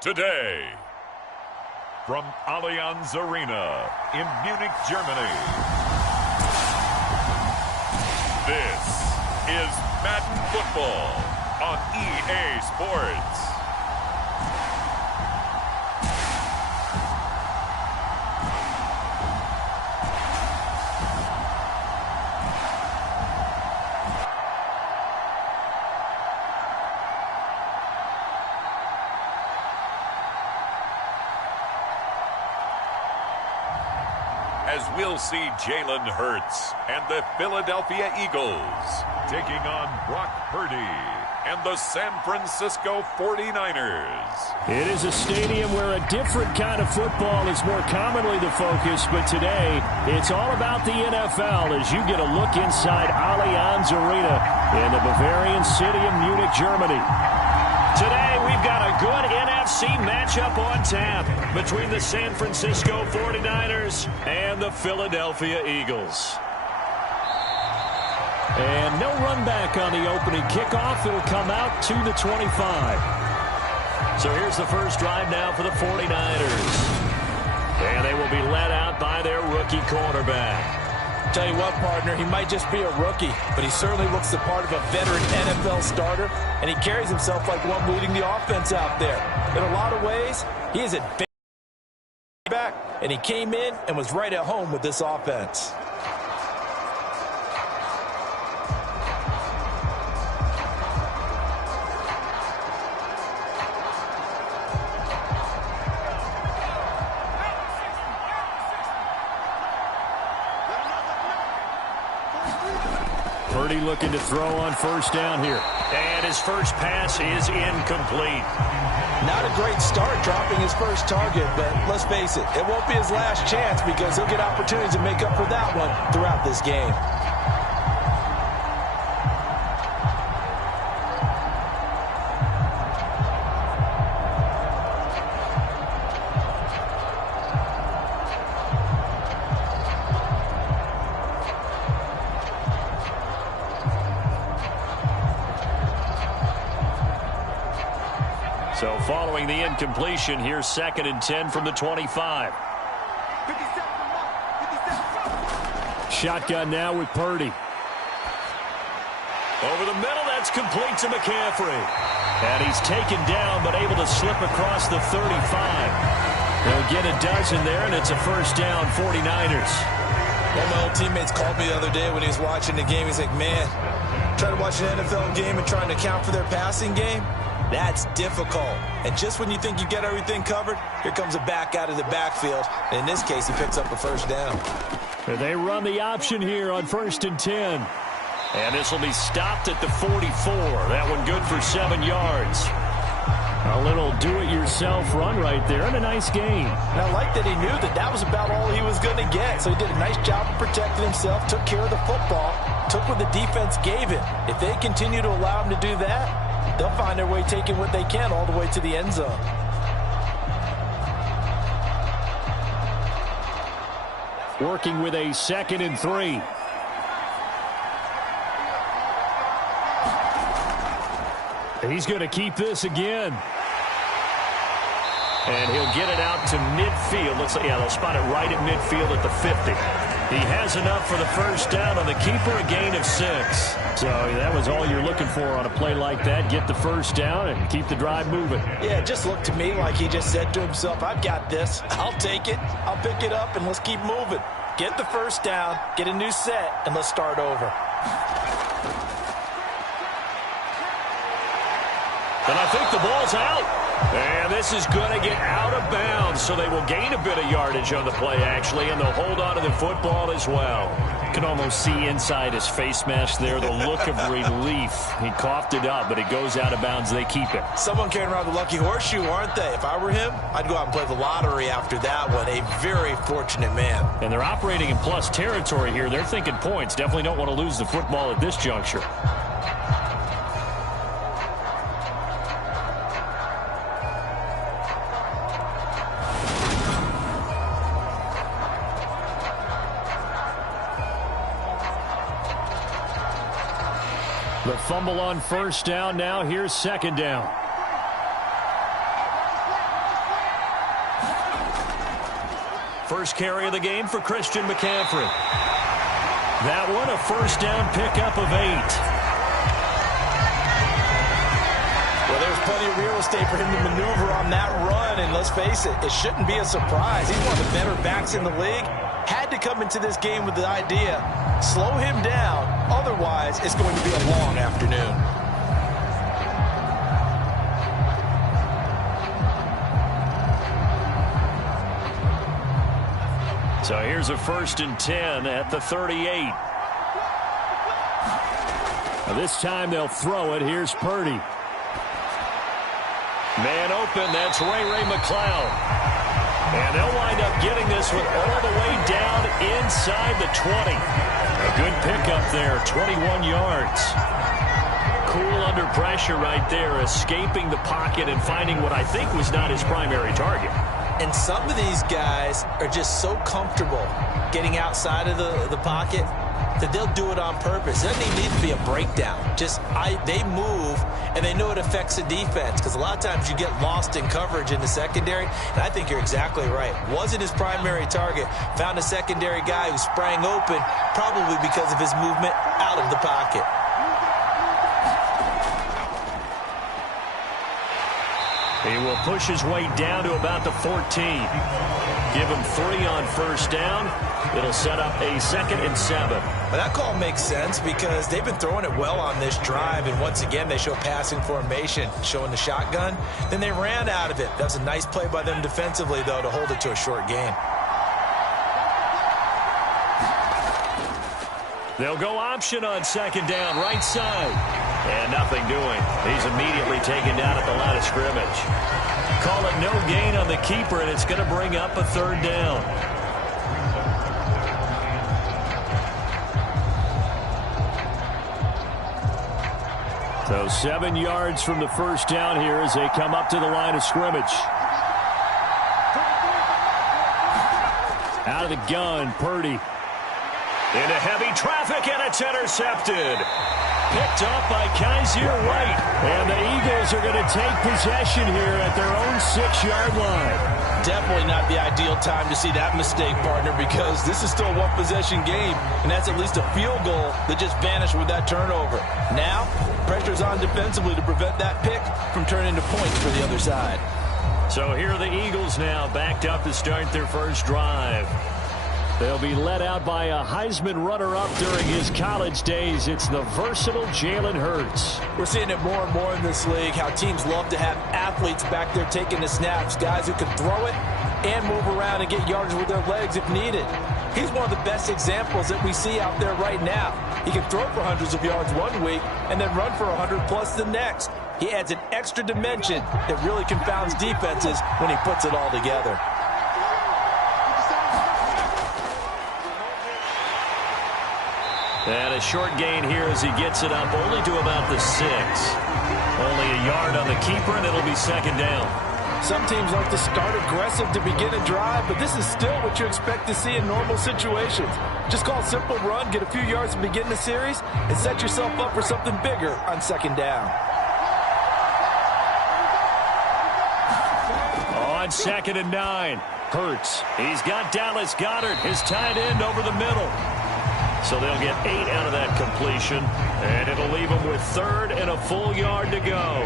Today, from Allianz Arena in Munich, Germany, this is Madden Football on EA Sports. As we'll see Jalen Hurts and the Philadelphia Eagles taking on Brock Purdy and the San Francisco 49ers. It is a stadium where a different kind of football is more commonly the focus, but today it's all about the NFL as you get a look inside Allianz Arena in the Bavarian city of Munich, Germany. Today, we've got a good NFC matchup on tap between the San Francisco 49ers and the Philadelphia Eagles. And no run back on the opening kickoff. It'll come out to the 25. So here's the first drive now for the 49ers. And they will be led out by their rookie quarterback. Tell you what, partner, he might just be a rookie, but he certainly looks the part of a veteran NFL starter, and he carries himself like one leading the offense out there. In a lot of ways, he is a back, and he came in and was right at home with this offense. Purdy looking to throw on first down here. And his first pass is incomplete. Not a great start dropping his first target, but let's face it, it won't be his last chance because he'll get opportunities to make up for that one throughout this game. So following the incompletion, here's 2nd and 10 from the 25. Shotgun now with Purdy. Over the middle, that's complete to McCaffrey. And he's taken down, but able to slip across the 35. They'll get a dozen there, and it's a first down, 49ers. One of my old teammates called me the other day when he was watching the game. He's like, man, trying to watch an NFL game and trying to account for their passing game? That's difficult. And just when you think you get everything covered, here comes a back out of the backfield. And in this case, he picks up a first down. They run the option here on 1st and 10. And this will be stopped at the 44. That one good for 7 yards. A little do-it-yourself run right there and a nice gain. And I like that he knew that that was about all he was going to get. So he did a nice job of protecting himself, took care of the football, took what the defense gave him. If they continue to allow him to do that, they'll find their way taking what they can all the way to the end zone. Working with a 2nd and 3. He's going to keep this again. And he'll get it out to midfield. Looks like, yeah, they'll spot it right at midfield at the 50. He has enough for the first down on the keeper, a gain of 6. So that was all you're looking for on a play like that. Get the first down and keep the drive moving. Yeah, it just looked to me like he just said to himself, I've got this. I'll take it. I'll pick it up, and let's keep moving. Get the first down, get a new set, and let's start over. And I think the ball's out. And this is going to get out of bounds, so they will gain a bit of yardage on the play, actually, and they'll hold on to the football as well. You can almost see inside his face mask there the look of relief. He coughed it up, but it goes out of bounds. They keep it. Someone carrying around the lucky horseshoe, aren't they? If I were him, I'd go out and play the lottery after that one. A very fortunate man. And they're operating in plus territory here. They're thinking points. Definitely don't want to lose the football at this juncture. The fumble on first down. Now here's 2nd down. First carry of the game for Christian McCaffrey. That one, a first down pickup of 8. Well, there's plenty of real estate for him to maneuver on that run, and let's face it, it shouldn't be a surprise. He's one of the better backs in the league. Had to come into this game with the idea, slow him down, otherwise it's going to be a long afternoon. So here's a 1st and 10 at the 38. Now this time they'll throw it. Here's Purdy. Man open, that's Ray McCloud. And they'll wind up getting this one all the way down inside the 20. A good pickup there, 21 yards. Cool under pressure right there, escaping the pocket and finding what I think was not his primary target. And some of these guys are just so comfortable getting outside of the pocket that they'll do it on purpose. It doesn't even need to be a breakdown. They move, and they know it affects the defense, because a lot of times you get lost in coverage in the secondary, and I think you're exactly right. Wasn't his primary target. Found a secondary guy who sprang open, probably because of his movement out of the pocket. He will push his way down to about the 14. Give him 3 on first down. It'll set up a 2nd and 7. Well, that call makes sense because they've been throwing it well on this drive, and once again they show passing formation, showing the shotgun. Then they ran out of it. That was a nice play by them defensively, though, to hold it to a short gain. They'll go option on 2nd down, right side. And nothing doing. He's immediately taken down at the line of scrimmage. Call it no gain on the keeper, and it's going to bring up a 3rd down. So 7 yards from the first down here as they come up to the line of scrimmage. Out of the gun, Purdy. Into heavy traffic, and it's intercepted. Picked up by Kaiser White. And the Eagles are going to take possession here at their own 6-yard line. Definitely not the ideal time to see that mistake, partner, because this is still a one-possession game, and that's at least a field goal that just vanished with that turnover. Now, pressure's on defensively to prevent that pick from turning into points for the other side. So here are the Eagles now, backed up to start their first drive. They'll be led out by a Heisman runner-up during his college days. It's the versatile Jalen Hurts. We're seeing it more and more in this league, how teams love to have athletes back there taking the snaps, guys who can throw it and move around and get yardage with their legs if needed. He's one of the best examples that we see out there right now. He can throw for hundreds of yards one week and then run for 100+ the next. He adds an extra dimension that really confounds defenses when he puts it all together. And a short gain here as he gets it up only to about the 6. Only a yard on the keeper, and it'll be 2nd down. Some teams like to start aggressive to begin a drive, but this is still what you expect to see in normal situations. Just call a simple run, get a few yards to begin the series, and set yourself up for something bigger on 2nd down. On 2nd and 9, Hurts. He's got Dallas Goedert, his tight end, over the middle. So they'll get 8 out of that completion, and it'll leave them with 3rd and a full yard to go.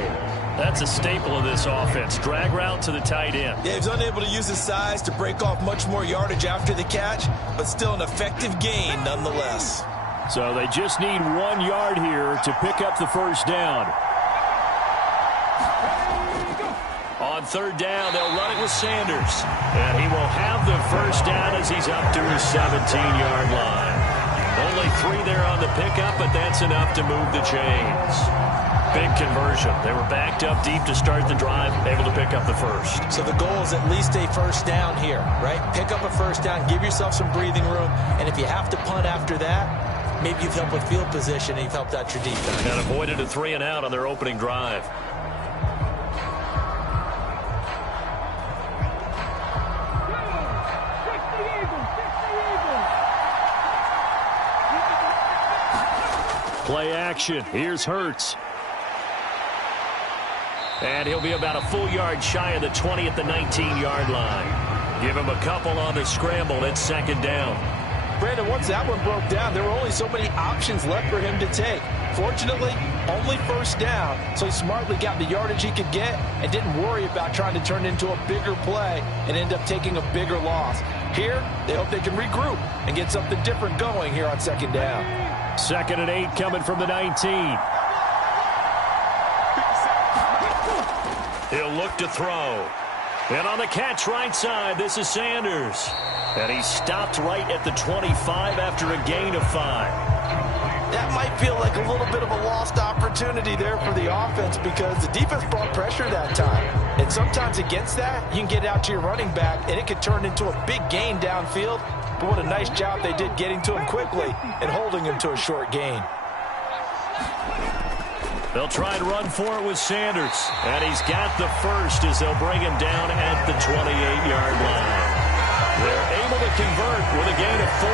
That's a staple of this offense. Drag route to the tight end. Yeah, he's unable to use his size to break off much more yardage after the catch, but still an effective gain nonetheless. So they just need 1 yard here to pick up the first down. On 3rd down, they'll run it with Sanders. And he will have the first down as he's up to his 17-yard line. Only 3 there on the pickup, but that's enough to move the chains. Big conversion. They were backed up deep to start the drive, able to pick up the first. So the goal is at least a first down here, right? Pick up a first down, give yourself some breathing room, and if you have to punt after that, maybe you've helped with field position and you've helped out your defense. And avoided a 3 and out on their opening drive. Play action. Here's Hurts. And he'll be about a full yard shy of the 20 at the 19-yard line. Give him a couple on the scramble. It's second down. Brandon, once that one broke down, there were only so many options left for him to take. Fortunately, only first down, so he smartly got the yardage he could get and didn't worry about trying to turn it into a bigger play and end up taking a bigger loss. Here, they hope they can regroup and get something different going here on second down. 2nd and 8 coming from the 19. He'll look to throw. And on the catch right side, this is Sanders. And he stopped right at the 25 after a gain of 5. That might feel like a little bit of a lost opportunity there for the offense because the defense brought pressure that time. And sometimes against that, you can get out to your running back, and it could turn into a big gain downfield. But what a nice job they did getting to him quickly and holding him to a short gain. They'll try and run for it with Sanders. And he's got the first as they'll bring him down at the 28-yard line. They're able to convert with a gain of 4.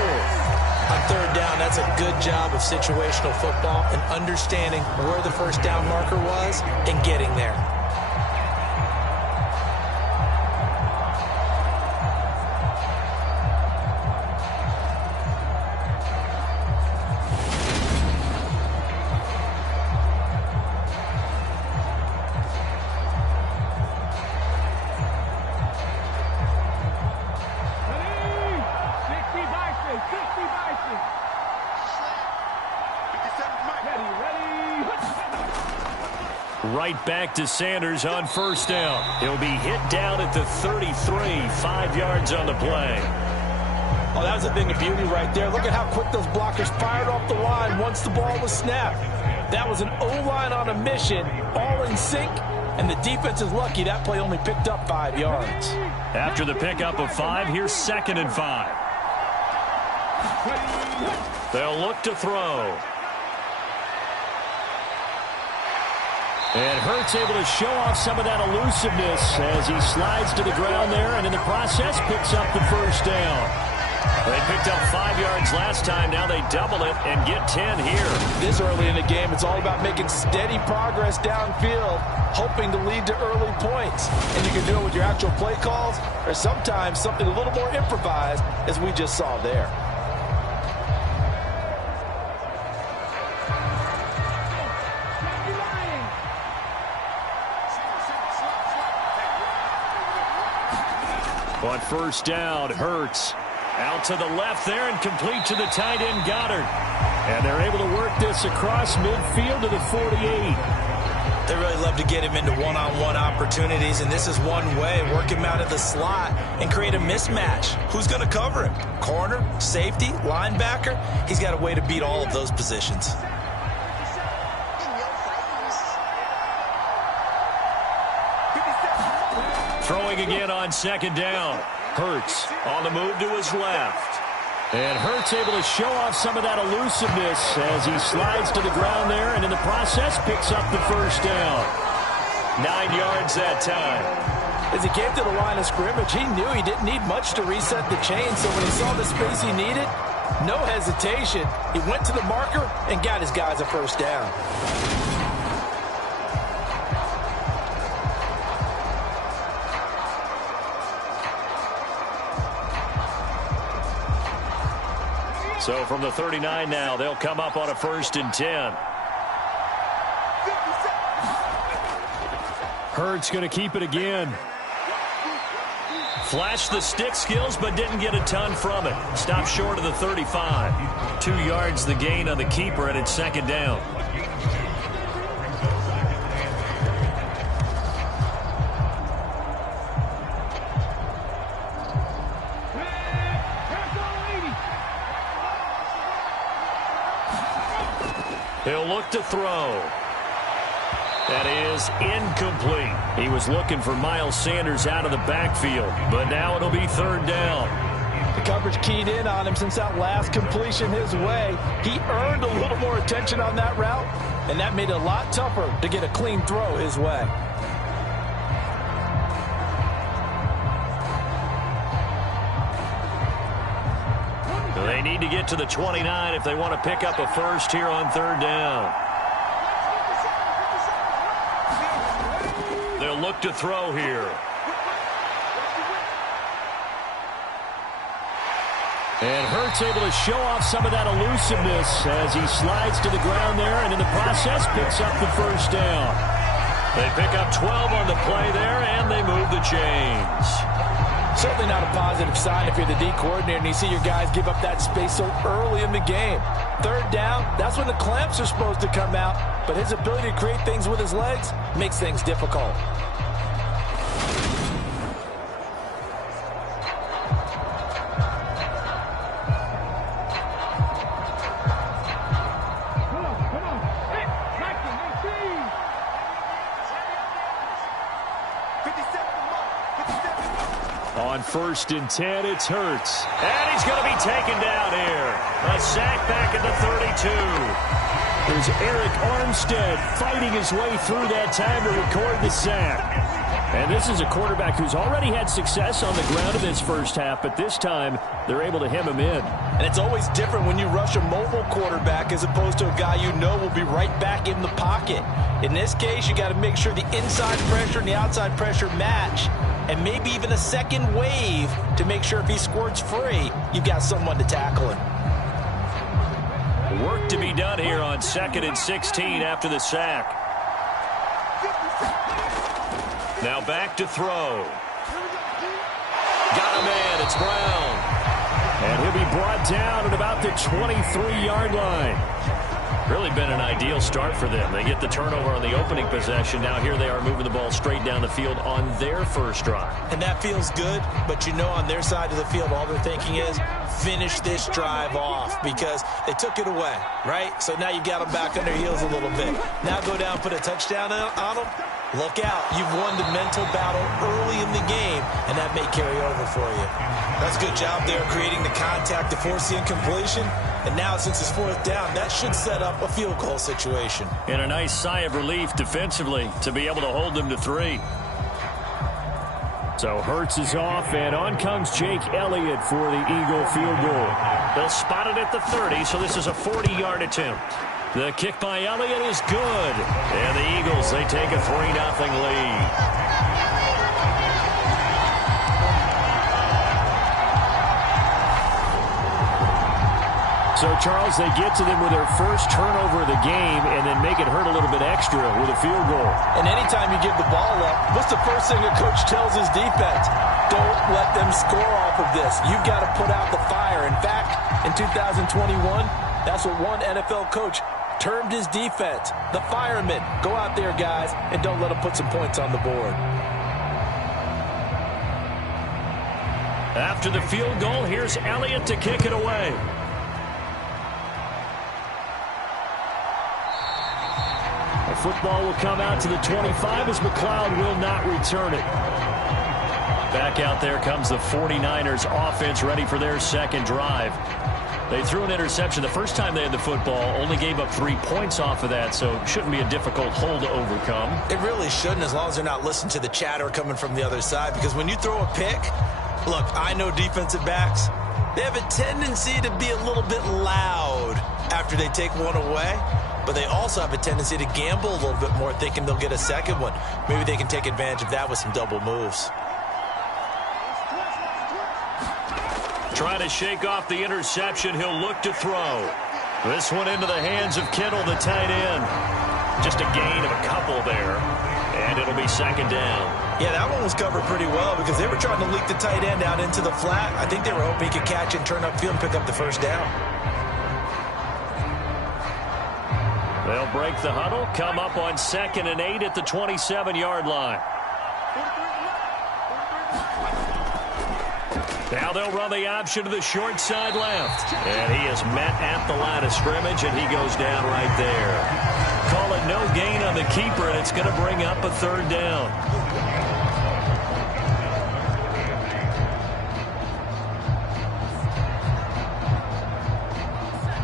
On third down, that's a good job of situational football and understanding where the first down marker was and getting there. Right back to Sanders on first down. He'll be hit down at the 33, 5 yards on the play. Oh, that was a thing of beauty right there. Look at how quick those blockers fired off the line once the ball was snapped. That was an O-line on a mission, all in sync, and the defense is lucky that play only picked up 5 yards. After the pickup of 5, here's 2nd and 5. They'll look to throw. And Hurts able to show off some of that elusiveness as he slides to the ground there and in the process picks up the first down. They picked up 5 yards last time. Now they double it and get 10 here. This early in the game, it's all about making steady progress downfield, hoping to lead to early points. And you can do it with your actual play calls or sometimes something a little more improvised as we just saw there. On first down, Hurts out to the left there and complete to the tight end Goddard. And they're able to work this across midfield to the 48. They really love to get him into one-on-one opportunities, and this is one way, work him out of the slot and create a mismatch. Who's going to cover him? Corner, safety, linebacker? He's got a way to beat all of those positions. Throwing again on second down. Hurts on the move to his left. And Hurts able to show off some of that elusiveness as he slides to the ground there and in the process picks up the first down. 9 yards that time. As he came to the line of scrimmage, he knew he didn't need much to reset the chain, so when he saw the space he needed, no hesitation. He went to the marker and got his guys a first down. So from the 39 now, they'll come up on a 1st and 10. Hurts going to keep it again. Flashed the stick skills, but didn't get a ton from it. Stopped short of the 35. 2 yards the gain on the keeper, and it's second down. He'll look to throw. That is incomplete. He was looking for Miles Sanders out of the backfield, but now it'll be 3rd down. The coverage keyed in on him since that last completion his way. He earned a little more attention on that route, and that made it a lot tougher to get a clean throw his way. They need to get to the 29 if they want to pick up a first here on 3rd down. They'll look to throw here. And Hurts able to show off some of that elusiveness as he slides to the ground there, and in the process picks up the first down. They pick up 12 on the play there, and they move the chains. Certainly not a positive sign if you're the D coordinator and you see your guys give up that space so early in the game. Third down, that's when the clamps are supposed to come out, but his ability to create things with his legs makes things difficult. On 1st and 10, it's Hurts. And he's going to be taken down here. A sack back at the 32. There's Eric Armstead fighting his way through that time to record the sack. And this is a quarterback who's already had success on the ground in this first half, but this time they're able to hem him in. And it's always different when you rush a mobile quarterback as opposed to a guy you know will be right back in the pocket. In this case, you got to make sure the inside pressure and the outside pressure match, and maybe even a second wave to make sure if he squirts free, you've got someone to tackle him. Work to be done here on 2nd and 16 after the sack. Now back to throw. Got a man. It's Brown. And he'll be brought down at about the 23-yard line. Really been an ideal start for them. They get the turnover on the opening possession. Now here they are moving the ball straight down the field on their first drive. And that feels good, but you know on their side of the field all they're thinking is finish this drive off because they took it away, right? So now you got them back on their heels a little bit. Now go down, put a touchdown on them. Look out. You've won the mental battle early in the game, and that may carry over for you. That's a good job there creating the contact to force the incompletion. And now since it's 4th down, that should set up a field goal situation. And a nice sigh of relief defensively to be able to hold them to 3. So Hurts is off, and on comes Jake Elliott for the Eagle field goal. They'll spot it at the 30, so this is a 40-yard attempt. The kick by Elliott is good. And the Eagles, they take a 3-0 lead. So, Charles, they get to them with their first turnover of the game and then make it hurt a little bit extra with a field goal. And anytime you give the ball up, what's the first thing a coach tells his defense? Don't let them score off of this. You've got to put out the fire. In fact, in 2021, that's what one NFL coach termed his defense, the firemen. Go out there, guys, and don't let them put some points on the board. After the field goal, here's Elliott to kick it away. The football will come out to the 25 as McLeod will not return it. Back out there comes the 49ers offense ready for their second drive. They threw an interception the first time they had the football, only gave up 3 points off of that, so shouldn't be a difficult hole to overcome. It really shouldn't, as long as they're not listening to the chatter coming from the other side, because when you throw a pick, look, I know defensive backs, they have a tendency to be a little bit loud after they take one away, but they also have a tendency to gamble a little bit more, thinking they'll get a second one. Maybe they can take advantage of that with some double moves. Trying to shake off the interception, he'll look to throw. This one into the hands of Kittle, the tight end. Just a gain of a couple there, and it'll be second down. Yeah, that one was covered pretty well because they were trying to leak the tight end out into the flat. I think they were hoping he could catch it and turn upfield and pick up the first down. They'll break the huddle, come up on 2nd and 8 at the 27-yard line. Now they'll run the option to the short side left. And he is met at the line of scrimmage, and he goes down right there. Call it no gain on the keeper, and it's going to bring up a 3rd down.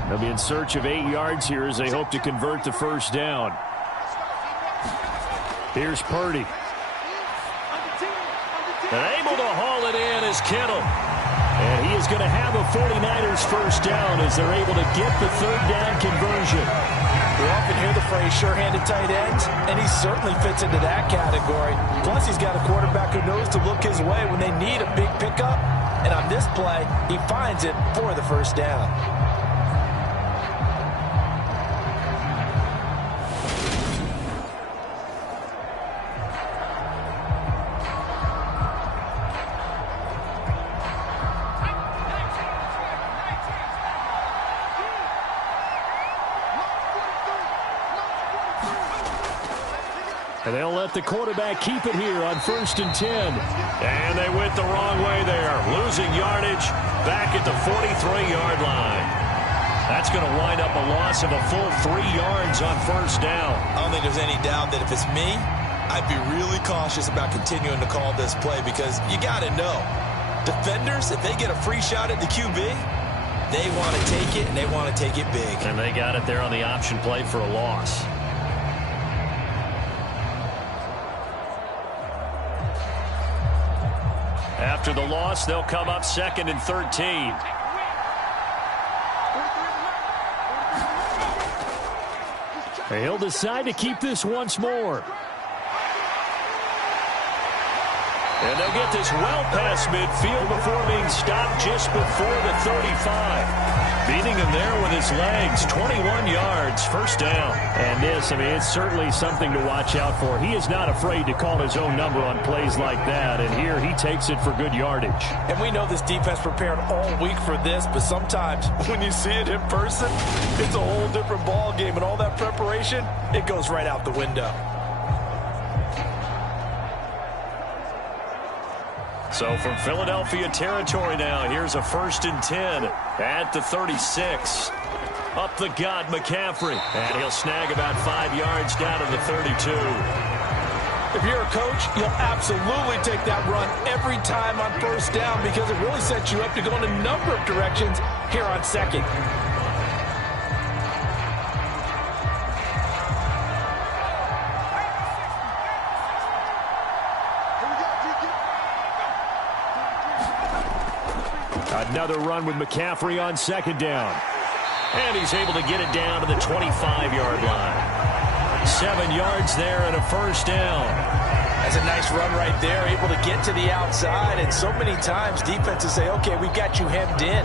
They'll be in search of 8 yards here as they hope to convert the first down. Here's Purdy. And able to haul it in is Kittle. And he is going to have a 49ers first down as they're able to get the 3rd down conversion. We often hear the phrase sure-handed tight ends, and he certainly fits into that category. Plus, he's got a quarterback who knows to look his way when they need a big pickup. And on this play, he finds it for the first down. And they'll let the quarterback keep it here on 1st and 10. And they went the wrong way there. Losing yardage back at the 43-yard line. That's going to wind up a loss of a full 3 yards on 1st down. I don't think there's any doubt that if it's me, I'd be really cautious about continuing to call this play because you got to know, defenders, if they get a free shot at the QB, they want to take it, and they want to take it big. And they got it there on the option play for a loss. After the loss, they'll come up 2nd and 13. He'll decide to keep this once more. And they'll get this well past midfield before being stopped just before the 35. Beating him there with his legs, 21 yards, 1st down. And this, I mean, it's certainly something to watch out for. He is not afraid to call his own number on plays like that, and here he takes it for good yardage. And we know this defense prepared all week for this, but sometimes when you see it in person, it's a whole different ball game, and all that preparation, it goes right out the window. So from Philadelphia territory now, here's a 1st and 10 at the 36. Up the gut, McCaffrey. And he'll snag about 5 yards down to the 32. If you're a coach, you'll absolutely take that run every time on 1st down because it really sets you up to go in a number of directions here on 2nd. Another run with McCaffrey on 2nd down. And he's able to get it down to the 25-yard line. 7 yards there and a 1st down. That's a nice run right there, able to get to the outside. And so many times defenses say, okay, we got you hemmed in.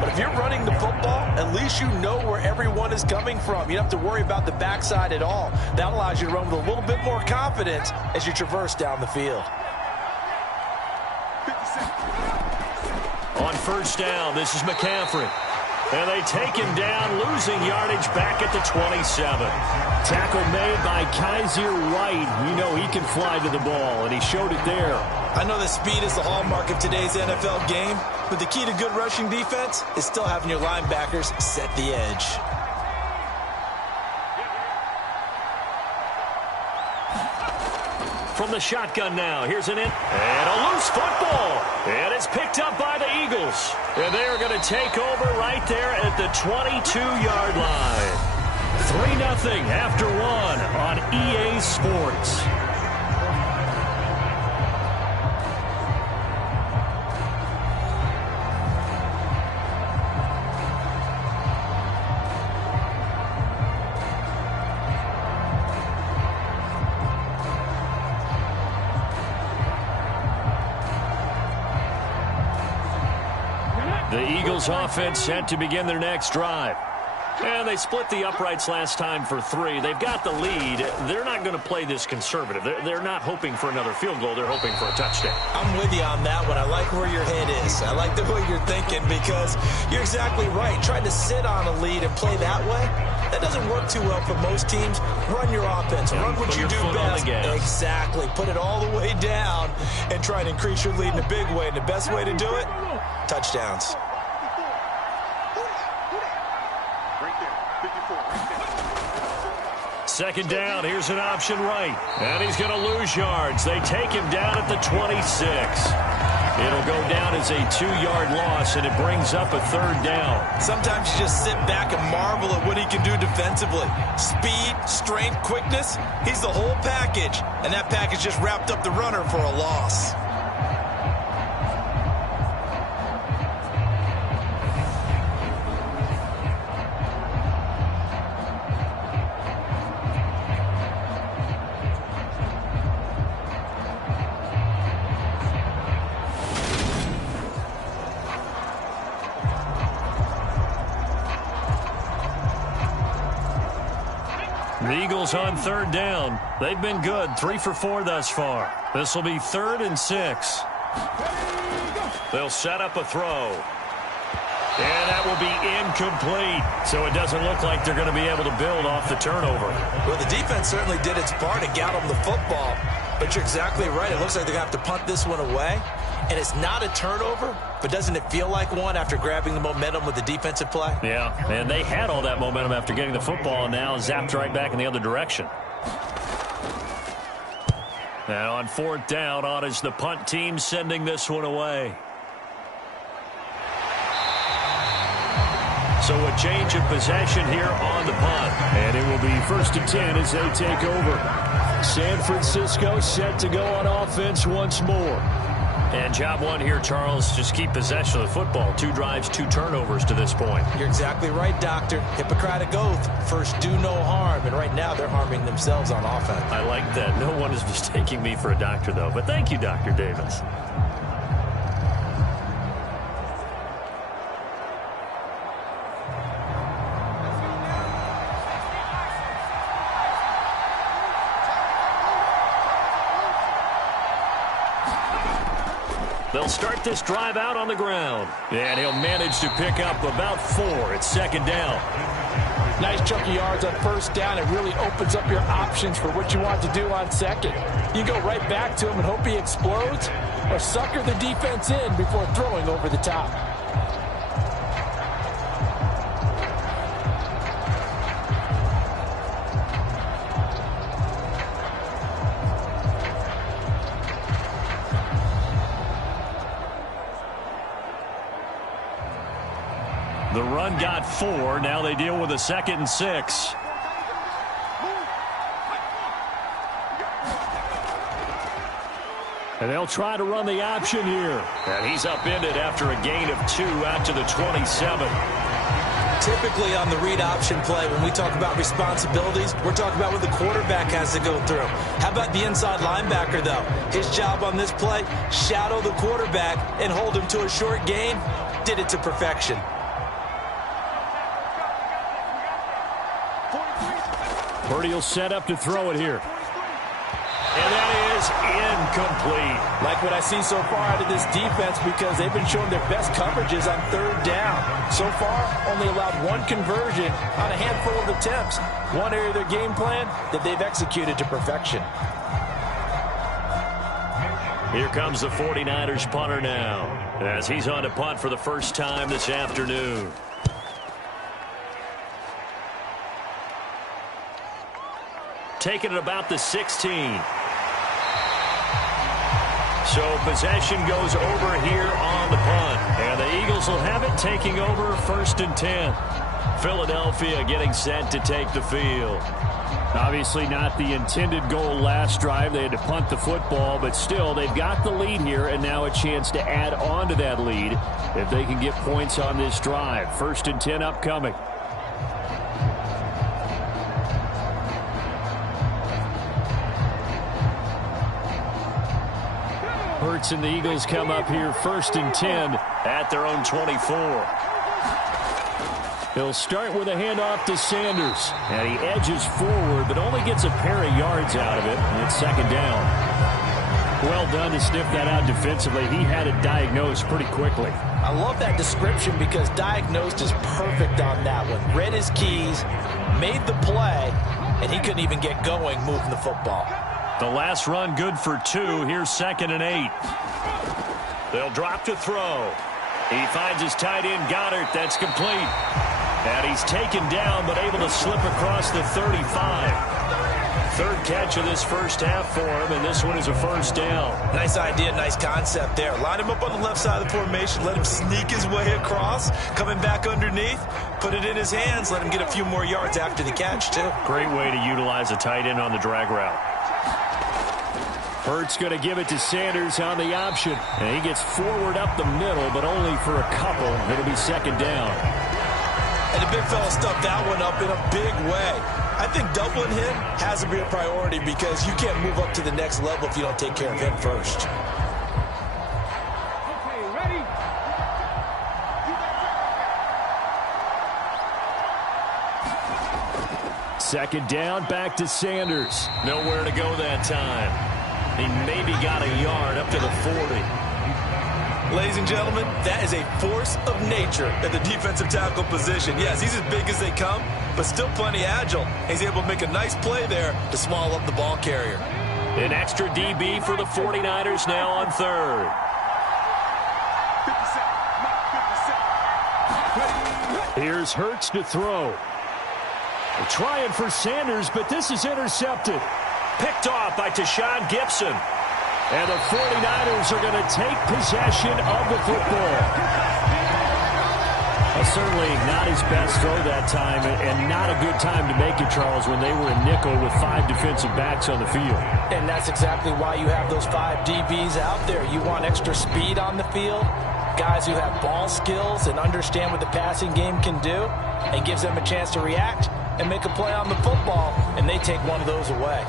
But if you're running the football, at least you know where everyone is coming from. You don't have to worry about the backside at all. That allows you to run with a little bit more confidence as you traverse down the field. On 1st down, this is McCaffrey. And they take him down, losing yardage back at the 27. Tackle made by Kaiser White. We know he can fly to the ball, and he showed it there. I know that speed is the hallmark of today's NFL game, but the key to good rushing defense is still having your linebackers set the edge. From the shotgun now, here's an in. And a loose football. And it's picked up by the Eagles. And they're going to take over right there at the 22-yard line. 3-0 after 1 on EA Sports. The Eagles offense set to begin their next drive. And they split the uprights last time for 3. They've got the lead. They're not going to play this conservative. They're not hoping for another field goal. They're hoping for a touchdown. I'm with you on that one. I like where your head is. I like the way you're thinking because you're exactly right. Trying to sit on a lead and play that way, that doesn't work too well for most teams. Run your offense. Run what you do best. Exactly. Put it all the way down and try and increase your lead in a big way. And the best way to do it, touchdowns. Second down, here's an option right. And he's going to lose yards. They take him down at the 26. It'll go down as a 2-yard loss, and it brings up a 3rd down. Sometimes you just sit back and marvel at what he can do defensively. Speed, strength, quickness, he's the whole package. And that package just wrapped up the runner for a loss. The Eagles on third down. They've been good, 3 for 4 thus far. This will be 3rd and 6. They'll set up a throw. And that will be incomplete. So it doesn't look like they're going to be able to build off the turnover. Well, the defense certainly did its part to get them the football. But you're exactly right. It looks like they're going to have to punt this one away. And it's not a turnover, but doesn't it feel like one after grabbing the momentum with the defensive play? Yeah, and they had all that momentum after getting the football, and now zapped right back in the other direction. And on 4th down, on is the punt team sending this one away. So a change of possession here on the punt. And it will be 1st and 10 as they take over. San Francisco set to go on offense once more. And job one here, Charles, just keep possession of the football. 2 drives, 2 turnovers to this point. You're exactly right, Doctor. Hippocratic oath. First, do no harm. And right now, they're harming themselves on offense. I like that. No one is mistaking me for a doctor, though. But thank you, Dr. Davis. They'll start this drive out on the ground. And he'll manage to pick up about 4. It's 2nd down. Nice chunk of yards on 1st down. It really opens up your options for what you want to do on 2nd. You go right back to him and hope he explodes, or sucker the defense in before throwing over the top. The run got 4. Now they deal with a 2nd and 6. And they'll try to run the option here. And he's upended after a gain of 2 out to the 27. Typically on the read option play, when we talk about responsibilities, we're talking about what the quarterback has to go through. How about the inside linebacker, though? His job on this play, shadow the quarterback and hold him to a short gain. Did it to perfection. Purdy will set up to throw it here. And that is incomplete. Like what I see so far out of this defense, because they've been showing their best coverages on 3rd down. So far, only allowed 1 conversion on a handful of attempts. One area of their game plan that they've executed to perfection. Here comes the 49ers punter now, as he's on to punt for the first time this afternoon. Taking it about the 16. So possession goes over here on the punt. And the Eagles will have it, taking over 1st and 10. Philadelphia getting set to take the field. Obviously not the intended goal last drive. They had to punt the football, but still they've got the lead here, and now a chance to add on to that lead if they can get points on this drive. 1st and 10 upcoming. Hurts and the Eagles come up here 1st and 10 at their own 24. He'll start with a handoff to Sanders. And he edges forward, but only gets a pair of yards out of it. And it's 2nd down. Well done to sniff that out defensively. He had it diagnosed pretty quickly. I love that description because diagnosed is perfect on that one. Read his keys, made the play, and he couldn't even get going moving the football. The last run good for 2. Here's 2nd and 8. They'll drop to throw. He finds his tight end, Goddard. That's complete. And he's taken down, but able to slip across the 35. 3rd catch of this first half for him, and this one is a 1st down. Nice idea, nice concept there. Line him up on the left side of the formation, let him sneak his way across, coming back underneath, put it in his hands, let him get a few more yards after the catch, too. Great way to utilize a tight end on the drag route. Hurts going to give it to Sanders on the option. And he gets forward up the middle, but only for a couple. It'll be 2nd down. And the big fella stuffed that one up in a big way. I think doubling him has to be a priority because you can't move up to the next level if you don't take care of him first. Okay, ready? Second down, back to Sanders. Nowhere to go that time. He maybe got a yard up to the 40. Ladies and gentlemen, that is a force of nature at the defensive tackle position. Yes, he's as big as they come, but still plenty agile. He's able to make a nice play there to swallow up the ball carrier. An extra DB for the 49ers now on third. Here's Hurts to throw. They're trying for Sanders, but this is intercepted. Picked off by Tashawn Gibson. And the 49ers are going to take possession of the football. Well, certainly not his best throw that time, and not a good time to make it, Charles, when they were in nickel with 5 defensive backs on the field. And that's exactly why you have those 5 DBs out there. You want extra speed on the field, guys who have ball skills and understand what the passing game can do, and gives them a chance to react and make a play on the football, and they take one of those away.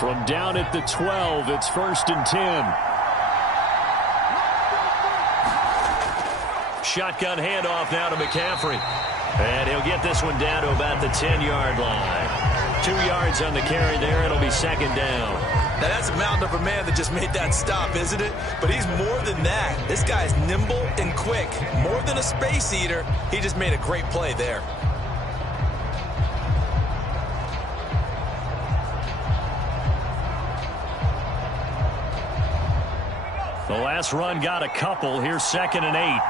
From down at the 12, it's 1st and 10. Shotgun handoff now to McCaffrey. And he'll get this one down to about the 10-yard line. 2 yards on the carry there. It'll be second down. Now that's a mountain of a man that just made that stop, isn't it? But he's more than that. This guy's nimble and quick. More than a space eater. He just made a great play there. The last run got a couple. Here's 2nd and 8.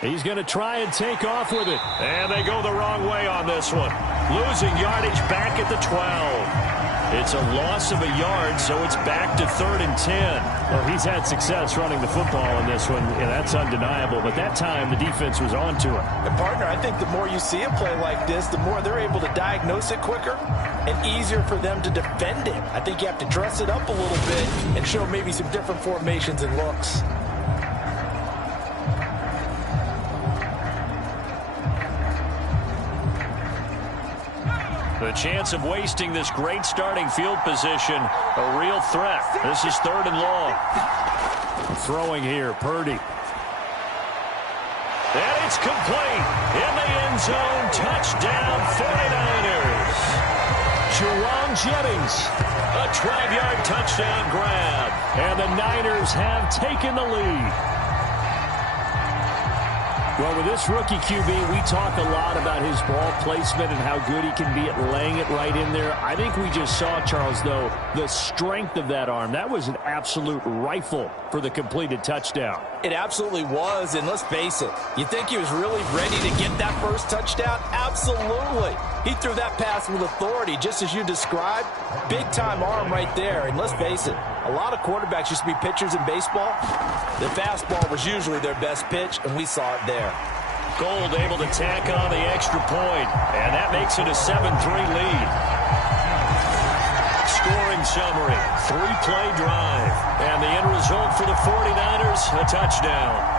He's going to try and take off with it. And they go the wrong way on this one. Losing yardage back at the 12. It's a loss of a yard, so it's back to 3rd and 10. Well, he's had success running the football in this one, and that's undeniable. But that time, the defense was on to him. And, partner, I think the more you see a play like this, the more they're able to diagnose it quicker and easier for them to defend it. I think you have to dress it up a little bit and show maybe some different formations and looks. The chance of wasting this great starting field position, a real threat. This is 3rd and long. Throwing here, Purdy. And it's complete. In the end zone, touchdown 49ers. Juwan Jennings, a 12-yard touchdown grab. And the Niners have taken the lead. Well, with this rookie QB, we talk a lot about his ball placement and how good he can be at laying it right in there. I think we just saw, Charles, though, the strength of that arm. That was an absolute rifle for the completed touchdown. It absolutely was, and let's face it, you think he was really ready to get that first touchdown? Absolutely. He threw that pass with authority, just as you described. Big-time arm right there, and let's face it, a lot of quarterbacks used to be pitchers in baseball. The fastball was usually their best pitch, and we saw it there. Gold able to tack on the extra point, and that makes it a 7-3 lead. Scoring summary, 3-play drive, and the end result for the 49ers, a touchdown.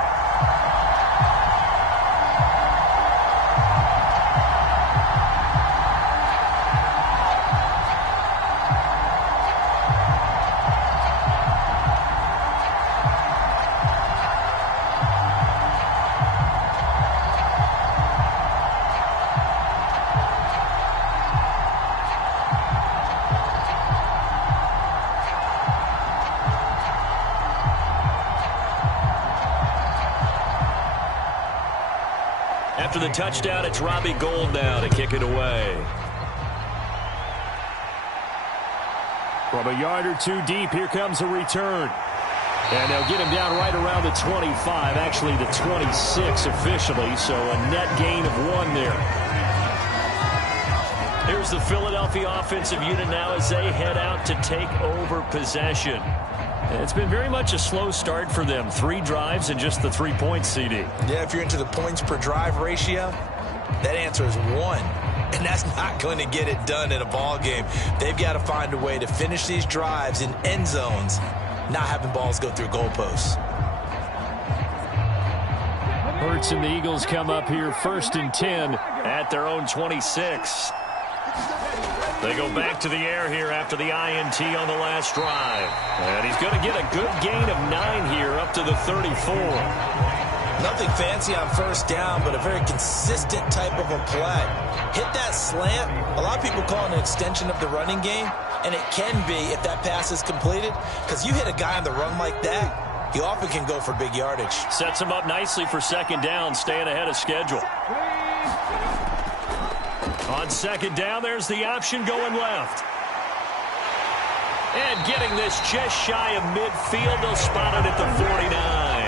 After the touchdown, it's Robbie Gould now to kick it away. From a yard or two deep, here comes a return. And they'll get him down right around the 25, actually the 26 officially, so a net gain of 1 there. Here's the Philadelphia offensive unit now as they head out to take over possession. It's been very much a slow start for them. 3 drives and just the 3 points, CD. Yeah, if you're into the points per drive ratio, that answer is 1. And that's not going to get it done in a ball game. They've got to find a way to finish these drives in end zones, not having balls go through goalposts. Hurts and the Eagles come up here 1st and 10 at their own 26. They go back to the air here after the INT on the last drive. And he's going to get a good gain of 9 here up to the 34. Nothing fancy on first down, but a very consistent type of a play. Hit that slant. A lot of people call it an extension of the running game, and it can be if that pass is completed, because you hit a guy on the run like that, he often can go for big yardage. Sets him up nicely for 2nd down, staying ahead of schedule. On 2nd down, there's the option going left. And getting this just shy of midfield, they'll spot it at the 49.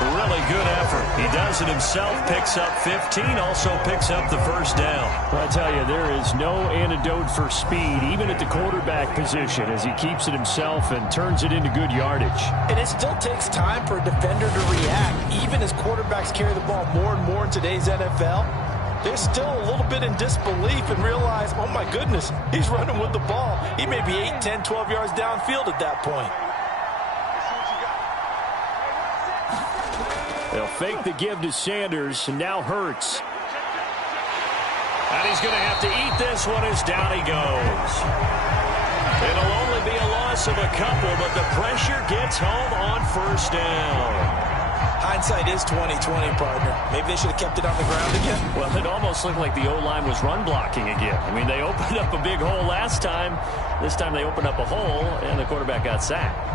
Really good effort. He does it himself, picks up 15, also picks up the 1st down. Well, I tell you, there is no antidote for speed, even at the quarterback position, as he keeps it himself and turns it into good yardage. And it still takes time for a defender to react. Even as quarterbacks carry the ball more and more in today's NFL, they're still a little bit in disbelief and realize, oh my goodness, he's running with the ball. He may be 8, 10, 12 yards downfield at that point. They'll fake the give to Sanders, and now Hurts. And he's going to have to eat this one as down he goes. It'll only be a loss of a couple, but the pressure gets home on 1st down. Hindsight is 20/20, partner. Maybe they should have kept it on the ground again. Well, it almost looked like the O-line was run blocking again. I mean, they opened up a big hole last time. This time they opened up a hole, and the quarterback got sacked.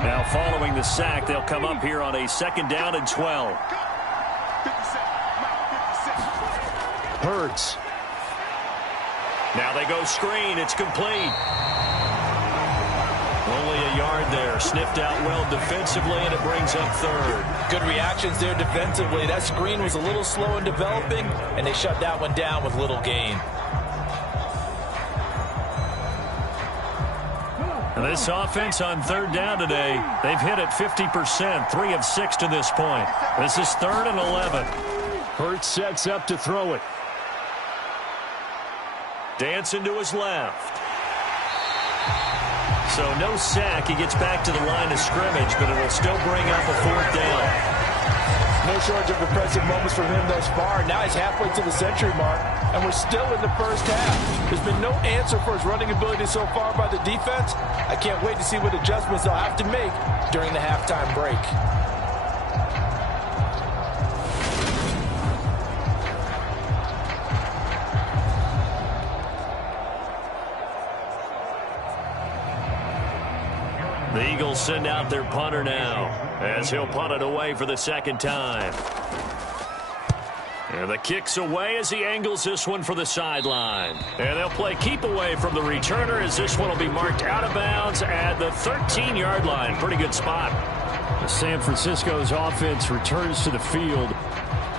Now, following the sack, they'll come up here on a 2nd down and 12. Hurts. Now they go screen. It's complete. Only a yard there. Sniffed out well defensively, and it brings up 3rd. Good reactions there defensively. That screen was a little slow in developing, and they shut that one down with little gain. This offense on 3rd down today, they've hit it 50%, 3 of 6 to this point. This is 3rd and 11. Hurts sets up to throw it. Dancing to his left. So no sack. He gets back to the line of scrimmage, but it'll still bring up a 4th down. No shortage of impressive moments from him thus far. Now he's halfway to the century mark, and we're still in the 1st half. There's been no answer for his running ability so far by the defense. I can't wait to see what adjustments they'll have to make during the halftime break. The Eagles send out their punter now, as he'll punt it away for the 2nd time. And the kick's away as he angles this one for the sideline. And they'll play keep away from the returner, as this one will be marked out of bounds at the 13-yard line. Pretty good spot. San Francisco's offense returns to the field.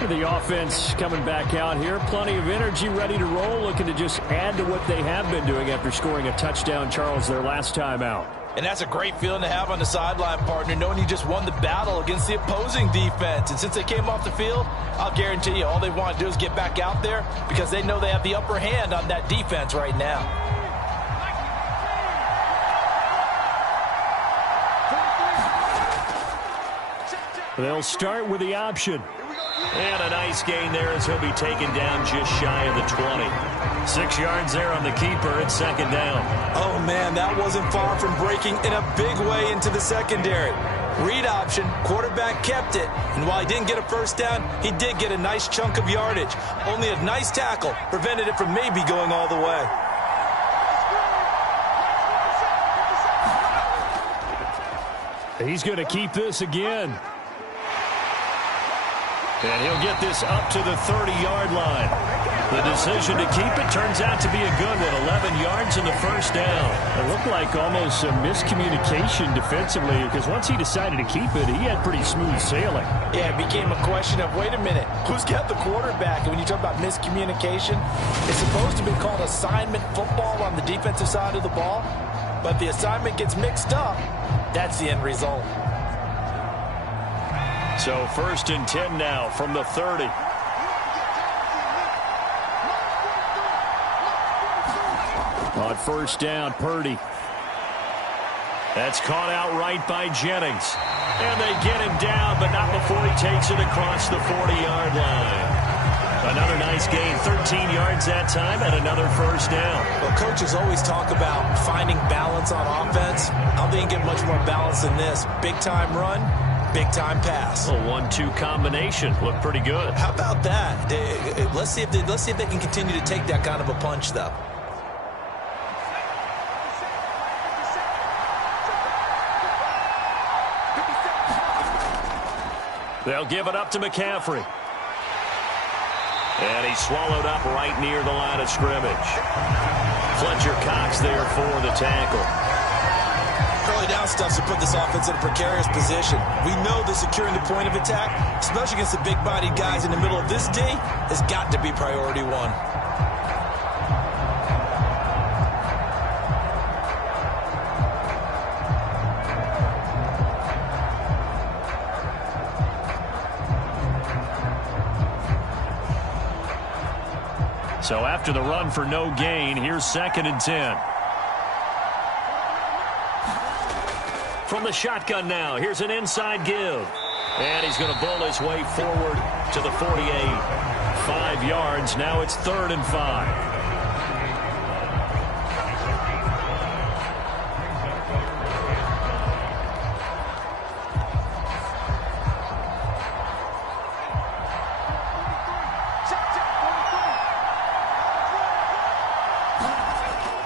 The offense coming back out here. Plenty of energy, ready to roll, looking to just add to what they have been doing after scoring a touchdown, Charles, their last time out. And that's a great feeling to have on the sideline, partner, knowing you just won the battle against the opposing defense. And since they came off the field, I'll guarantee you all they want to do is get back out there because they know they have the upper hand on that defense right now. They'll start with the option. And a nice gain there as he'll be taken down just shy of the 20. 6 yards there on the keeper at 2nd down. Oh, man, that wasn't far from breaking in a big way into the secondary. Read option, quarterback kept it. And while he didn't get a 1st down, he did get a nice chunk of yardage. Only a nice tackle prevented it from maybe going all the way. He's going to keep this again. And he'll get this up to the 30-yard line. The decision to keep it turns out to be a good one. 11 yards in the 1st down. It looked like almost a miscommunication defensively, because once he decided to keep it, he had pretty smooth sailing. Yeah, it became a question of, wait a minute, who's got the quarterback? And when you talk about miscommunication, it's supposed to be called assignment football on the defensive side of the ball. But if the assignment gets mixed up, that's the end result. So 1st and 10 now from the 30. On first down, Purdy. That's caught out right by Jennings. And they get him down, but not before he takes it across the 40-yard line. Another nice gain, 13 yards that time, and another first down. Well, coaches always talk about finding balance on offense. I don't think you get much more balance than this. Big-time run, big-time pass. A 1-2 combination. Looked pretty good. How about that? Let's see if they can continue to take that kind of a punch, though. They'll give it up to McCaffrey. And he's swallowed up right near the line of scrimmage. Fletcher Cox there for the tackle. Early down stuff to put this offense in a precarious position. We know that securing the point of attack, especially against the big-bodied guys in the middle of this D, has got to be priority one. So after the run for no gain, here's 2nd and 10. From the shotgun now, here's an inside give. And he's going to bull his way forward to the 48. 5 yards, now it's 3rd and 5.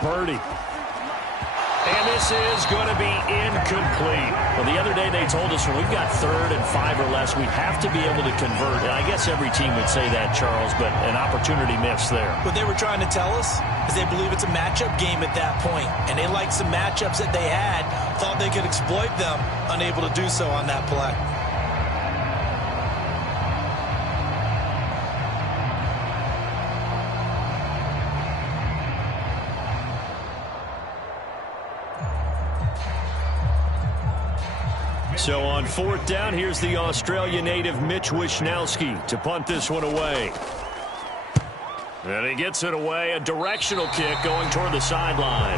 Purdy. And this is going to be incomplete. Well, the other day they told us when we've got 3rd and 5 or less, we have to be able to convert. And I guess every team would say that, Charles, but an opportunity missed there. What they were trying to tell us is they believe it's a matchup game at that point. And they liked some matchups that they had, thought they could exploit them, unable to do so on that play. So on 4th down, here's the Australia native Mitch Wishnowsky to punt this one away. And he gets it away, a directional kick going toward the sideline.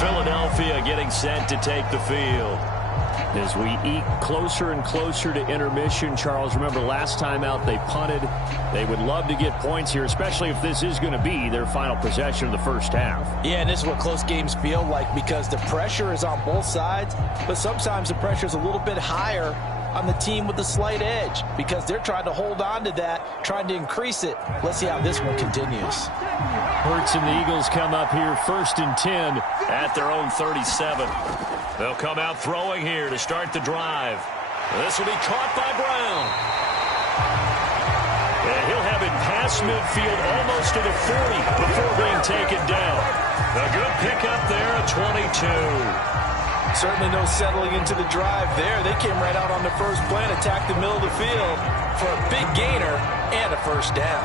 Philadelphia getting set to take the field. As we eke closer and closer to intermission, Charles, remember last time out they punted. They would love to get points here, especially if this is going to be their final possession of the first half. Yeah, and this is what close games feel like because the pressure is on both sides, but sometimes the pressure is a little bit higher on the team with the slight edge because they're trying to hold on to that, trying to increase it. Let's see how this one continues. Hurts and the Eagles come up here 1st and 10 at their own 37. They'll come out throwing here to start the drive. This will be caught by Brown. And he'll have it past midfield almost to the 40 before being taken down. A good pickup there at 22. Certainly no settling into the drive there. They came right out on the first play and attacked the middle of the field for a big gainer and a first down.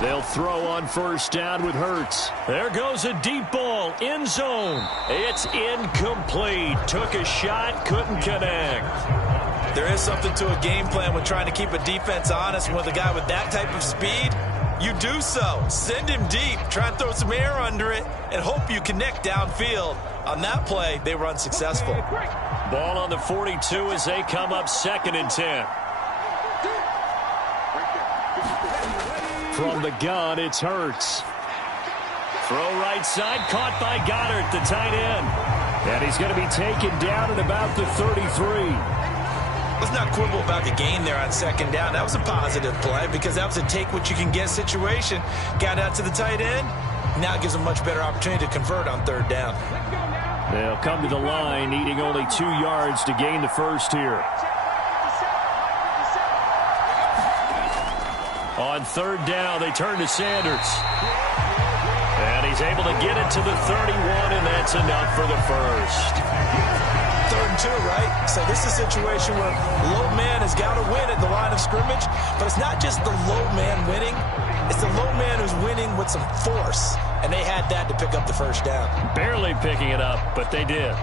They'll throw on first down with Hurts. There goes a deep ball, end zone. It's incomplete. Took a shot, couldn't connect. There is something to a game plan with trying to keep a defense honest. With a guy with that type of speed, you do so. Send him deep. Try and throw some air under it and hope you connect downfield. On that play, they were unsuccessful. Ball on the 42 as they come up 2nd and 10. From the gun, it's Hurts. Throw right side, caught by Goddard, the tight end. And he's going to be taken down at about the 33. Let's not quibble about the gain there on 2nd down. That was a positive play because that was a take-what-you-can-get situation. Got out to the tight end. Now it gives them a much better opportunity to convert on 3rd down. They'll come to the line, needing only 2 yards to gain the first here. On 3rd down, they turn to Sanders. And he's able to get it to the 31, and that's enough for the first. 3rd and 2, right? So this is a situation where low man has got to win at the line of scrimmage, but it's not just the low man winning. It's the low man who's winning with some force, and they had that to pick up the first down. Barely picking it up, but they did.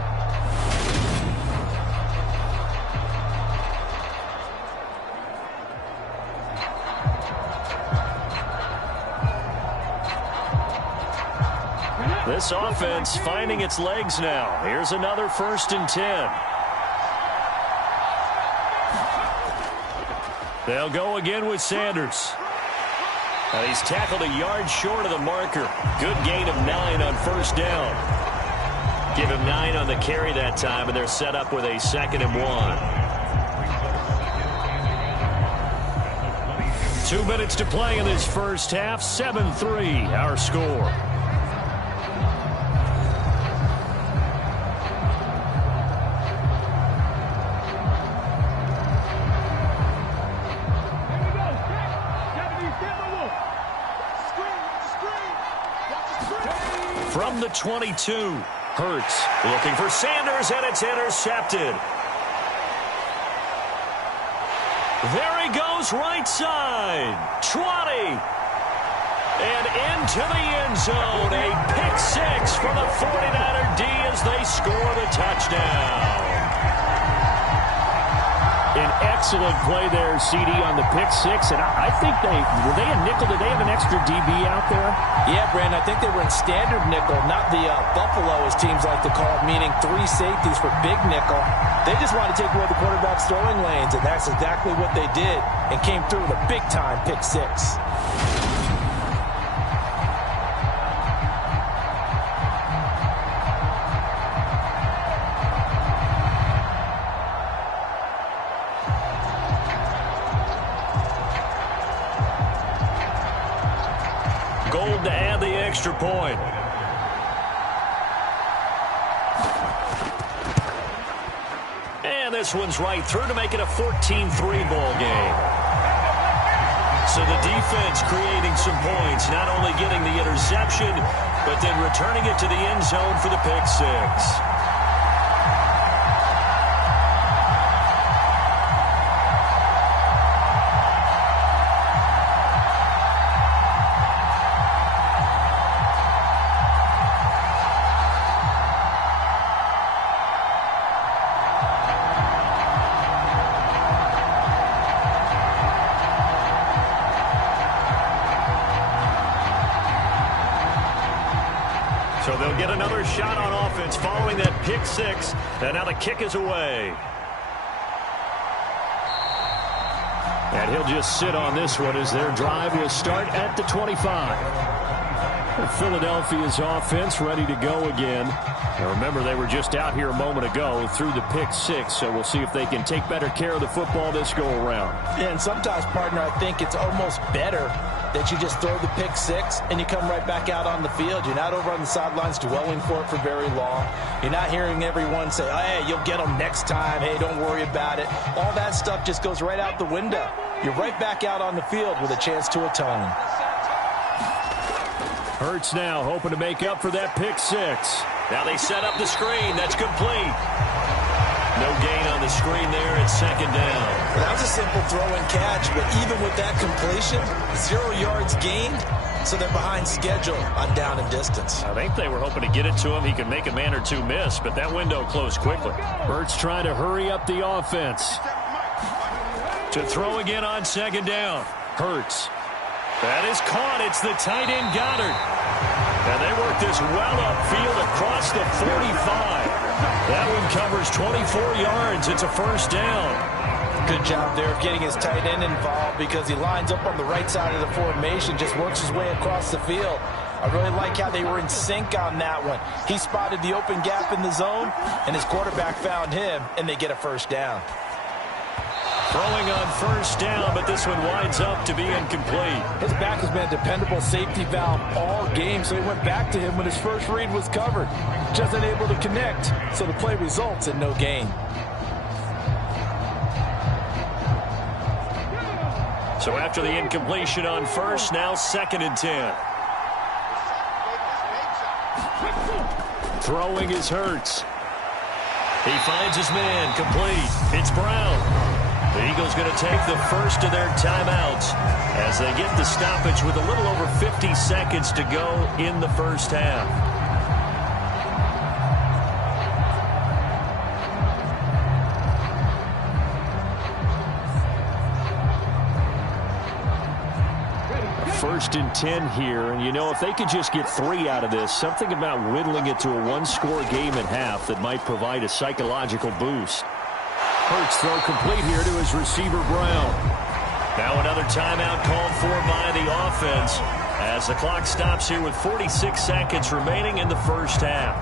This offense finding its legs now. Here's another 1st and 10. They'll go again with Sanders. And he's tackled a yard short of the marker. Good gain of 9 on 1st down. Give him 9 on the carry that time, and they're set up with a 2nd and 1. 2 minutes to play in this first half. 7-3 our score. From the 22, Hurts looking for Sanders, and it's intercepted. There he goes, right side. 20. And into the end zone. A pick 6 for the 49er D as they score the touchdown. An excellent play there, CD, on the pick 6. And I think were they a nickel? Did they have an extra DB out there? Yeah, Brandon, I think they were in standard nickel, not the Buffalo, as teams like to call it, meaning 3 safeties for big nickel. They just wanted to take away the quarterback's throwing lanes, and that's exactly what they did, and came through with a big-time pick 6. Gold to add the extra point. And this one's right through to make it a 14-3 ball game. So the defense creating some points, not only getting the interception, but then returning it to the end zone for the pick 6. So they'll get another shot on offense following that pick 6. And now the kick is away. And he'll just sit on this one as their drive will start at the 25. Philadelphia's offense ready to go again. Now remember, they were just out here a moment ago through the pick 6, so we'll see if they can take better care of the football this go around. Yeah, and sometimes, partner, I think it's almost better that you just throw the pick 6 and you come right back out on the field. You're not over on the sidelines dwelling for it for very long. You're not hearing everyone say, hey, you'll get them next time. Hey, don't worry about it. All that stuff just goes right out the window. You're right back out on the field with a chance to atone. Hurts now hoping to make up for that pick 6. Now they set up the screen. That's complete. No gain on the screen there at 2nd down. That was a simple throw and catch, but even with that completion, 0 yards gained, so they're behind schedule on down and distance. I think they were hoping to get it to him. He could make a man or two miss, but that window closed quickly. Hurts trying to hurry up the offense. To throw again on 2nd down. Hurts. That is caught. It's the tight end Goddard. And they work this well upfield across the 45. That one covers 24 yards. It's a 1st down. Good job there of getting his tight end involved because he lines up on the right side of the formation, just works his way across the field. I really like how they were in sync on that one. He spotted the open gap in the zone, and his quarterback found him, and they get a 1st down. Throwing on 1st down, but this one winds up to be incomplete. His back has been a dependable safety valve all game, so he went back to him when his first read was covered. Just unable to connect, so the play results in no gain. So after the incompletion on 1st, now 2nd and 10. Throwing is Hurts. He finds his man, complete. It's Brown. The Eagles going to take the first of their timeouts as they get the stoppage with a little over 50 seconds to go in the first half. First and 10 here, and you know, if they could just get 3 out of this, something about whittling it to a one-score game at half that might provide a psychological boost. Hurts throw complete here to his receiver, Brown. Now another timeout called for by the offense as the clock stops here with 46 seconds remaining in the first half.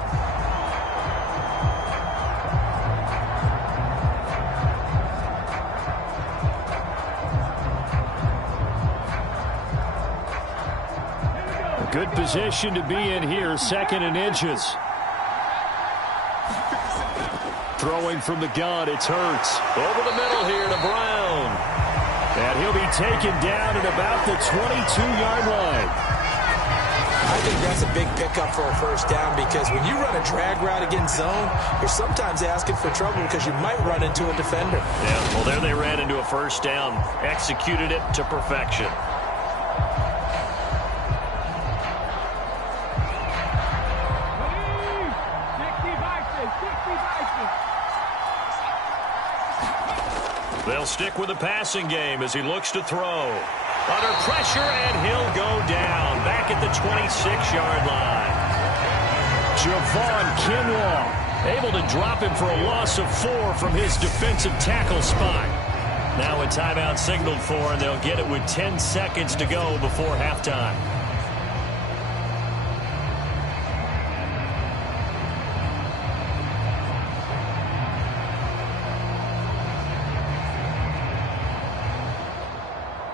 Good position to be in here, 2nd and inches. Throwing from the gun, it's Hurts. Over the middle here to Brown. And he'll be taken down at about the 22-yard line. I think that's a big pickup for a first down because when you run a drag route against zone, you're sometimes asking for trouble because you might run into a defender. Yeah, well, there they ran into a first down, executed it to perfection. They'll stick with the passing game as he looks to throw. Under pressure, and he'll go down back at the 26-yard line. Javon Kinlaw able to drop him for a loss of 4 from his defensive tackle spot. Now a timeout signaled for, and they'll get it with 10 seconds to go before halftime.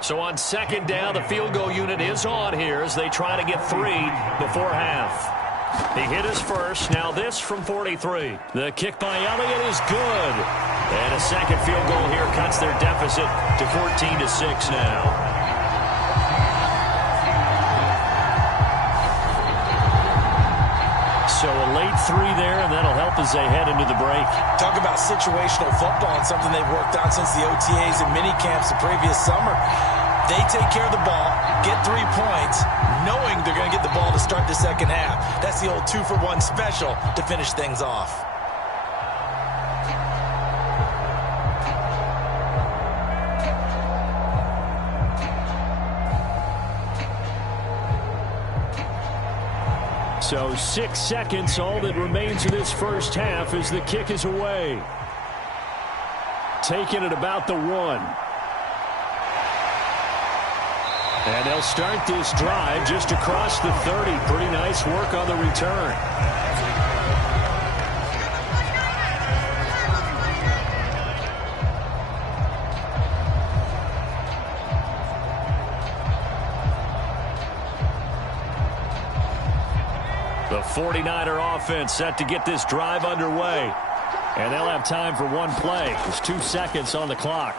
So on 2nd down, the field goal unit is on here as they try to get 3 before half. He hit his first. Now this from 43. The kick by Elliott is good. And a second field goal here cuts their deficit to 14-6 now. So a late 3 there, and that'll help as they head into the break. Talk about situational football and something they've worked on since the OTAs and mini camps the previous summer. They take care of the ball, get 3 points, knowing they're going to get the ball to start the second half. That's the old 2-for-1 special to finish things off. So 6 seconds, all that remains of this first half as the kick is away. Taking it about the 1. And they'll start this drive just across the 30. Pretty nice work on the return. The 49er offense set to get this drive underway. And they'll have time for one play. There's 2 seconds on the clock.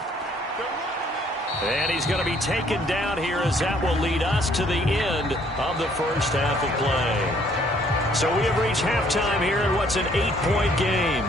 And he's going to be taken down here as that will lead us to the end of the first half of play. So we have reached halftime here in what's an 8-point game.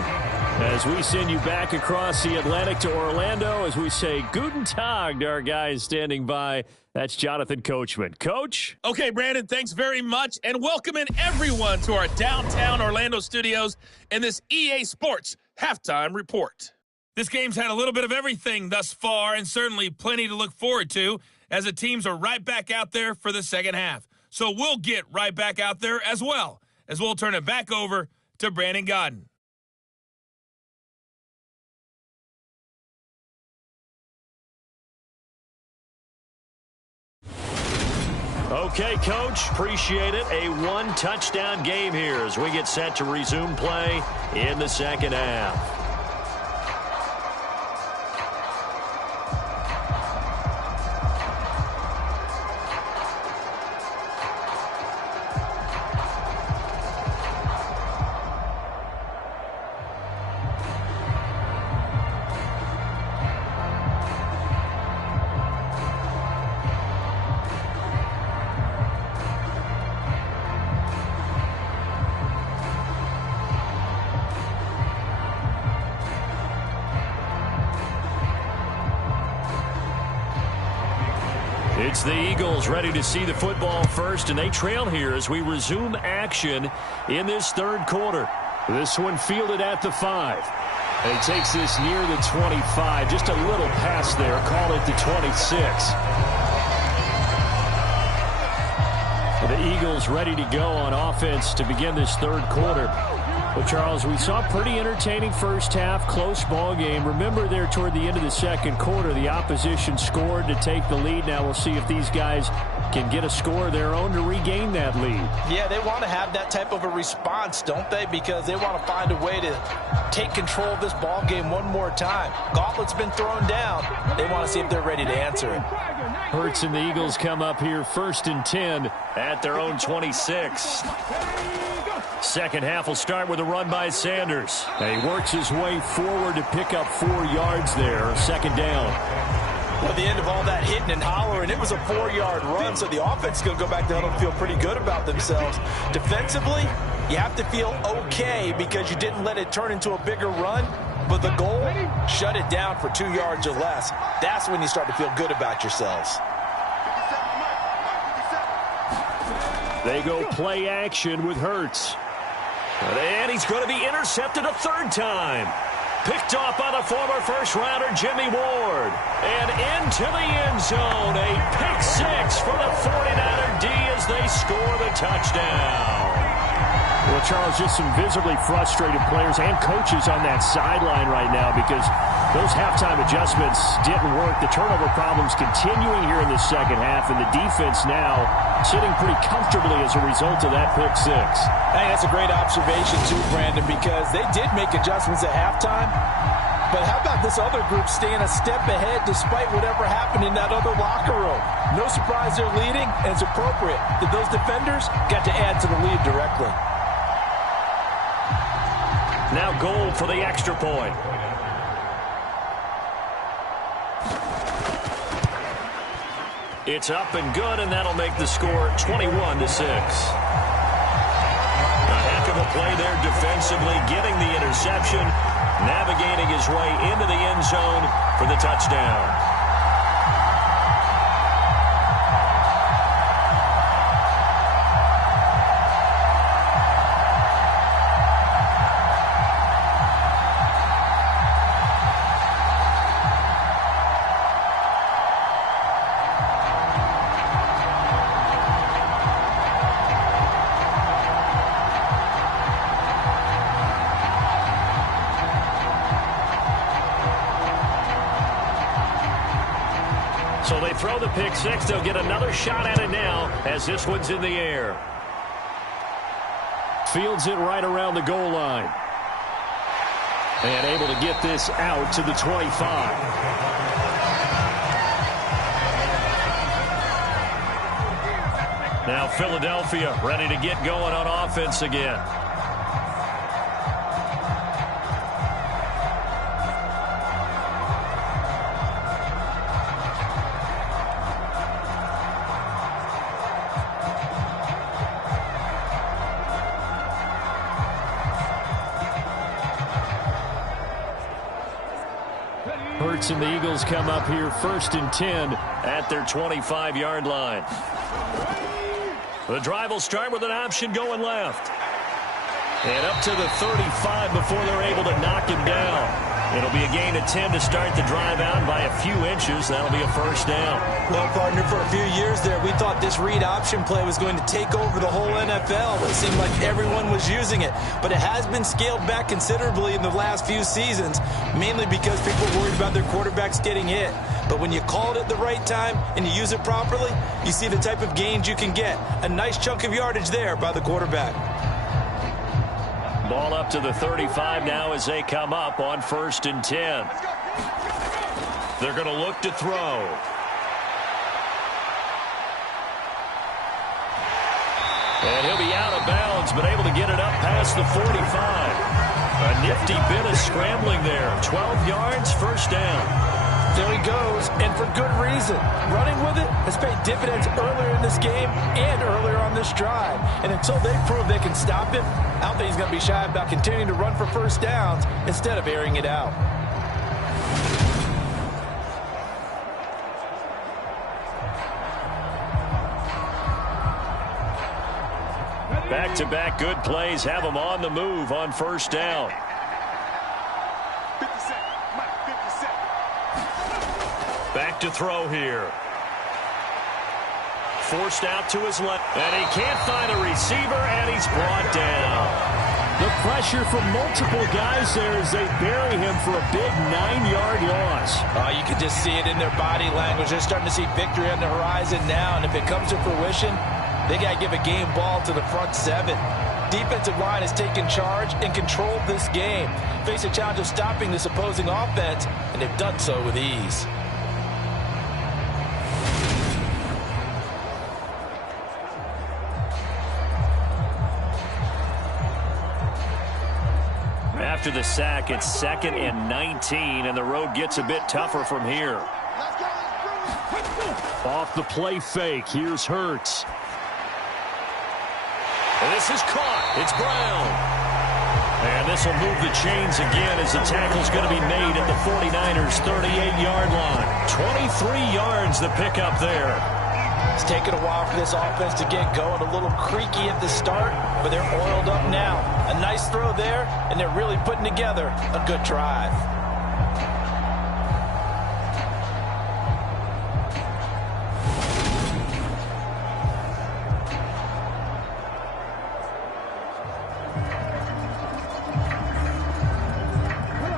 As we send you back across the Atlantic to Orlando, as we say Guten Tag to our guys standing by. That's Jonathan Coachman. Coach? Okay, Brandon, thanks very much. And welcome in everyone to our downtown Orlando studios and this EA Sports Halftime Report. This game's had a little bit of everything thus far and certainly plenty to look forward to as the teams are right back out there for the second half. So we'll get right back out there as well as we'll turn it back over to Brandon Godden. Okay, Coach, appreciate it. A 1-touchdown game here as we get set to resume play in the second half. It's the Eagles ready to see the football first, and they trail here as we resume action in this third quarter. This one fielded at the 5. And he takes this near the 25. Just a little pass there. Call it the 26. The Eagles ready to go on offense to begin this third quarter. Well, Charles, we saw a pretty entertaining first half, close ball game. Remember there toward the end of the second quarter, the opposition scored to take the lead. Now we'll see if these guys can get a score of their own to regain that lead. Yeah, they want to have that type of a response, don't they? Because they want to find a way to take control of this ball game one more time. Gauntlet's been thrown down. They want to see if they're ready to answer it. Hurts and the Eagles come up here 1st and 10 at their own 26. Second half will start with a run by Sanders. And he works his way forward to pick up 4 yards there. Second down. Well, at the end of all that hitting and hollering, it was a 4-yard run, so the offense is going to go back to huddle and feel pretty good about themselves. Defensively, you have to feel okay because you didn't let it turn into a bigger run. But the goal, shut it down for 2 yards or less. That's when you start to feel good about yourselves. They go play action with Hurts. And he's going to be intercepted a 3rd time. Picked off by the former first-rounder Jimmy Ward. And into the end zone. A pick 6 for the 49er D as they score the touchdown. Well, Charles, just some visibly frustrated players and coaches on that sideline right now because those halftime adjustments didn't work. The turnover problems continuing here in the second half, and the defense now sitting pretty comfortably as a result of that pick 6. Hey, that's a great observation too, Brandon, because they did make adjustments at halftime. But how about this other group staying a step ahead despite whatever happened in that other locker room? No surprise they're leading, and it's appropriate that those defenders got to add to the lead directly. Now goal for the extra point. It's up and good, and that'll make the score 21-6. A heck of a play there defensively, getting the interception, navigating his way into the end zone for the touchdown. So they throw the pick 6. They'll get another shot at it now as this one's in the air. Fields it right around the goal line. And able to get this out to the 25. Now Philadelphia ready to get going on offense again. Hurts and the Eagles come up here 1st and 10 at their 25-yard line. The drive will start with an option going left. And up to the 35 before they're able to knock him down. It'll be a gain of 10 to start the drive out by a few inches. That'll be a first down. Well, partner, for a few years there, we thought this read option play was going to take over the whole NFL. It seemed like everyone was using it. But it has been scaled back considerably in the last few seasons, mainly because people are worried about their quarterbacks getting hit. But when you call it at the right time and you use it properly, you see the type of gains you can get. A nice chunk of yardage there by the quarterback. Ball up to the 35 now as they come up on 1st and 10. They're going to look to throw. And he'll be out of bounds, but able to get it up past the 45. A nifty bit of scrambling there. 12 yards, first down. There he goes, and for good reason. Running with it has paid dividends earlier in this game and earlier on this drive. And until they prove they can stop him, I don't think he's going to be shy about continuing to run for first downs instead of airing it out. Back-to-back good plays have them on the move on first down. 50 seconds. Mike, 50 seconds. Back to throw here. Forced out to his left. And he can't find a receiver, and he's brought down. The pressure from multiple guys there as they bury him for a big 9-yard loss. You can just see it in their body language. They're starting to see victory on the horizon now, and if it comes to fruition, they got to give a game ball to the front seven. Defensive line has taken charge and controlled this game. Face a challenge of stopping this opposing offense, and they've done so with ease. After the sack, it's 2nd and 19, and the road gets a bit tougher from here. Off the play fake, here's Hurts. And this is caught. It's Brown. And this will move the chains again as the tackle's going to be made at the 49ers' 38-yard line. 23 yards the pickup there. It's taken a while for this offense to get going. A little creaky at the start, but they're oiled up now. A nice throw there, and they're really putting together a good drive.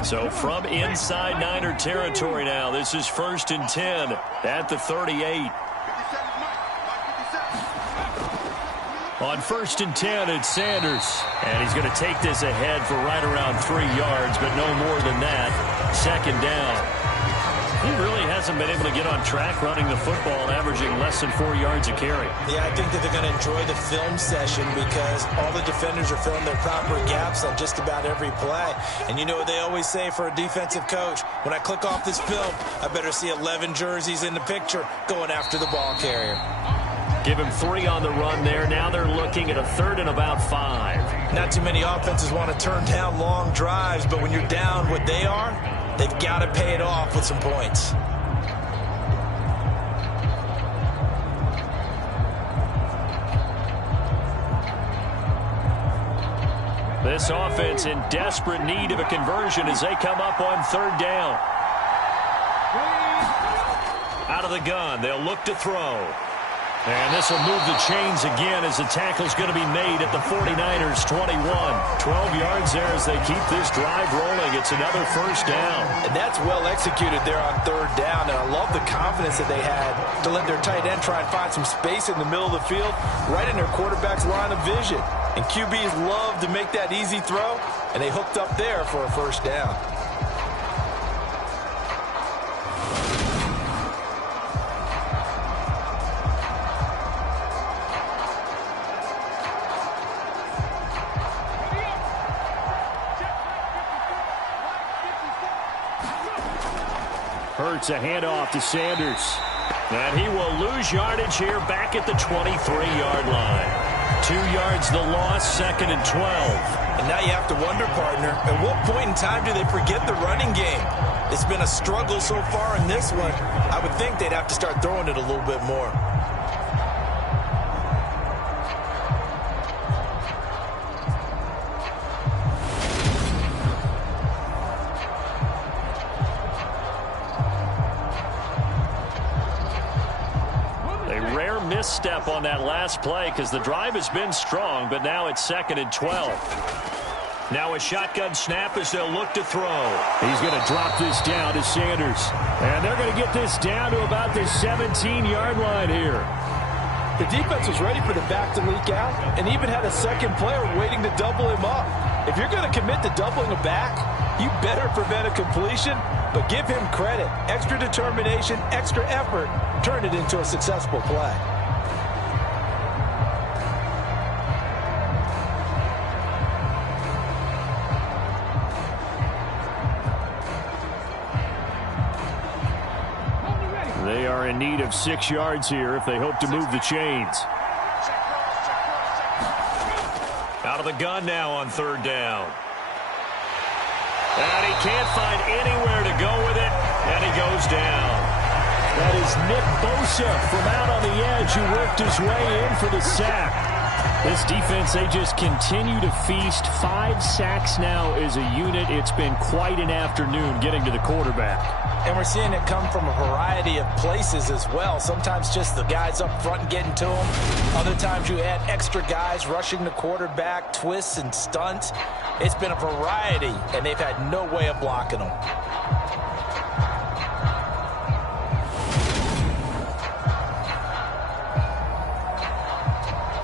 So from inside Niner territory now, this is 1st and 10 at the 38. On 1st and 10, it's Sanders. And he's going to take this ahead for right around 3 yards, but no more than that. 2nd down. He really hasn't been able to get on track running the football, averaging less than 4 yards a carry. Yeah, I think that they're going to enjoy the film session because all the defenders are filling their proper gaps on just about every play. And you know what they always say for a defensive coach? When I click off this film, I better see 11 jerseys in the picture going after the ball carrier. Give him 3 on the run there. Now they're looking at a 3rd and about 5. Not too many offenses want to turn down long drives, but when you're down what they are, they've got to pay it off with some points. This offense in desperate need of a conversion as they come up on 3rd down. Out of the gun, they'll look to throw. And this will move the chains again as the tackle's going to be made at the 49ers' 21. 12 yards there as they keep this drive rolling. It's another 1st down. And that's well executed there on 3rd down. And I love the confidence that they had to let their tight end try and find some space in the middle of the field, right in their quarterback's line of vision. And QBs love to make that easy throw, and they hooked up there for a 1st down. Hurts a handoff to Sanders. And he will lose yardage here back at the 23-yard line. 2 yards the loss, 2nd and 12. And now you have to wonder, partner, at what point in time do they forget the running game? It's been a struggle so far in this one. I would think they'd have to start throwing it a little bit more. Misstep on that last play because the drive has been strong, but now it's 2nd and 12. Now a shotgun snap as they'll look to throw. He's going to drop this down to Sanders. And they're going to get this down to about the 17-yard line here. The defense was ready for the back to leak out and even had a second player waiting to double him up. If you're going to commit to doubling a back, you better prevent a completion, but give him credit. Extra determination, extra effort, turn it into a successful play. They are in need of 6 yards here if they hope to move the chains. Out of the gun now on 3rd down. And he can't find anywhere to go with it, and he goes down. That is Nick Bosa from out on the edge who worked his way in for the sack. This defense, they just continue to feast. 5 sacks now as a unit. It's been quite an afternoon getting to the quarterback. And we're seeing it come from a variety of places as well. Sometimes just the guys up front getting to him. Other times you add extra guys rushing the quarterback, twists and stunts. It's been a variety, and they've had no way of blocking them.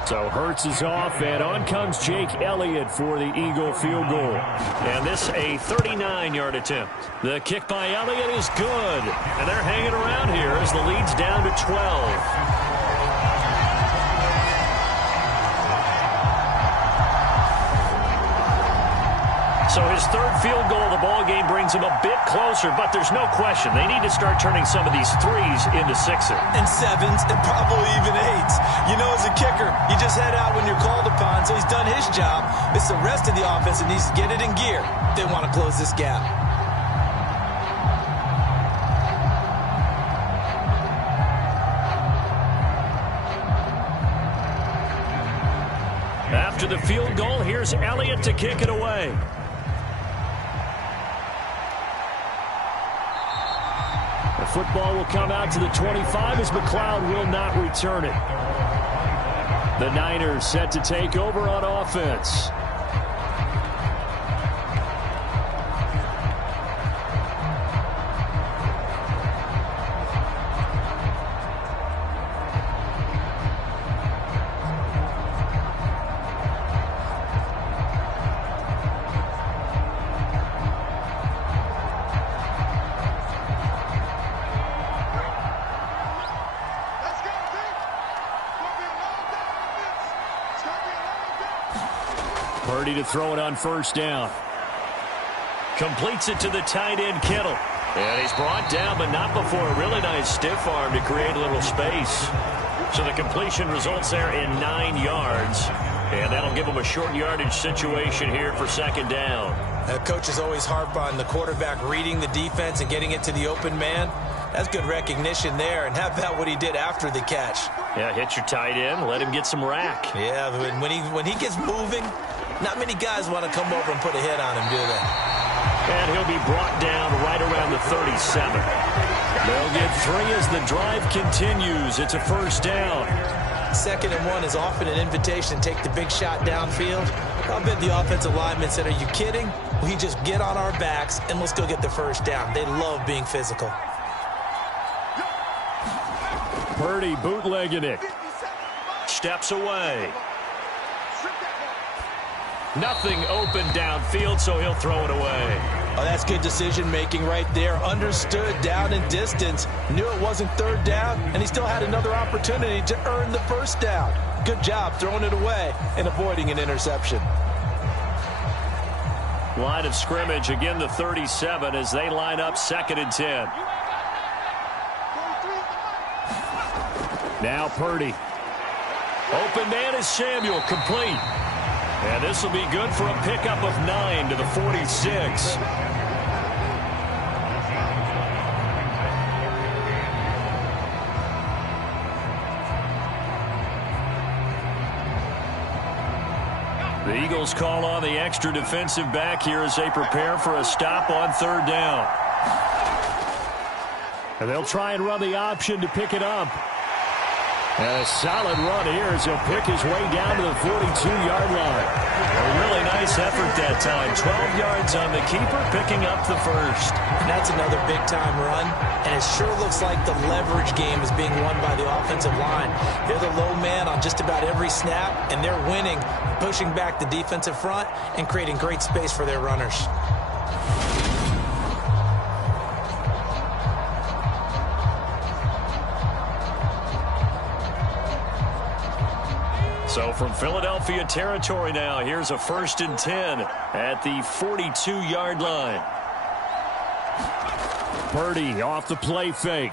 So Hurts is off, and on comes Jake Elliott for the Eagle field goal. And this a 39-yard attempt. The kick by Elliott is good, and they're hanging around here as the lead's down to 12. So his third field goal of the ball game brings him a bit closer, but there's no question they need to start turning some of these threes into sixes. And sevens, and probably even eights. You know, as a kicker, you just head out when you're called upon, so he's done his job. It's the rest of the offense that needs to get it in gear. They want to close this gap. After the field goal, here's Elliott to kick it away. The football will come out to the 25 as McLeod will not return it. The Niners set to take over on offense. Purdy to throw it on first down. Completes it to the tight end, Kittle. And he's brought down, but not before a really nice stiff arm to create a little space. So the completion results there in 9 yards. And that'll give him a short yardage situation here for second down. Coaches always harp on the quarterback reading the defense and getting it to the open man. That's good recognition there. And how about what he did after the catch? Yeah, hit your tight end, let him get some rack. Yeah, when he gets moving, not many guys want to come over and put a hit on him, do they? And he'll be brought down right around the 37. They'll get 3 as the drive continues. It's a first down. 2nd and 1 is often an invitation to take the big shot downfield. I'll bet the offensive lineman said, are you kidding? We just get on our backs and let's go get the first down. They love being physical. Purdy bootlegging it. Steps away. Nothing open downfield, so he'll throw it away. Oh, that's good decision-making right there. Understood down and distance. Knew it wasn't 3rd down, and he still had another opportunity to earn the first down. Good job throwing it away and avoiding an interception. Line of scrimmage, again the 37 as they line up 2nd and 10. Now Purdy. Open man is Samuel, complete. And this will be good for a pickup of 9 to the 46. The Eagles call on the extra defensive back here as they prepare for a stop on 3rd down. And they'll try and run the option to pick it up. And a solid run here as he'll pick his way down to the 42-yard line. A really nice effort that time. 12 yards on the keeper, picking up the first. And that's another big-time run. And it sure looks like the leverage game is being won by the offensive line. They're the low man on just about every snap, and they're winning, pushing back the defensive front and creating great space for their runners. So from Philadelphia territory now, here's a 1st and 10 at the 42-yard line. Purdy off the play fake.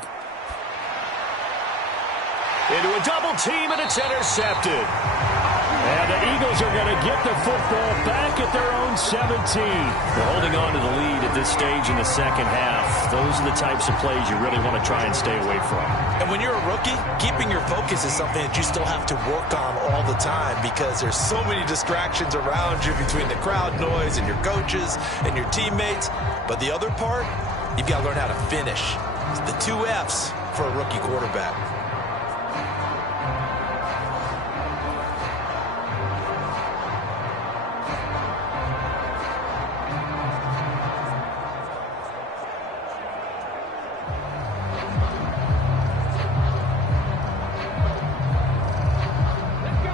Into a double team, and it's intercepted. And the Eagles are going to get the football back at their own 17. They're holding on to the lead at this stage in the second half. Those are the types of plays you really want to try and stay away from. And when you're a rookie, keeping your focus is something that you still have to work on all the time because there's so many distractions around you between the crowd noise and your coaches and your teammates. But the other part, you've got to learn how to finish. It's the 2 F's for a rookie quarterback.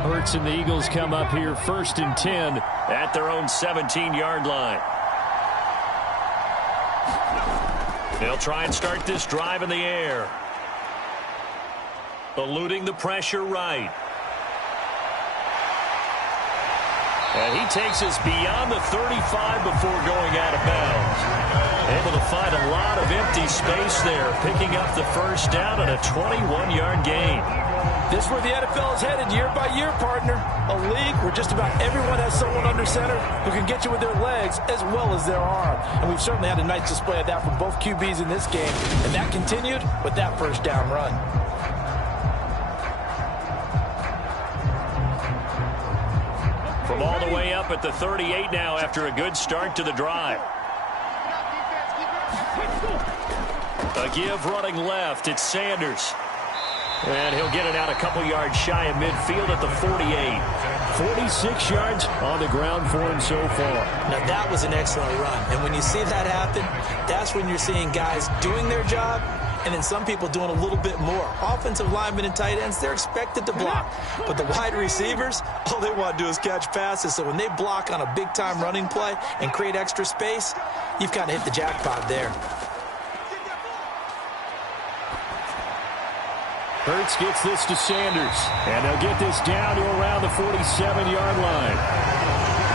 Hurts and the Eagles come up here 1st and 10 at their own 17-yard line. They'll try and start this drive in the air. Eluding the pressure right. And he takes us beyond the 35 before going out of bounds. Able to find a lot of empty space there, picking up the first down and a 21-yard gain. This is where the NFL is headed year by year, partner. A league where just about everyone has someone under center who can get you with their legs as well as their arm. And we've certainly had a nice display of that from both QBs in this game. And that continued with that first down run. From all the way up at the 38 now after a good start to the drive. A give running left. It's Sanders. And he'll get it out a couple yards shy of midfield at the 48. 46 yards on the ground for him so far. Now, that was an excellent run. And when you see that happen, that's when you're seeing guys doing their job and then some people doing a little bit more. Offensive linemen and tight ends, they're expected to block. But the wide receivers, all they want to do is catch passes. So when they block on a big-time running play and create extra space, you've kind of hit the jackpot there. Hurts gets this to Sanders, and they'll get this down to around the 47-yard line.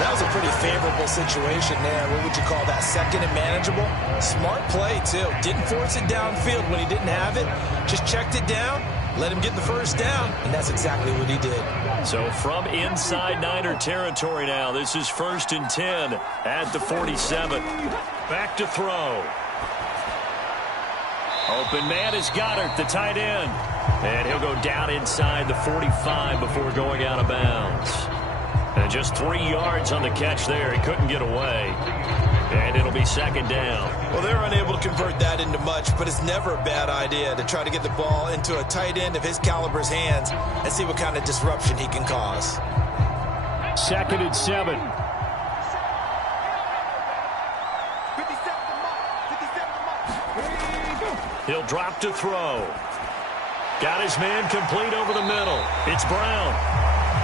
That was a pretty favorable situation there. What would you call that? Second and manageable? Smart play, too. Didn't force it downfield when he didn't have it. Just checked it down, let him get the first down, and that's exactly what he did. So from inside Niner territory now, this is 1st and 10 at the 47. Back to throw. Open man is Goddard, the tight end. And he'll go down inside the 45 before going out of bounds. And just 3 yards on the catch there. He couldn't get away. And it'll be second down. Well, they're unable to convert that into much, but it's never a bad idea to try to get the ball into a tight end of his caliber's hands and see what kind of disruption he can cause. 2nd and 7. He'll drop to throw. Got his man complete over the middle. It's Brown.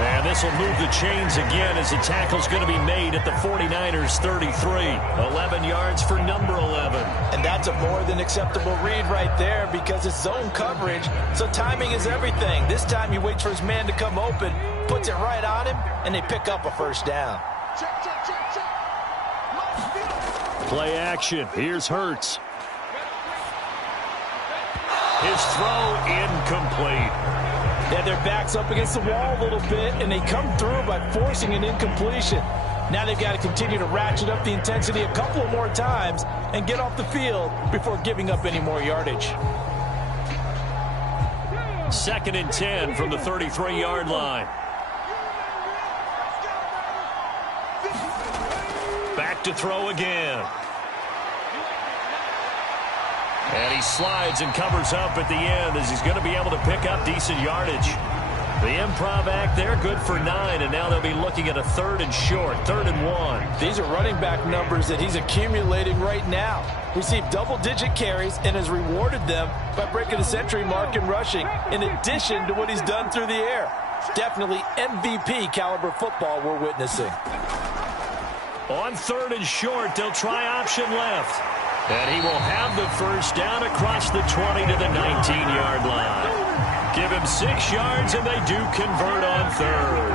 And this will move the chains again as the tackle's going to be made at the 49ers 33. 11 yards for number 11. And that's a more than acceptable read right there because it's zone coverage, so timing is everything. This time he waits for his man to come open, puts it right on him, and they pick up a first down. Play action. Here's Hurts. His throw incomplete. Yeah, their back's up against the wall a little bit, and they come through by forcing an incompletion. Now they've got to continue to ratchet up the intensity a couple of more times and get off the field before giving up any more yardage. 2nd and 10 from the 33-yard line. Back to throw again. And he slides and covers up at the end as he's going to be able to pick up decent yardage. The improv act there, good for 9, and now they'll be looking at a 3rd and short, 3rd and 1. These are running back numbers that he's accumulating right now. Received double-digit carries and has rewarded them by breaking the century mark in rushing, in addition to what he's done through the air. Definitely MVP caliber football we're witnessing. On 3rd and short, they'll try option left. And he will have the first down across the 20 to the 19-yard line. Give him 6 yards, and they do convert on 3rd.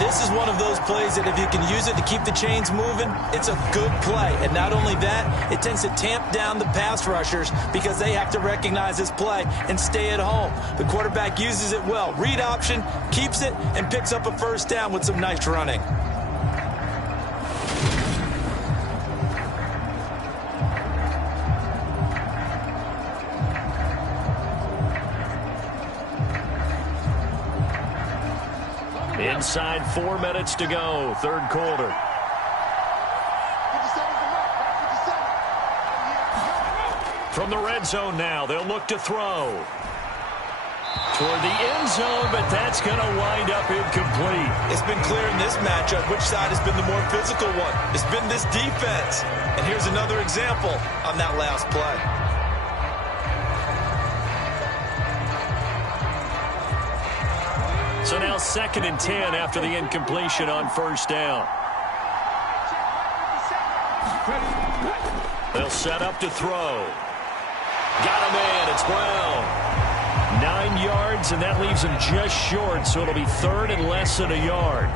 This is one of those plays that if you can use it to keep the chains moving, it's a good play. And not only that, it tends to tamp down the pass rushers because they have to recognize this play and stay at home. The quarterback uses it well. Read option, keeps it, and picks up a first down with some nice running. Inside 4 minutes to go, third quarter. From the red zone now, they'll look to throw. Toward the end zone, but that's going to wind up incomplete. It's been clear in this matchup which side has been the more physical one. It's been this defense. And here's another example on that last play. So now 2nd and 10 after the incompletion on first down. They'll set up to throw. Got a man. It's Brown. 9 yards, and that leaves him just short, so it'll be 3rd and less than a yard.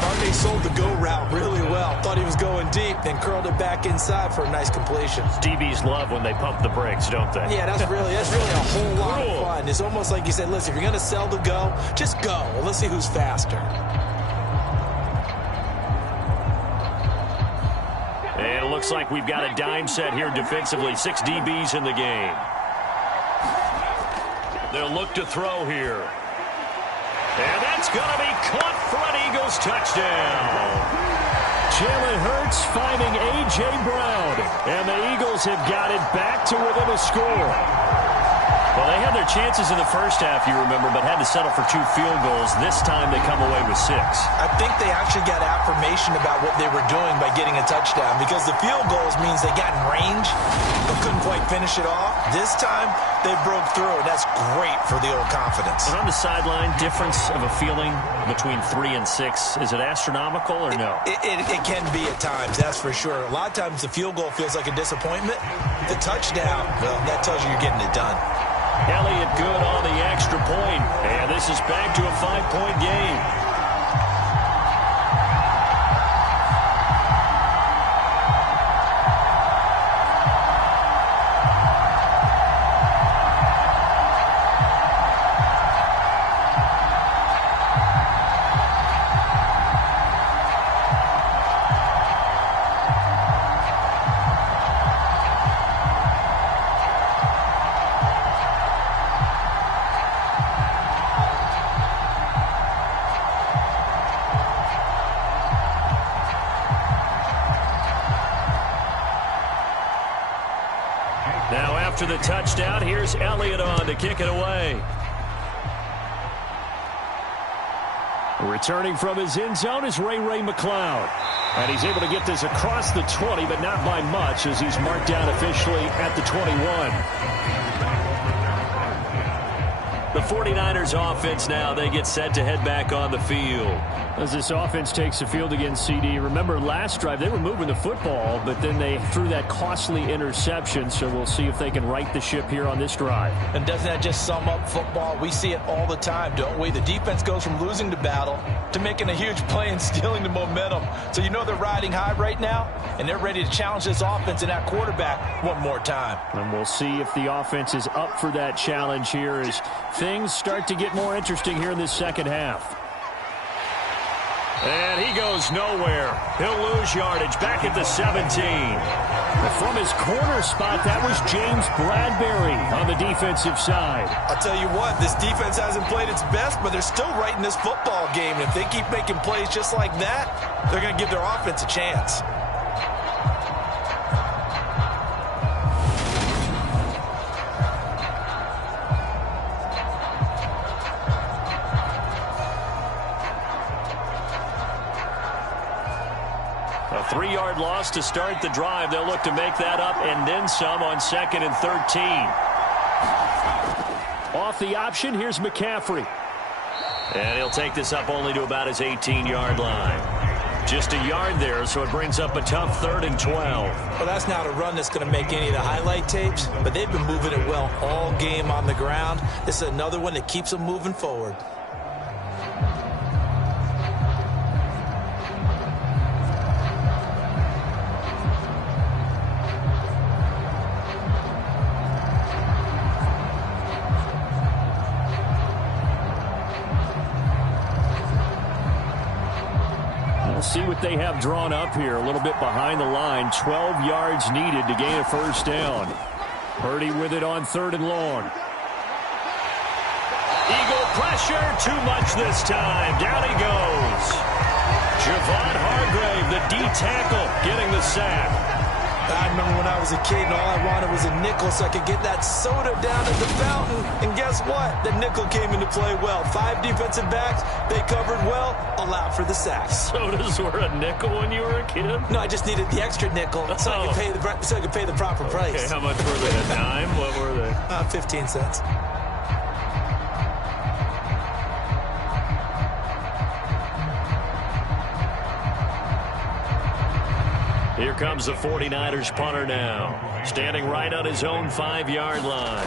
Barney sold the go route really well. Thought he was going deep, then curled it back inside for a nice completion. DBs love when they pump the brakes, don't they? Yeah, that's really a whole lot of fun. It's almost like you said, listen, if you're going to sell the go, just go. Well, let's see who's faster. And it looks like we've got a dime set here defensively. 6 DBs in the game. They'll look to throw here. And that's going to be caught for an Eagles touchdown. Jalen Hurts finding A.J. Brown. And the Eagles have got it back to within a score. Well, they had their chances in the first half, you remember, but had to settle for 2 field goals. This time they come away with 6. I think they actually got affirmation about what they were doing by getting a touchdown, because the field goals means they got in range but couldn't quite finish it off. This time they broke through, and that's great for the old confidence. And on the sideline, difference of a feeling between 3 and 6, is it astronomical or no? It can be at times, that's for sure. A lot of times the field goal feels like a disappointment. The touchdown, well, that tells you you're getting it done. Elliott good on the extra point, and this is back to a 5-point game. Now after the touchdown, here's Elliott on to kick it away. Returning from his end zone is Ray McCloud. And he's able to get this across the 20, but not by much, as he's marked down officially at the 21. The 49ers offense now, they get set to head back on the field. As this offense takes the field against CD, remember last drive they were moving the football, but then they threw that costly interception, so we'll see if they can right the ship here on this drive. And doesn't that just sum up football? We see it all the time, don't we? The defense goes from losing the battle to making a huge play and stealing the momentum. So you know they're riding high right now, and they're ready to challenge this offense and that quarterback one more time. And we'll see if the offense is up for that challenge here as things start to get more interesting here in this second half. And he goes nowhere. He'll lose yardage back at the 17. From his corner spot, that was James Bradbury on the defensive side. I'll tell you what, this defense hasn't played its best, but they're still right in this football game. And if they keep making plays just like that, they're going to give their offense a chance. A 3-yard loss to start the drive. They'll look to make that up and then some on 2nd and 13. Off the option, here's McCaffrey. And he'll take this up only to about his 18-yard line. Just a yard there, so it brings up a tough 3rd and 12. Well, that's not a run that's going to make any of the highlight tapes, but they've been moving it well all game on the ground. This is another one that keeps them moving forward. Let's see what they have drawn up here. A little bit behind the line. 12 yards needed to gain a first down. Purdy with it on 3rd and long. Eagle pressure. Too much this time. Down he goes. Javon Hargrave, the D tackle, getting the sack. I remember when I was a kid and all I wanted was a nickel so I could get that soda down at the fountain. And guess what? The nickel came into play well. 5 defensive backs, they covered well, allowed for the sacks. Sodas were a nickel when you were a kid? No, I just needed the extra nickel so I could pay the proper price. Okay, how much were they? A dime? What were they? 15 cents. Here comes the 49ers punter now. Standing right on his own 5-yard line.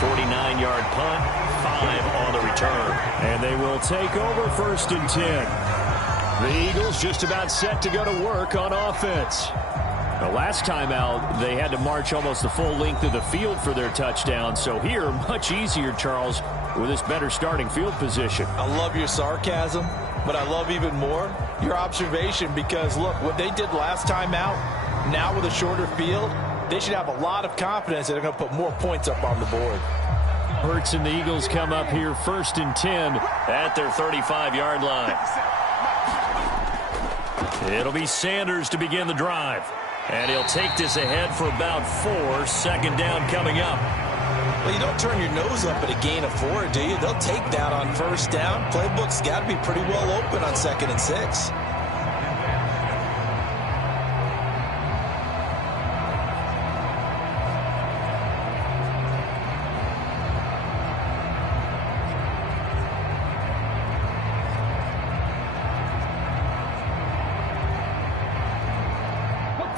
49-yard punt, 5 on the return. And they will take over 1st and 10. The Eagles just about set to go to work on offense. The last time out, they had to march almost the full length of the field for their touchdown. So here, much easier, Charles, with this better starting field position. I love your sarcasm, but I love even more your observation because, look, what they did last time out, now with a shorter field, they should have a lot of confidence that they're going to put more points up on the board. Hurts and the Eagles come up here 1st and 10 at their 35-yard line. It'll be Sanders to begin the drive. And he'll take this ahead for about 4. 2nd down coming up. Well, you don't turn your nose up at a gain of 4, do you? They'll take that on 1st down. Playbook's got to be pretty well open on 2nd and 6.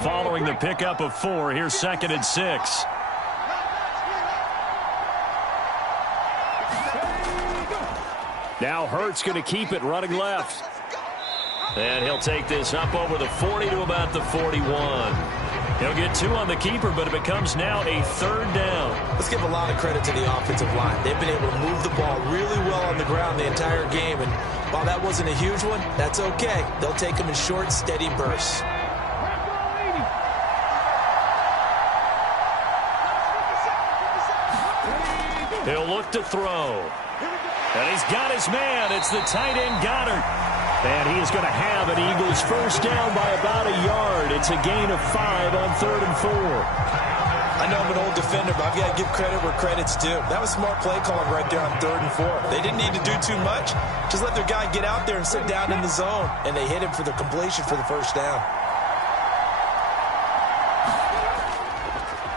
Following the pickup of 4, here's 2nd and 6. Now Hurts going to keep it running left. And he'll take this up over the 40 to about the 41. He'll get 2 on the keeper, but it becomes now a 3rd down. Let's give a lot of credit to the offensive line. They've been able to move the ball really well on the ground the entire game. And while that wasn't a huge one, that's okay. They'll take them in short, steady bursts. He'll look to throw. And he's got his man. It's the tight end Goddard. And he is going to have an Eagles first down by about a yard. It's a gain of 5 on 3rd and 4. I know I'm an old defender, but I've got to give credit where credit's due. That was smart play calling right there on 3rd and 4. They didn't need to do too much. Just let their guy get out there and sit down in the zone. And they hit him for the completion for the first down.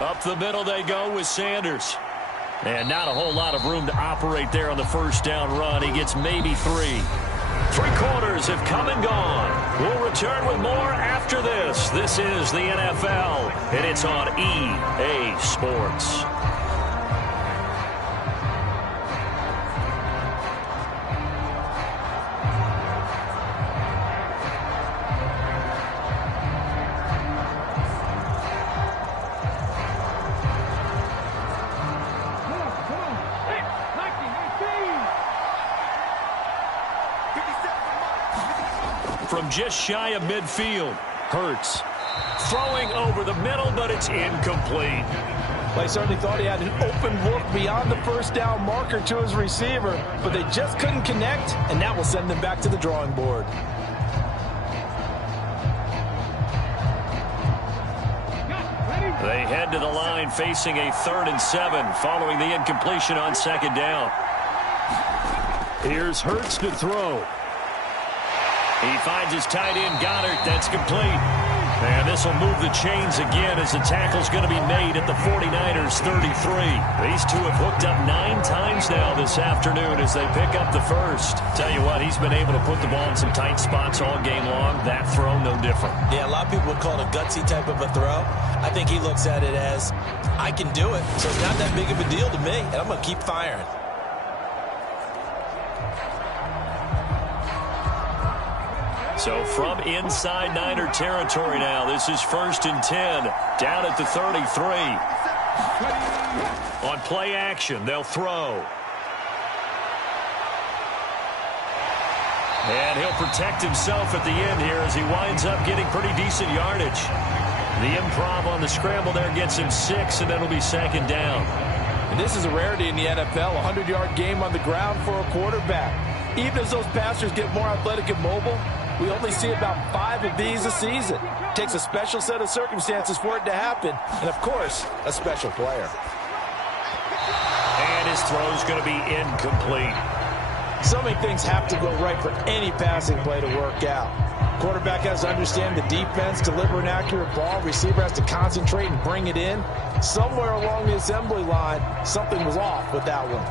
Up the middle they go with Sanders. And not a whole lot of room to operate there on the first down run. He gets maybe 3. 3 quarters have come and gone. We'll return with more after this. This is the NFL, and it's on EA Sports. From just shy of midfield, Hurts throwing over the middle, but it's incomplete. Well, he certainly thought he had an open look beyond the first down marker to his receiver, but they just couldn't connect, and that will send them back to the drawing board. They head to the line facing a 3rd and 7 following the incompletion on 2nd down. Here's Hurts to throw. He finds his tight end Goddard. That's complete. And this will move the chains again as the tackle's going to be made at the 49ers 33. These two have hooked up 9 times now this afternoon as they pick up the first. Tell you what, he's been able to put the ball in some tight spots all game long. That throw, no different. Yeah, a lot of people would call it a gutsy type of a throw. I think he looks at it as, I can do it, so it's not that big of a deal to me, and I'm going to keep firing. So from inside Niner territory now, this is 1st and 10, down at the 33. On play action, they'll throw. And he'll protect himself at the end here as he winds up getting pretty decent yardage. The improv on the scramble there gets him 6, and it'll be 2nd down. And this is a rarity in the NFL, a 100-yard game on the ground for a quarterback. Even as those passers get more athletic and mobile, we only see about 5 of these a season. It takes a special set of circumstances for it to happen, and, of course, a special player. And his throw's going to be incomplete. So many things have to go right for any passing play to work out. Quarterback has to understand the defense, deliver an accurate ball. Receiver has to concentrate and bring it in. Somewhere along the assembly line, something was off with that one.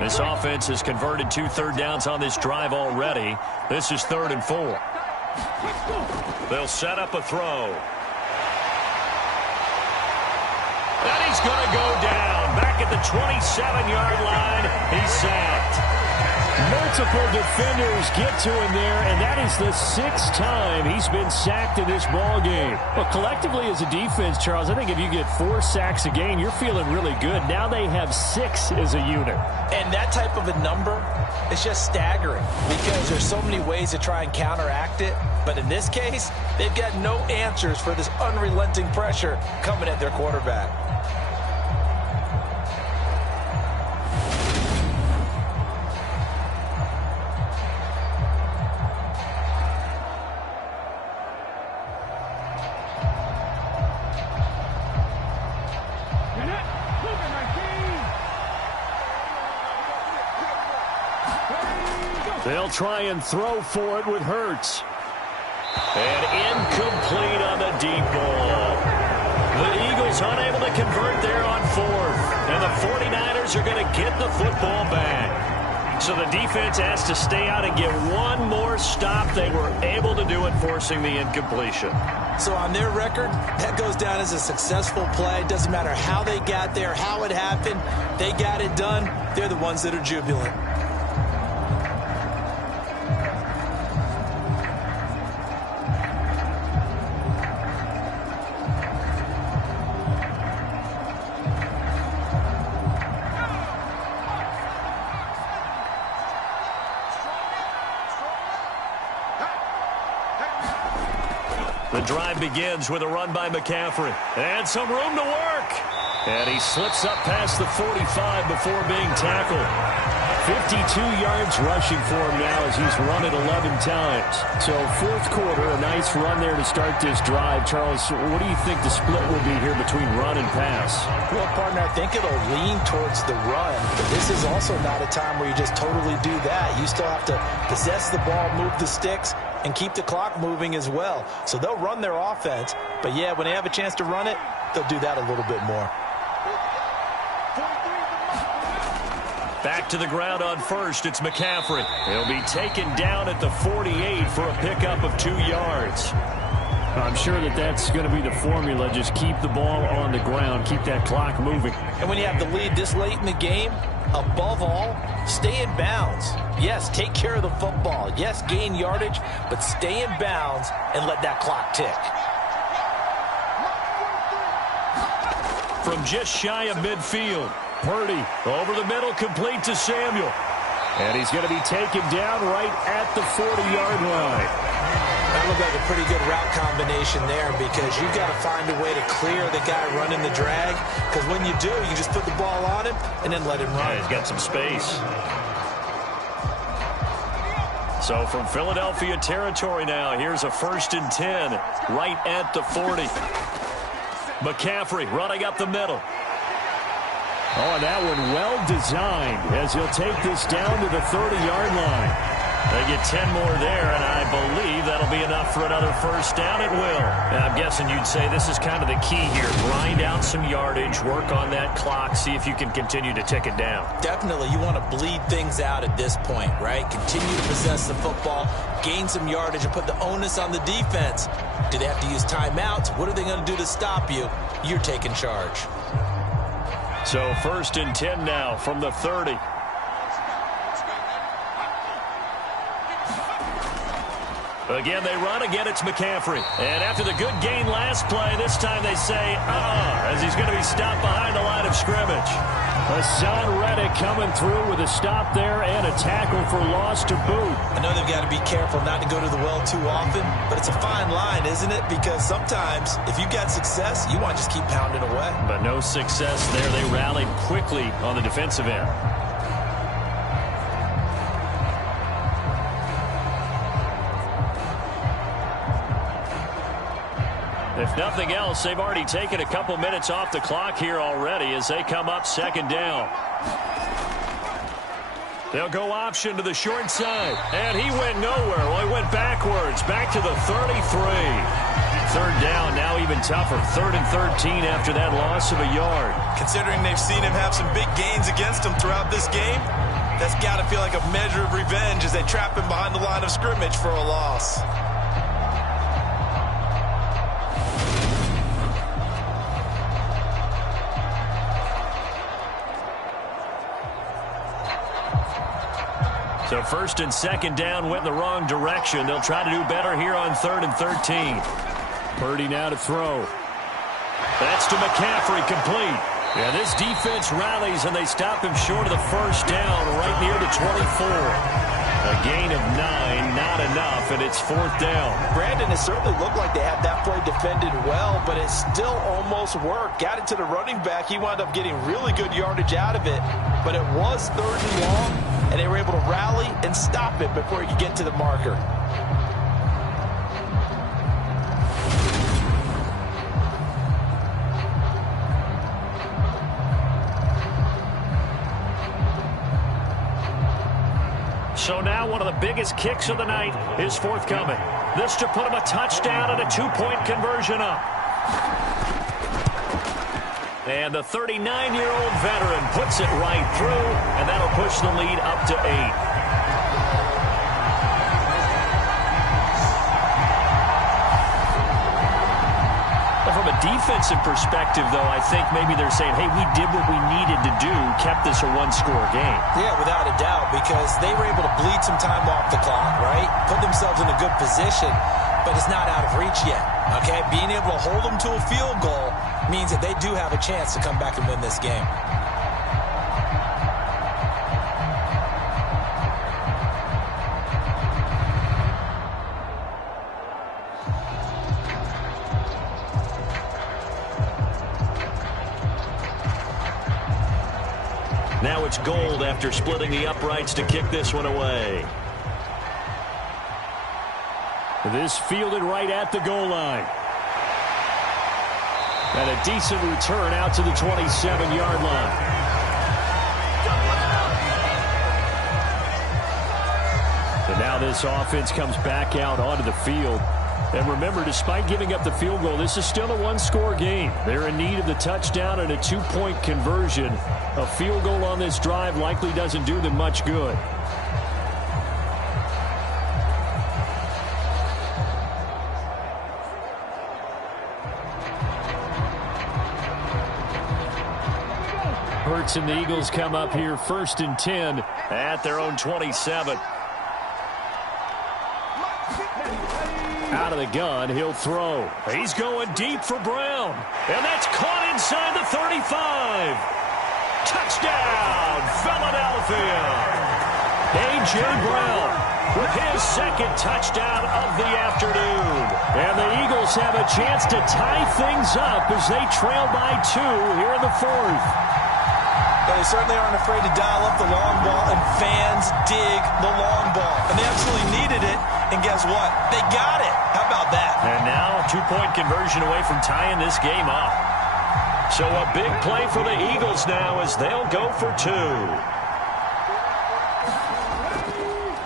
This offense has converted 2 third downs on this drive already. This is 3rd and 4. They'll set up a throw. And he's going to go down. Back at the 27-yard line, he's sacked. Multiple defenders get to him there, and that is the 6th time he's been sacked in this ball game. But collectively as a defense, Charles, I think if you get 4 sacks a game, you're feeling really good. Now they have 6 as a unit. And that type of a number is just staggering because there's so many ways to try and counteract it. But in this case, they've got no answers for this unrelenting pressure coming at their quarterback. They'll try and throw for it with Hurts. And incomplete on the deep ball. The Eagles unable to convert there on 4th. And the 49ers are going to get the football back. So the defense has to stay out and get one more stop. They were able to do it, forcing the incompletion. So on their record, that goes down as a successful play. Doesn't matter how they got there, how it happened. They got it done. They're the ones that are jubilant. The drive begins with a run by McCaffrey. And some room to work. And he slips up past the 45 before being tackled. 52 yards rushing for him now as he's run it 11 times. So 4th quarter, a nice run there to start this drive. Charles, what do you think the split will be here between run and pass? Well, partner, I think it'll lean towards the run. But this is also not a time where you just totally do that. You still have to possess the ball, move the sticks, and keep the clock moving as well. So they'll run their offense. But, yeah, when they have a chance to run it, they'll do that a little bit more. Back to the ground on 1st. It's McCaffrey. He'll be taken down at the 48 for a pickup of 2 yards. I'm sure that that's going to be the formula. Just keep the ball on the ground. Keep that clock moving. And when you have the lead this late in the game, above all, stay in bounds. Yes, take care of the football. Yes, gain yardage, but stay in bounds and let that clock tick. From just shy of midfield, Purdy over the middle, complete to Samuel. And he's going to be taken down right at the 40-yard line. That looked like a pretty good route combination there because you've got to find a way to clear the guy running the drag. Because when you do, you just put the ball on him and then let him run. Yeah, he's got some space. So from Philadelphia territory now, here's a 1st and 10 right at the 40. McCaffrey running up the middle. Oh, and that one well designed as he'll take this down to the 30-yard line. They get 10 more there, and I believe that'll be enough for another 1st down. It will. And I'm guessing you'd say this is kind of the key here. Grind out some yardage, work on that clock, see if you can continue to tick it down. Definitely. You want to bleed things out at this point, right? Continue to possess the football, gain some yardage, and put the onus on the defense. Do they have to use timeouts? What are they going to do to stop you? You're taking charge. So 1st and 10 now from the 30. Again, they run. Again, it's McCaffrey. And after the good gain last play, this time they say, as he's going to be stopped behind the line of scrimmage. Hassan Reddick coming through with a stop there and a tackle for loss to boot. I know they've got to be careful not to go to the well too often, but it's a fine line, isn't it? Because sometimes if you've got success, you want to just keep pounding away. But no success there. They rallied quickly on the defensive end. If nothing else, they've already taken a couple minutes off the clock here already as they come up second down. They'll go option to the short side. And he went nowhere. Well, he went backwards. Back to the 33. Third down, now even tougher. 3rd and 13 after that loss of a yard. Considering they've seen him have some big gains against them throughout this game, that's got to feel like a measure of revenge as they trap him behind the line of scrimmage for a loss. So 1st and 2nd down went in the wrong direction. They'll try to do better here on 3rd and 13. Purdy now to throw. That's to McCaffrey, complete. Yeah, this defense rallies, and they stop him short of the first down right near the 24. A gain of 9, not enough, and it's 4th down. Brandon, it certainly looked like they had that play defended well, but it still almost worked. Got it to the running back. He wound up getting really good yardage out of it, but it was 3rd and long, and they were able to rally and stop it before he could get to the marker. So now one of the biggest kicks of the night is forthcoming. This to put him a touchdown and a 2-point conversion up. And the 39-year-old veteran puts it right through, and that'll push the lead up to 8. From a defensive perspective, though, I think maybe they're saying, hey, we did what we needed to do, kept this a one-score game. Yeah, without a doubt, because they were able to bleed some time off the clock, right? Put themselves in a good position, but it's not out of reach yet, okay? Being able to hold them to a field goal means that they do have a chance to come back and win this game. Now it's Gold after splitting the uprights to kick this one away. This fielded right at the goal line. And a decent return out to the 27-yard line. And now this offense comes back out onto the field. And remember, despite giving up the field goal, this is still a one-score game. They're in need of the touchdown and a 2-point conversion. A field goal on this drive likely doesn't do them much good. Hurts and the Eagles come up here 1st and 10 at their own 27. Out of the gun, he'll throw. He's going deep for Brown. And that's caught inside the 35. Touchdown, Philadelphia. A.J. Brown with his 2nd touchdown of the afternoon. And the Eagles have a chance to tie things up as they trail by 2 here in the 4th. But they certainly aren't afraid to dial up the long ball, and fans dig the long ball. And they absolutely needed it, and guess what? They got it. How about that? And now a 2-point conversion away from tying this game up. So a big play for the Eagles now as they'll go for 2.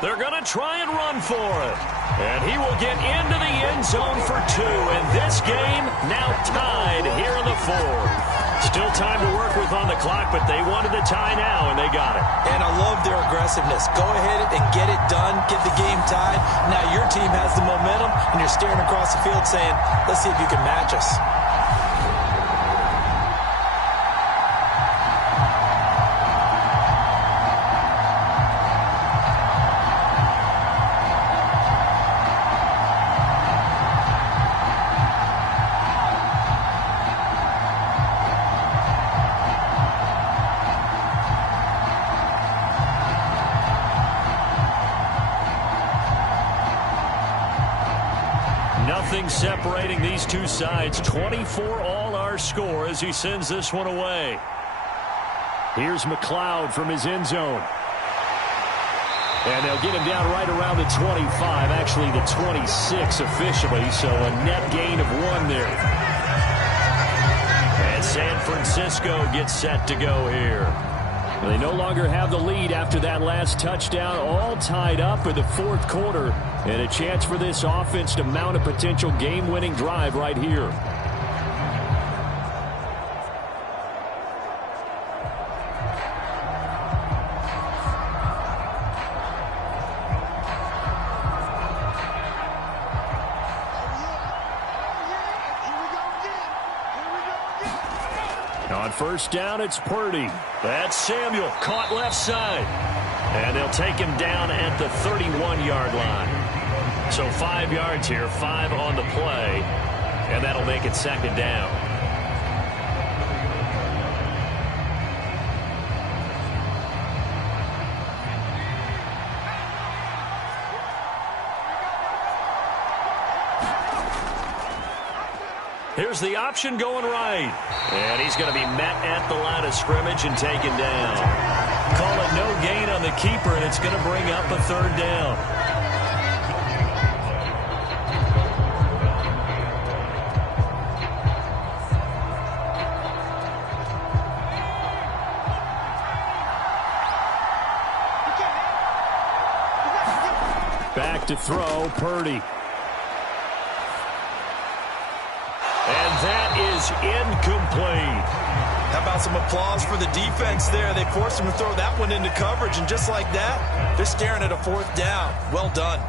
They're going to try and run for it. And he will get into the end zone for 2. And this game now tied here in the 4th. Still time to work with on the clock, but they wanted the tie now, and they got it. And I love their aggressiveness. Go ahead and get it done, get the game tied. Now your team has the momentum, and you're staring across the field saying, let's see if you can match us. Nothing separating these two sides. 24-all our score as he sends this one away. Here's McLeod from his end zone. And they'll get him down right around the 25, actually the 26 officially, so a net gain of 1 there. And San Francisco gets set to go here. They no longer have the lead after that last touchdown, all tied up in the fourth quarter, and a chance for this offense to mount a potential game-winning drive right here. On first down, it's Purdy. That's Samuel, caught left side. And they'll take him down at the 31-yard line. So 5 yards here, 5 on the play, and that'll make it second down. Here's the option going right. And he's going to be met at the line of scrimmage and taken down. Call it no gain on the keeper, and it's going to bring up a third down. Back to throw, Purdy. And that is incomplete. How about some applause for the defense there? They forced him to throw that one into coverage, and just like that, they're staring at a fourth down. Well done.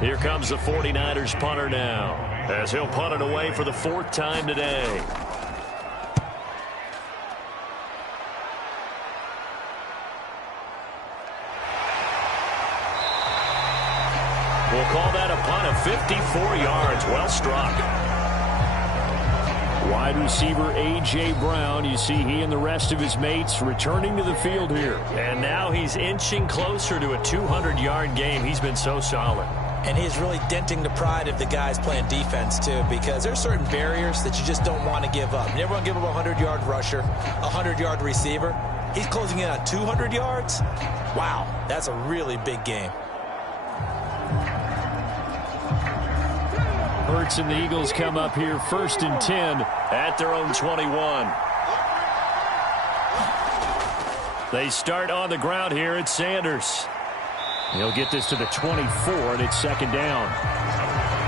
Here comes the 49ers punter now, as he'll punt it away for the 4th time today. We'll call that a punt of 54 yards. Well struck. Wide receiver A.J. Brown. You see he and the rest of his mates returning to the field here. And now he's inching closer to a 200-yard game. He's been so solid. And he's really denting the pride of the guys playing defense, too, because there's certain barriers that you just don't want to give up. You never want to give up a 100-yard rusher, a 100-yard receiver. He's closing in on 200 yards. Wow, that's a really big game. Hurts and the Eagles come up here 1st and 10 at their own 21. They start on the ground here at Sanders. He'll get this to the 24, and it's second down.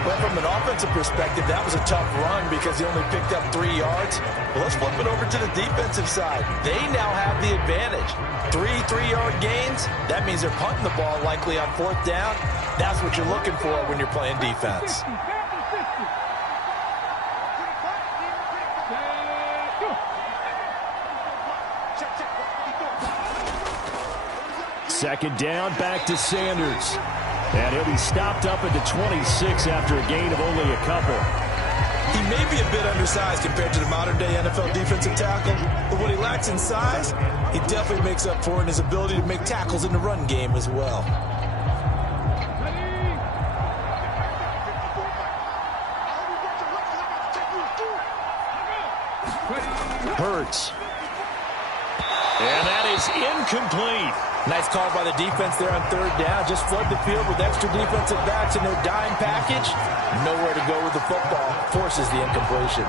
Well, from an offensive perspective, that was a tough run because he only picked up 3 yards. Well, let's flip it over to the defensive side. They now have the advantage. 3 3-yard gains. That means they're punting the ball likely on 4th down. That's what you're looking for when you're playing defense. Second down, back to Sanders. And he'll be stopped up at the 26 after a gain of only a couple. He may be a bit undersized compared to the modern-day NFL defensive tackle, but what he lacks in size, he definitely makes up for in his ability to make tackles in the run game as well. Hurts. And that is incomplete. Nice call by the defense there on 3rd down. Just flood the field with extra defensive backs in their dime package. Nowhere to go with the football. Forces the incompletion.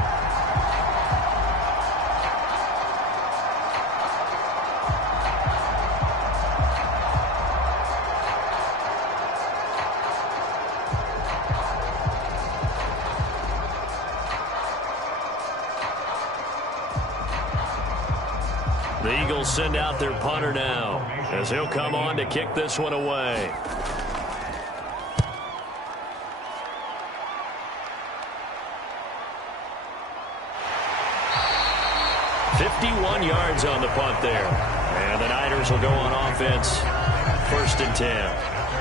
The Eagles send out their punter now, as he'll come on to kick this one away. "51 yards on the punt there. And the Niners will go on offense. 1st and 10.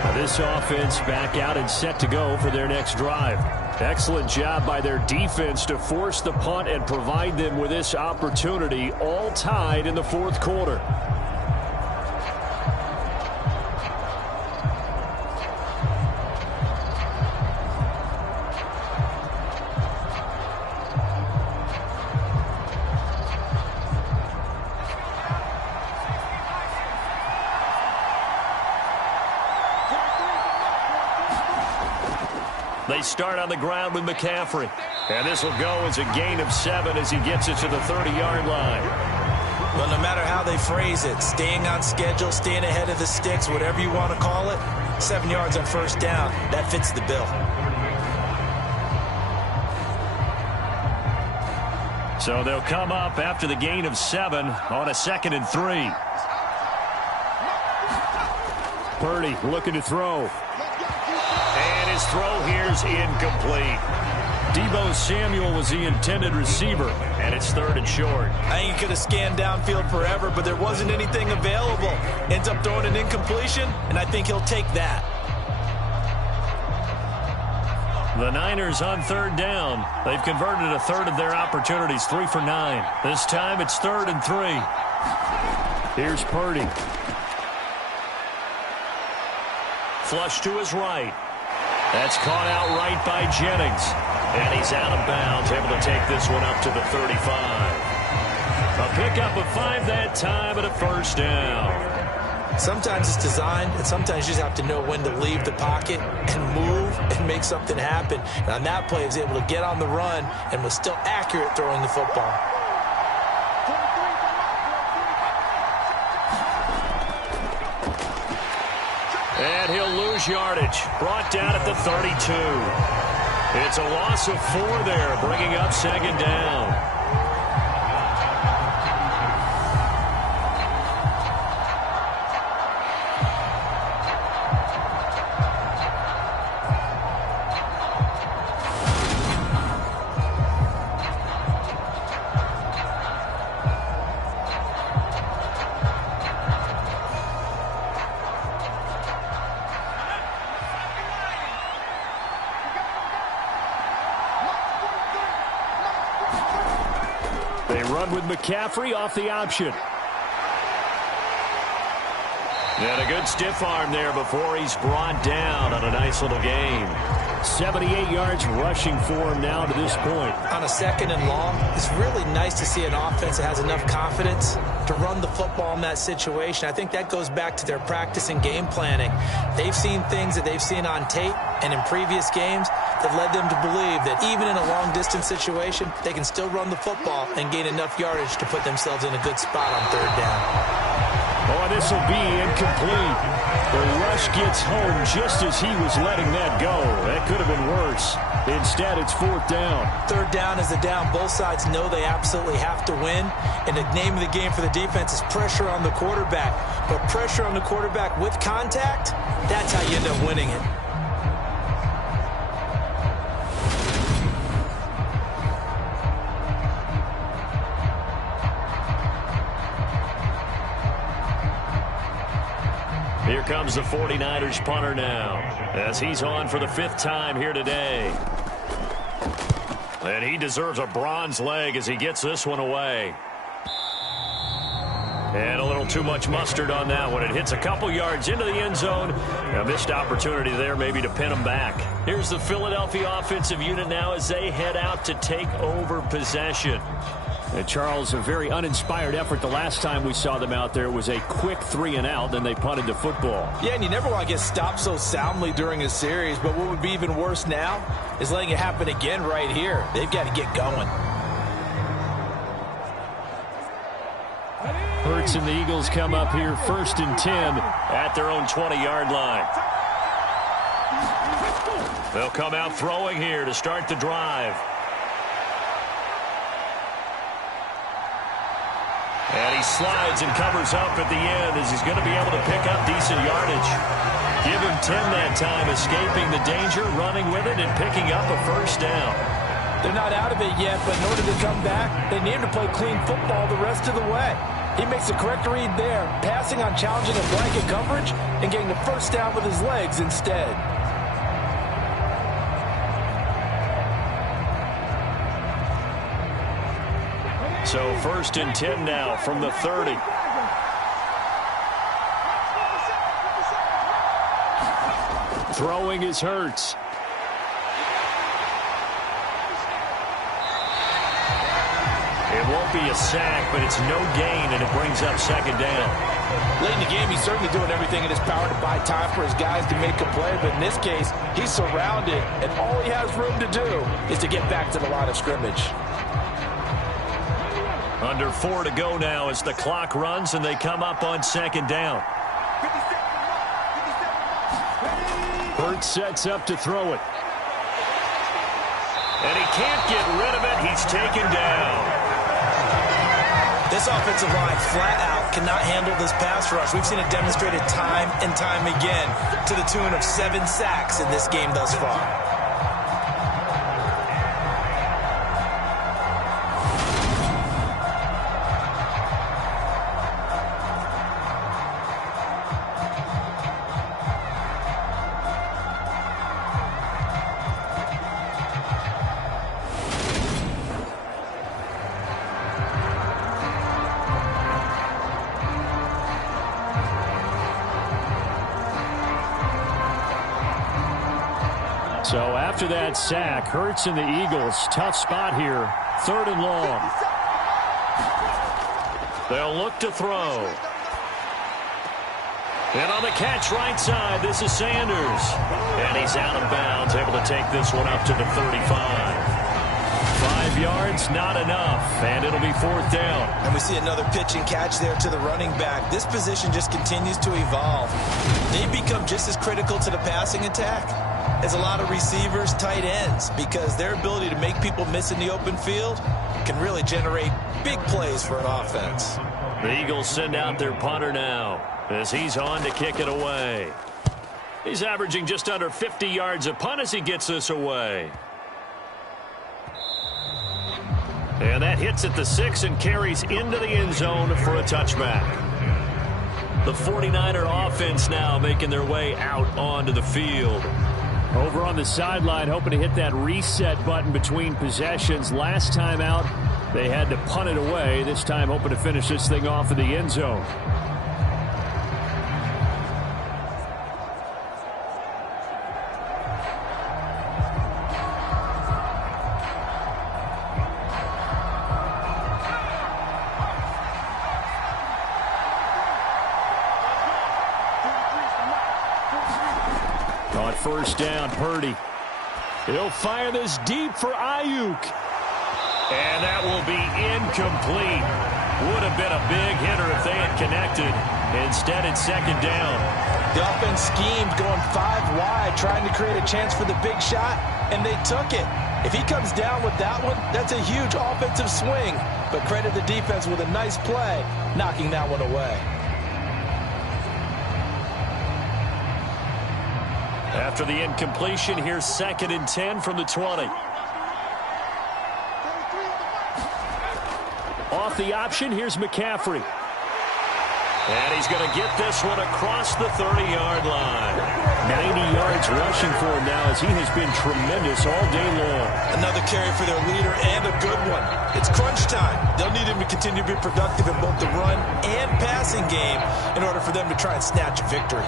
Now this offense back out and set to go for their next drive. Excellent job by their defense to force the punt and provide them with this opportunity, all tied in the 4th quarter. They start on the ground with McCaffrey. And this will go as a gain of 7 as he gets it to the 30-yard line. Well, no matter how they phrase it, staying on schedule, staying ahead of the sticks, whatever you want to call it, 7 yards on first down, that fits the bill. So they'll come up after the gain of 7 on a 2nd and 3. Purdy looking to throw. And his throw here's incomplete. Deebo Samuel was the intended receiver, and it's 3rd and short. I think he could have scanned downfield forever, but there wasn't anything available. Ends up throwing an incompletion, and I think he'll take that. The Niners on 3rd down. They've converted a third of their opportunities, 3 for 9. This time it's 3rd and 3. Here's Purdy. Flush to his right. That's caught out right by Jennings. And he's out of bounds, able to take this one up to the 35. A pickup of 5 that time and a first down. Sometimes it's designed, and sometimes you just have to know when to leave the pocket and move and make something happen. And on that play, he was able to get on the run and was still accurate throwing the football. And he'll lose yardage. Brought down at the 32. It's a loss of 4 there, bringing up 2nd down. With McCaffrey off the option. And a good stiff arm there before he's brought down on a nice little gain. 78 yards rushing for him now to this point. On a 2nd and long, it's really nice to see an offense that has enough confidence to run the football in that situation. I think that goes back to their practice and game planning. They've seen things that they've seen on tape and in previous games that led them to believe that even in a long-distance situation, they can still run the football and gain enough yardage to put themselves in a good spot on 3rd down. Oh, this will be incomplete. The rush gets home just as he was letting that go. That could have been worse. Instead, it's 4th down. 3rd down is the down. Both sides know they absolutely have to win. And the name of the game for the defense is pressure on the quarterback. But pressure on the quarterback with contact, that's how you end up winning it. Here comes the 49ers punter now, as he's on for the 5th time here today. And he deserves a bronze leg as he gets this one away. And a little too much mustard on that one. It hits a couple yards into the end zone. A missed opportunity there maybe to pin him back. Here's the Philadelphia offensive unit now as they head out to take over possession. Charles, a very uninspired effort. The last time we saw them out there was a quick 3-and-out, then they punted the football. Yeah, and you never want to get stopped so soundly during a series, but what would be even worse now is letting it happen again right here. They've got to get going. Hurts and the Eagles come up here 1st and 10 at their own 20-yard line. They'll come out throwing here to start the drive. And he slides and covers up at the end as he's going to be able to pick up decent yardage. Give him 10 that time, escaping the danger, running with it, and picking up a first down. They're not out of it yet, but in order to come back, they need to play clean football the rest of the way. He makes the correct read there, passing on challenging a blanket coverage and getting the first down with his legs instead. So 1st and 10 now from the 30. Throwing is Hurts. He'll It won't be a sack, but it's no gain, and it brings up second down. Late in the game, he's certainly doing everything in his power to buy time for his guys to make a play, but in this case, he's surrounded, and all he has room to do is to get back to the line of scrimmage. Under 4 to go now as the clock runs, and they come up on second down. Hurts sets up to throw it. And he can't get rid of it. He's taken down. This offensive line flat out cannot handle this pass rush. We've seen it demonstrated time and time again to the tune of 7 sacks in this game thus far. So after that sack, Hurts and the Eagles, tough spot here, 3rd and long. They'll look to throw. And on the catch right side, this is Sanders. And he's out of bounds, able to take this one up to the 35. 5 yards, not enough, and it'll be 4th down. And we see another pitch and catch there to the running back. This position just continues to evolve. They've become just as critical to the passing attack as a lot of receivers, tight ends, because their ability to make people miss in the open field can really generate big plays for an offense. The Eagles send out their punter now as he's on to kick it away. He's averaging just under 50 yards a punt as he gets this away. And that hits at the 6 and carries into the end zone for a touchback. The 49er offense now making their way out onto the field. Over on the sideline, hoping to hit that reset button between possessions. Last time out, they had to punt it away. This time, hoping to finish this thing off in the end zone. On 1st down, Purdy. He'll fire this deep for Ayuk. And that will be incomplete. Would have been a big hitter if they had connected. Instead, it's 2nd down. The offense schemed going 5 wide, trying to create a chance for the big shot, and they took it. If he comes down with that one, that's a huge offensive swing. But credit the defense with a nice play, knocking that one away. After the incompletion, here's 2nd and 10 from the 20. Off the option, here's McCaffrey. And he's going to get this one across the 30-yard line. 90 yards rushing for him now as he has been tremendous all day long. Another carry for their leader and a good one. It's crunch time. They'll need him to continue to be productive in both the run and passing game in order for them to try and snatch a victory.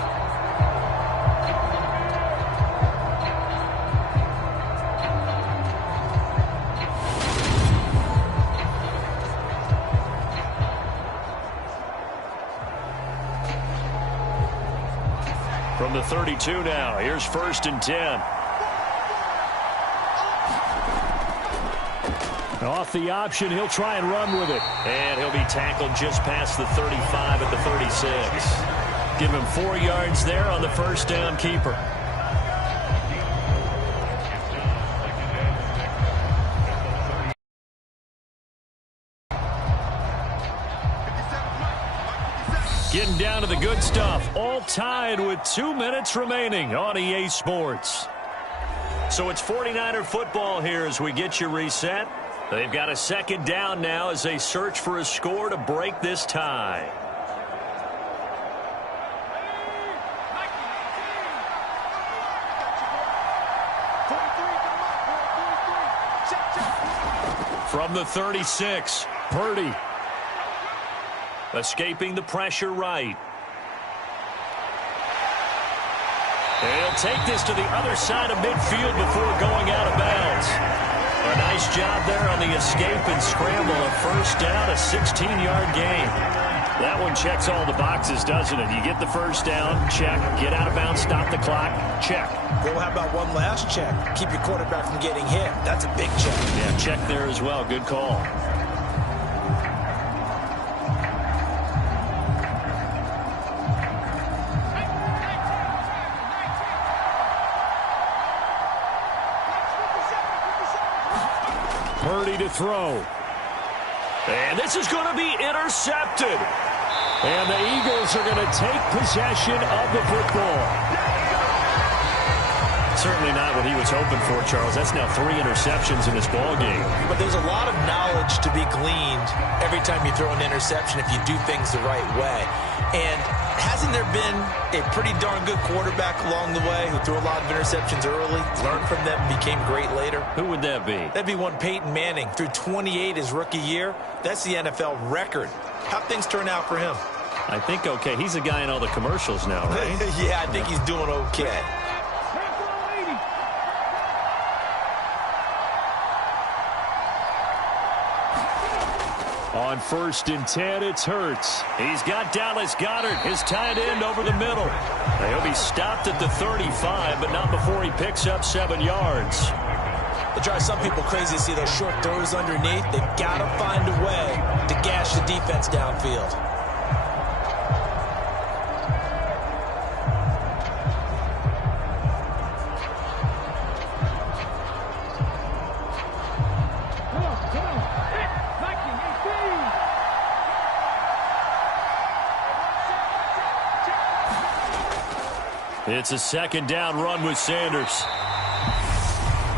From the 32 now, here's 1st and 10. Off the option, he'll try and run with it. And he'll be tackled just past the 35 at the 36. Give him 4 yards there on the 1st down keeper. Getting down to the good stuff. All tied with 2 minutes remaining on EA Sports. So it's 49er football here as we get you reset. They've got a 2nd down now as they search for a score to break this tie. From the 36, Purdy. Escaping the pressure right. And he'll take this to the other side of midfield before going out of bounds. A nice job there on the escape and scramble. A first down, a 16-yard gain. That one checks all the boxes, doesn't it? You get the first down, check. Get out of bounds, stop the clock, check. Well, how about one last check? Keep your quarterback from getting hit. That's a big check. Yeah, check there as well. Good call. Purdy to throw. And this is going to be intercepted. And the Eagles are going to take possession of the football. Certainly not what he was hoping for, Charles. That's now 3 interceptions in this ball game. But there's a lot of knowledge to be gleaned every time you throw an interception if you do things the right way. And hasn't there been a pretty darn good quarterback along the way who threw a lot of interceptions early, learned from them, and became great later? Who would that be? That'd be one Peyton Manning. Threw 28 his rookie year. That's the NFL record. How'd things turn out for him? I think okay. He's a guy in all the commercials now, right? Yeah, I think he's doing okay. On 1st and 10, it's Hurts. He's got Dallas Goedert, his tight end, over the middle. He'll be stopped at the 35, but not before he picks up 7 yards. It drives some people crazy to see those short throws underneath. They've got to find a way to gash the defense downfield. It's a 2nd down run with Sanders.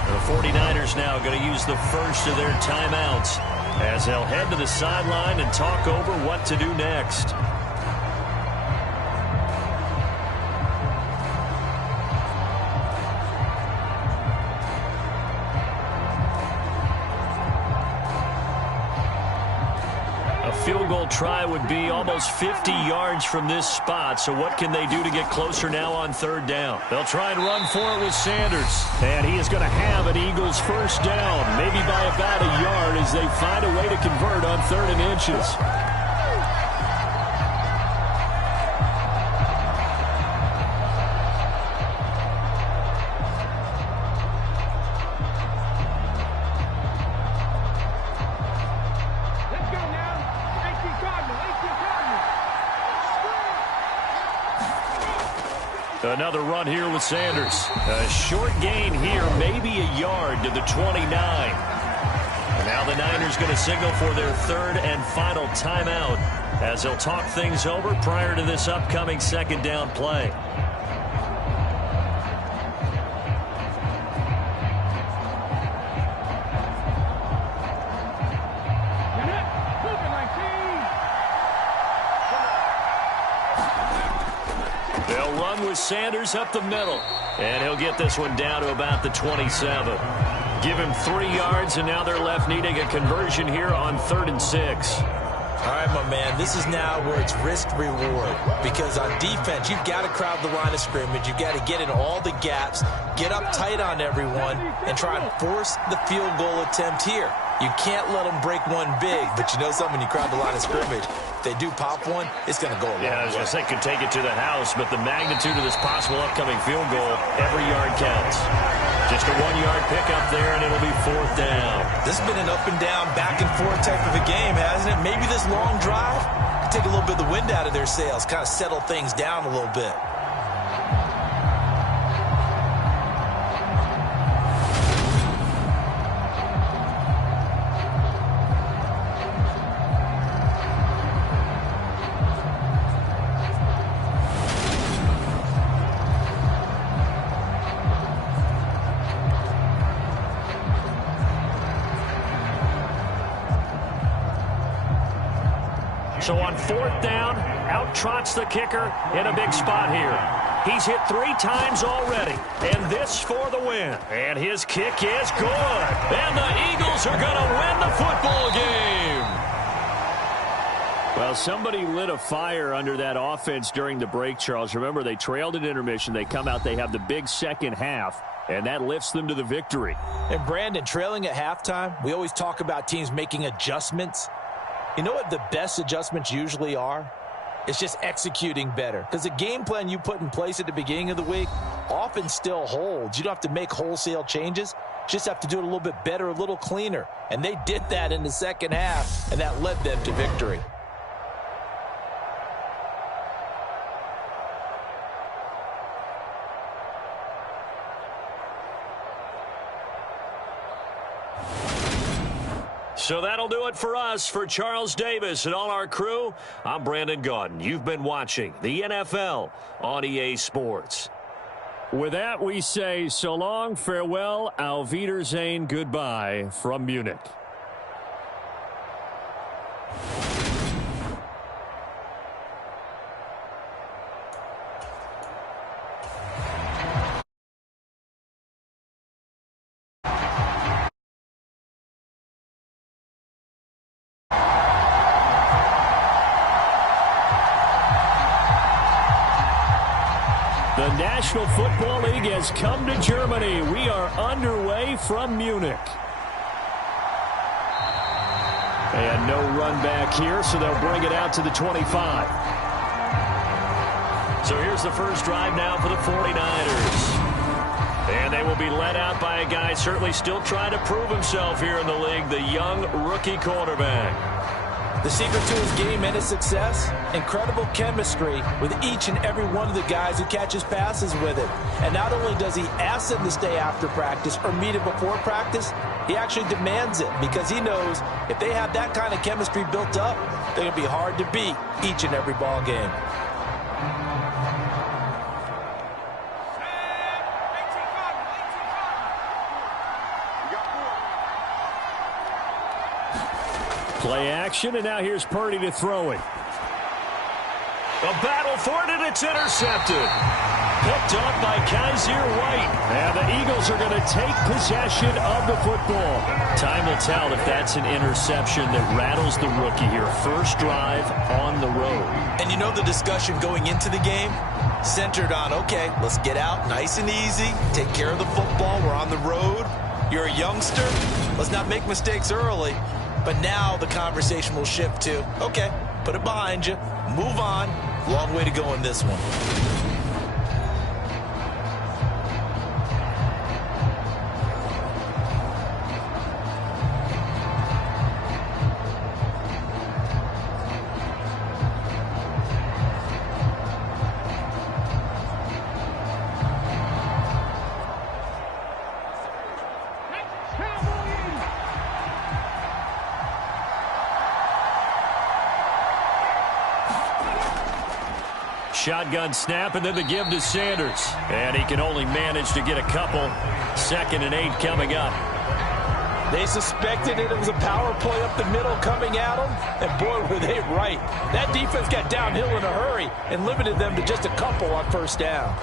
The 49ers now going to use the first of their timeouts as they'll head to the sideline and talk over what to do next. Field goal try would be almost 50 yards from this spot. So what can they do to get closer now on 3rd down? They'll try and run for it with Sanders. And he is going to have an Eagles first down, maybe by about a yard as they find a way to convert on 3rd and inches. Another run here with Sanders. A short gain here, maybe a yard to the 29. And now the Niners going to signal for their 3rd and final timeout as they'll talk things over prior to this upcoming 2nd down play. With Sanders up the middle, and he'll get this one down to about the 27. Give him 3 yards, and now they're left needing a conversion here on 3rd and 6. All right, my man, this is now where it's risk-reward, because on defense, you've got to crowd the line of scrimmage. You've got to get in all the gaps, get up tight on everyone, and try and force the field goal attempt here. You can't let them break one big, but you know something, when you crowd the line of scrimmage, if they do pop one, it's going to go a long way. Yeah, I was going to say, could take it to the house, but the magnitude of this possible upcoming field goal, every yard counts. Just a 1-yard pickup there, and it'll be 4th down. This has been an up and down, back and forth type of a game, hasn't it? Maybe this long drive can take a little bit of the wind out of their sails, kind of settle things down a little bit. So on 4th down, out trots the kicker in a big spot here. He's hit 3 times already, and this for the win. And his kick is good. And the Eagles are going to win the football game. Well, somebody lit a fire under that offense during the break, Charles. Remember, they trailed at intermission. They come out, they have the big second half, and that lifts them to the victory. And, Brandon, trailing at halftime, we always talk about teams making adjustments. You know what the best adjustments usually are? It's just executing better. Because the game plan you put in place at the beginning of the week often still holds. You don't have to make wholesale changes. Just have to do it a little bit better, a little cleaner. And they did that in the second half, and that led them to victory. So that'll do it for us. For Charles Davis and all our crew, I'm Brandon Gaudin. You've been watching the NFL on EA Sports. With that, we say so long, farewell, auf Wiedersehen, goodbye from Munich. The National Football League has come to Germany. We are underway from Munich. And no run back here, so they'll bring it out to the 25. So here's the first drive now for the 49ers. And they will be led out by a guy certainly still trying to prove himself here in the league, the young rookie quarterback. The secret to his game and his success, incredible chemistry with each and every one of the guys who catches passes with him. And not only does he ask them to stay after practice or meet him before practice, he actually demands it because he knows if they have that kind of chemistry built up, they're going to be hard to beat each and every ball game. Play action, and now here's Purdy to throw it. A battle for it, and it's intercepted. Picked up by Kaiser White. And the Eagles are going to take possession of the football. Time will tell if that's an interception that rattles the rookie here. First drive on the road. And you know the discussion going into the game? Centered on, okay, let's get out nice and easy. Take care of the football. We're on the road. You're a youngster. Let's not make mistakes early. But now the conversation will shift to, okay, put it behind you, move on. Long way to go in this one. Shotgun snap, and then the give to Sanders. And he can only manage to get a couple. 2nd and 8 coming up. They suspected it was a power play up the middle coming at them, and boy, were they right. That defense got downhill in a hurry and limited them to just a couple on first down.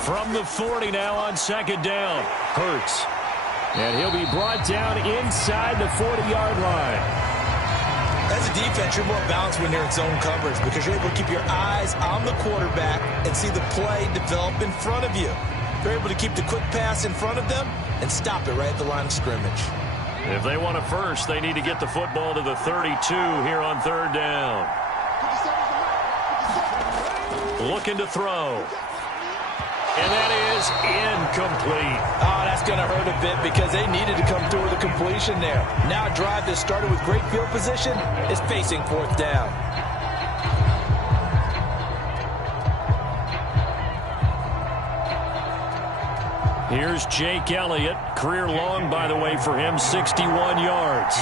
From the 40 now on 2nd down. Hurts. And he'll be brought down inside the 40-yard line. As a defense, you're more balanced when you're in zone coverage because you're able to keep your eyes on the quarterback and see the play develop in front of you. You're able to keep the quick pass in front of them and stop it right at the line of scrimmage. If they want a first, they need to get the football to the 32 here on 3rd down. Looking to throw. And that is incomplete. Oh, that's going to hurt a bit because they needed to come through with a completion there. Now a drive that started with great field position is facing 4th down. Here's Jake Elliott. Career long, by the way, for him, 61 yards.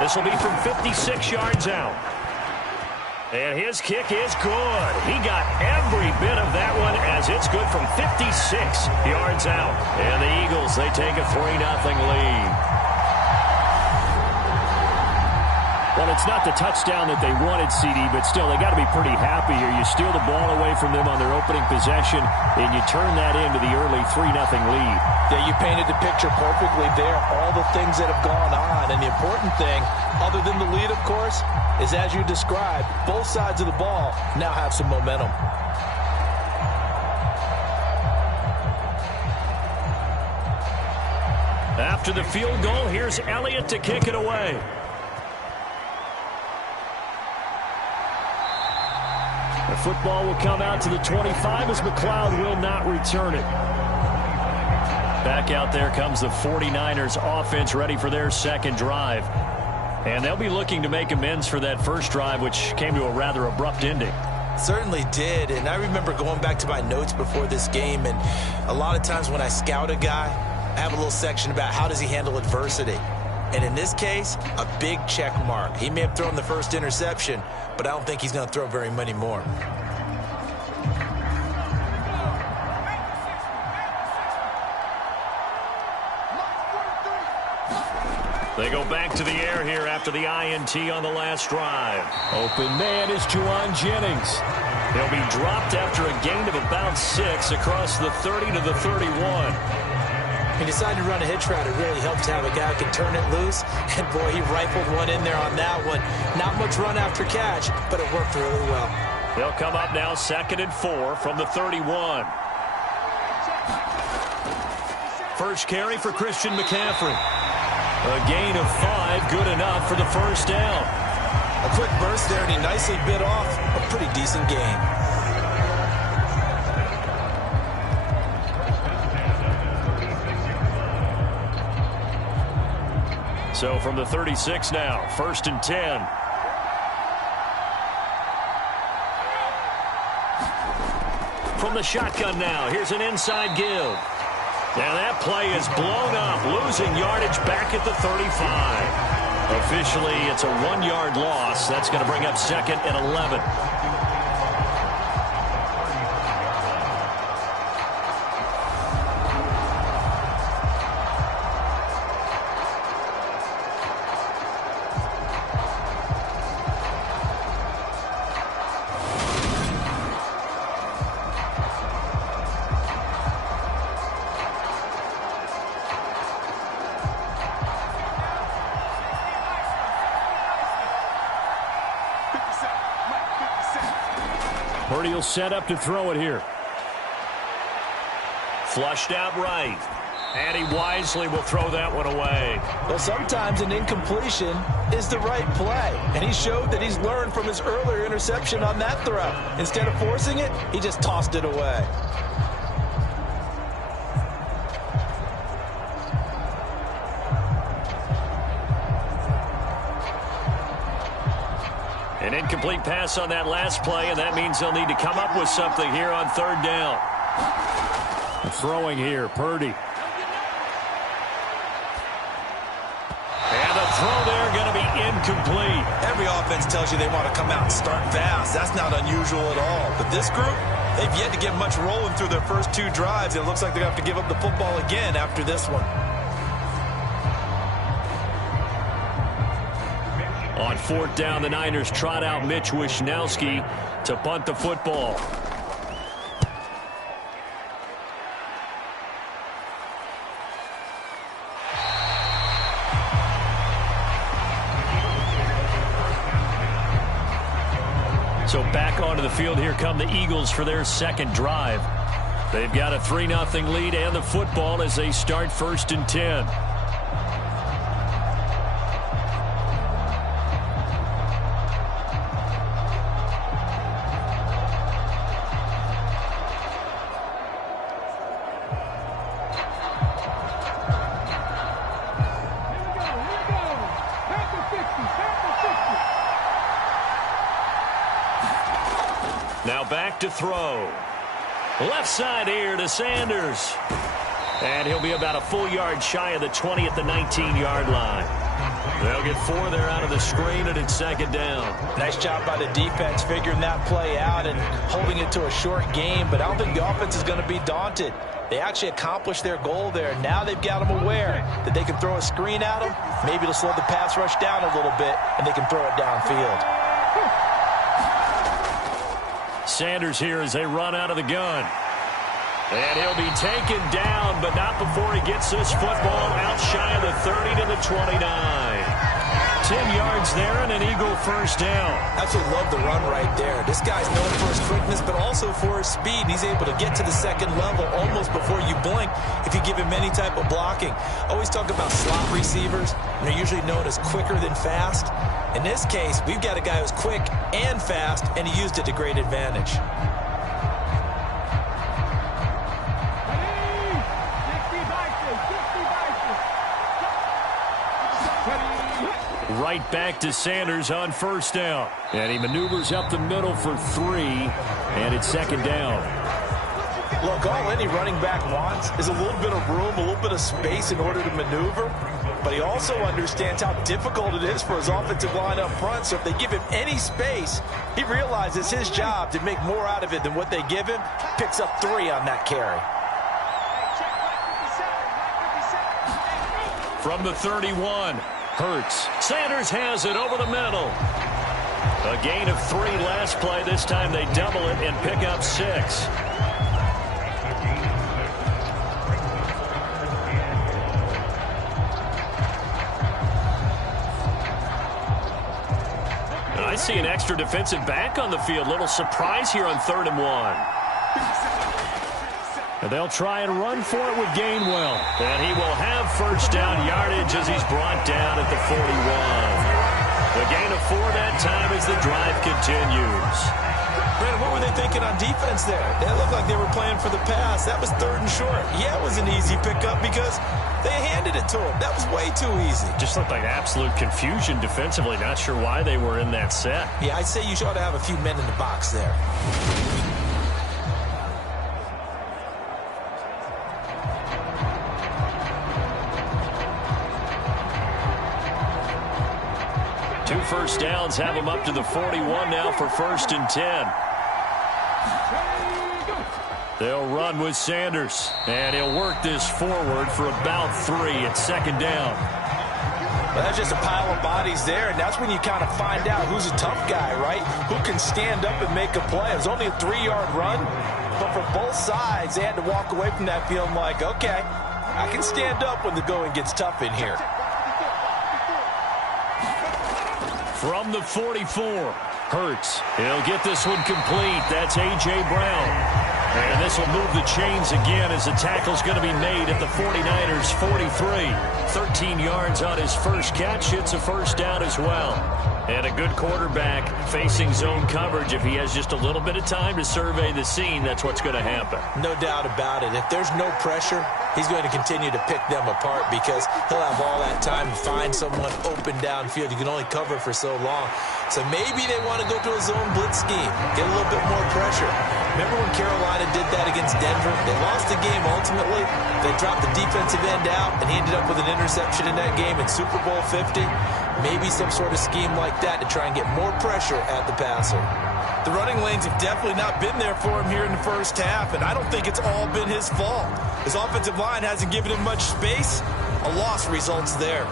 This will be from 56 yards out. And his kick is good. He got every bit of that one as it's good from 56 yards out. And the Eagles, they take a 3-0 lead. Well, it's not the touchdown that they wanted, CD, but still, they got to be pretty happy here. You steal the ball away from them on their opening possession, and you turn that into the early 3-0 lead. Yeah, you painted the picture perfectly there. All the things that have gone on, and the important thing, other than the lead, of course, is as you described, both sides of the ball now have some momentum. After the field goal, here's Elliott to kick it away. The football will come out to the 25 as McLeod will not return it. Back out there comes the 49ers offense ready for their second drive. And they'll be looking to make amends for that first drive, which came to a rather abrupt ending. Certainly did, and I remember going back to my notes before this game, and a lot of times when I scout a guy, I have a little section about how does he handle adversity. And in this case, a big check mark. He may have thrown the first interception, but I don't think he's going to throw very many more. They go back to the air here after the INT on the last drive. Open man is Juwan Jennings. He'll be dropped after a gain of about 6 across the 30 to the 31. He decided to run a hitch route. It really helped to have a guy who can turn it loose. And, boy, he rifled one in there on that one. Not much run after catch, but it worked really well. They'll come up now 2nd and 4 from the 31. First carry for Christian McCaffrey. A gain of 5, good enough for the first down. A quick burst there, and he nicely bit off a pretty decent gain. So from the 36 now, 1st and 10. From the shotgun now, here's an inside give. And that play is blown up, losing yardage back at the 35. Officially, it's a 1-yard loss. That's going to bring up 2nd and 11. Purdy will set up to throw it here. Flushed out right. And he wisely will throw that one away. Well, sometimes an incompletion is the right play. And he showed that he's learned from his earlier interception on that throw. Instead of forcing it, he just tossed it away. An incomplete pass on that last play, and that means they'll need to come up with something here on 3rd down. Throwing here, Purdy. And the throw there going to be incomplete. Every offense tells you they want to come out and start fast. That's not unusual at all. But this group, they've yet to get much rolling through their first 2 drives. It looks like they're going to have to give up the football again after this one. On 4th down, the Niners trot out Mitch Wishnowski to punt the football. So back onto the field, here come the Eagles for their second drive. They've got a 3-0 lead and the football as they start 1st and 10. Now back to throw. Left side here to Sanders. And he'll be about a full yard shy of the 20 at the 19-yard line. They'll get 4 there out of the screen, and it's 2nd down. Nice job by the defense figuring that play out and holding it to a short game, but I don't think the offense is going to be daunted. They actually accomplished their goal there. Now they've got them aware that they can throw a screen at them. Maybe it'll slow the pass rush down a little bit, and they can throw it downfield. Sanders here as they run out of the gun. And he'll be taken down, but not before he gets this football out shy of the 30 to the 29. 10 yards there and an Eagle first down. Absolutely love the run right there. This guy's known for his quickness, but also for his speed. And he's able to get to the second level almost before you blink if you give him any type of blocking. I always talk about slot receivers, and they're usually known as quicker than fast. In this case, we've got a guy who's quick and fast, and he used it to great advantage. Right back to Sanders on first down. And he maneuvers up the middle for 3, and it's second down. Look, all any running back wants is a little bit of room, a little bit of space in order to maneuver. But he also understands how difficult it is for his offensive line up front. So if they give him any space, he realizes his job to make more out of it than what they give him. Picks up 3 on that carry. From the 31. Hurts. Sanders has it over the middle. A gain of 3 last play. This time they double it and pick up 6. I see an extra defensive back on the field. Little surprise here on 3rd and 1. And they'll try and run for it with Gainwell. And he will have first down yardage as he's brought down at the 41. The gain of 4 that time as the drive continues. Brandon, what were they thinking on defense there? They looked like they were playing for the pass. That was 3rd and short. Yeah, it was an easy pickup because they handed it to him. That was way too easy. Just looked like absolute confusion defensively. Not sure why they were in that set. Yeah, I'd say you ought to have a few men in the box there. First downs have them up to the 41 now for 1st and 10. They'll run with Sanders, and he'll work this forward for about 3 at 2nd down. Well, that's just a pile of bodies there, and that's when you kind of find out who's a tough guy, right? Who can stand up and make a play. It was only a 3-yard run, but for both sides, they had to walk away from that feeling like, okay, I can stand up when the going gets tough in here. From the 44, Hurts. He'll get this one complete. That's A.J. Brown. And this will move the chains again as the tackle's going to be made at the 49ers' 43. 13 yards on his first catch. It's a first down as well. And a good quarterback facing zone coverage. If he has just a little bit of time to survey the scene, that's what's going to happen. No doubt about it. If there's no pressure, he's going to continue to pick them apart because he'll have all that time to find someone open downfield. You can only cover for so long. So maybe they want to go to a zone blitz scheme, get a little bit more pressure. Remember when Carolina did that against Denver? They lost the game ultimately. They dropped the defensive end out, and he ended up with an interception in that game in Super Bowl 50. Maybe some sort of scheme like that to try and get more pressure at the passer. The running lanes have definitely not been there for him here in the first half, and I don't think it's all been his fault. His offensive line hasn't given him much space. A loss results there.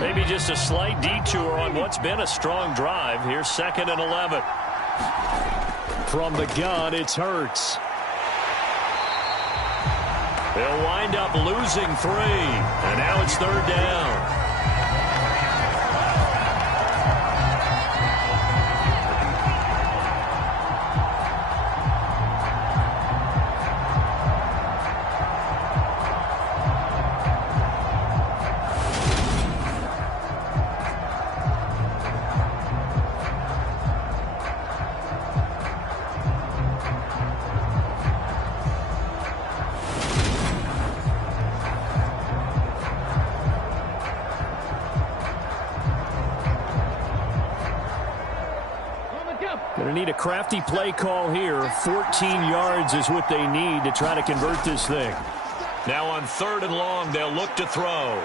Maybe just a slight detour on what's been a strong drive. Here's 2nd and 11. From the gun, it's Hurts. They'll wind up losing 3. And now it's 3rd down. Going to need a crafty play call here. 14 yards is what they need to try to convert this thing. Now on 3rd and long, they'll look to throw.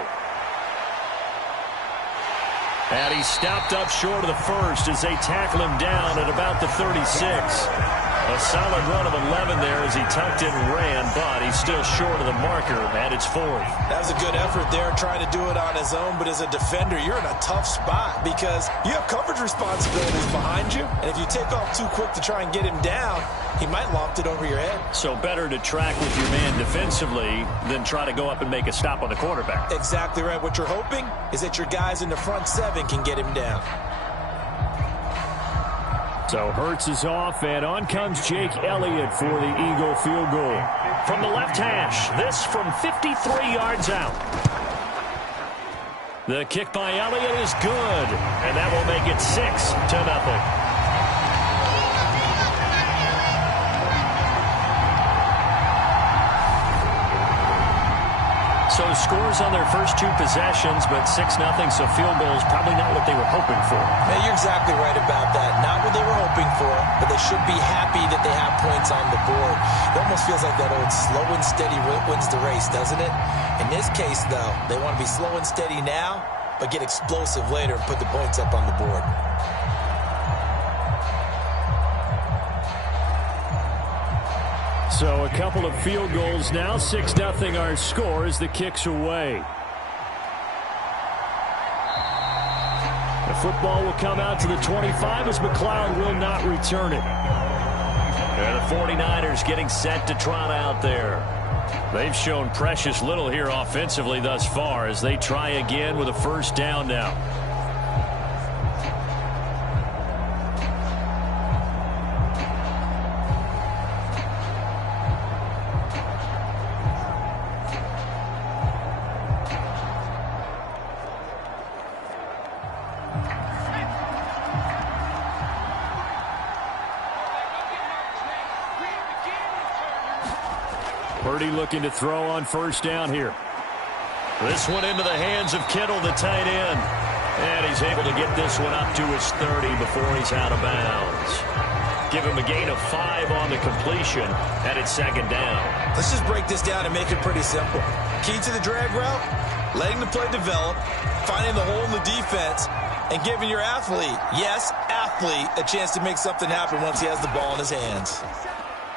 And he's stopped up short of the first as they tackle him down at about the 36. A solid run of 11 there as he tucked it and ran, but he's still short of the marker, and it's 4th. That was a good effort there, trying to do it on his own, but as a defender, you're in a tough spot because you have coverage responsibilities behind you, and if you take off too quick to try and get him down, he might loft it over your head. So better to track with your man defensively than try to go up and make a stop on the quarterback. Exactly right. What you're hoping is that your guys in the front 7 can get him down. So Hurts is off, and on comes Jake Elliott for the Eagle field goal. From the left hash, this from 53 yards out. The kick by Elliott is good, and that will make it 6-0. So scores on their first 2 possessions, but 6-0, so field goal is probably not what they were hoping for. Man, you're exactly right about that. Not what they were hoping for, but they should be happy that they have points on the board. It almost feels like that old slow and steady wins the race, doesn't it? In this case, though, they want to be slow and steady now, but get explosive later and put the points up on the board. So a couple of field goals now. 6-0 our score as the kick's away. The football will come out to the 25 as McLeod will not return it. And the 49ers getting set to trot out there. They've shown precious little here offensively thus far as they try again with a first down now. Purdy looking to throw on first down here. This one into the hands of Kittle, the tight end. And he's able to get this one up to his 30 before he's out of bounds. Give him a gain of 5 on the completion, and it's 2nd down. Let's just break this down and make it pretty simple. Key to the drag route, letting the play develop, finding the hole in the defense, and giving your athlete, yes, athlete, a chance to make something happen once he has the ball in his hands.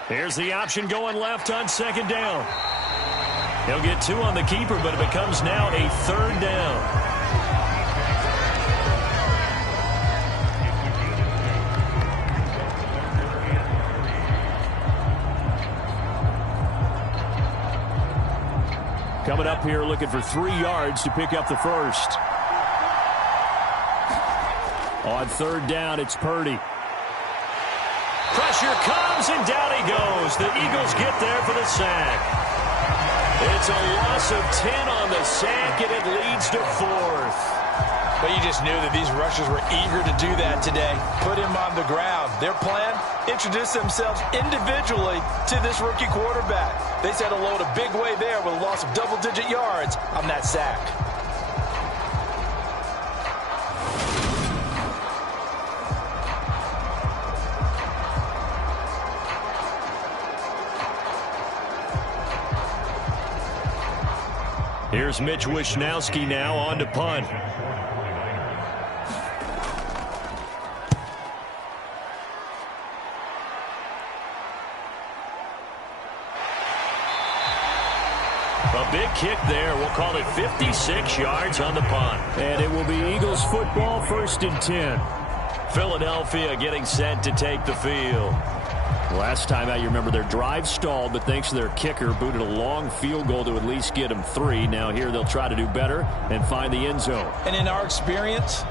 Here's the option going left on 2nd down. He'll get 2 on the keeper, but it becomes now a 3rd down. Coming up here looking for 3 yards to pick up the first. On 3rd down, it's Purdy. Pressure comes, and down he goes. The Eagles get there for the sack. It's a loss of 10 on the sack, and it leads to 4th. But you just knew that these rushers were eager to do that today. Put him on the ground. Their plan, introduce themselves individually to this rookie quarterback. They said hello a big way there with a loss of double-digit yards on that sack. Here's Mitch Wishnowsky now on to punt. A big kick there. We'll call it 56 yards on the punt. And it will be Eagles football, 1st and 10. Philadelphia getting set to take the field. Last time out, you remember their drive stalled, but thanks to their kicker, booted a long field goal to at least get them 3. Now here they'll try to do better and find the end zone. And in our experience,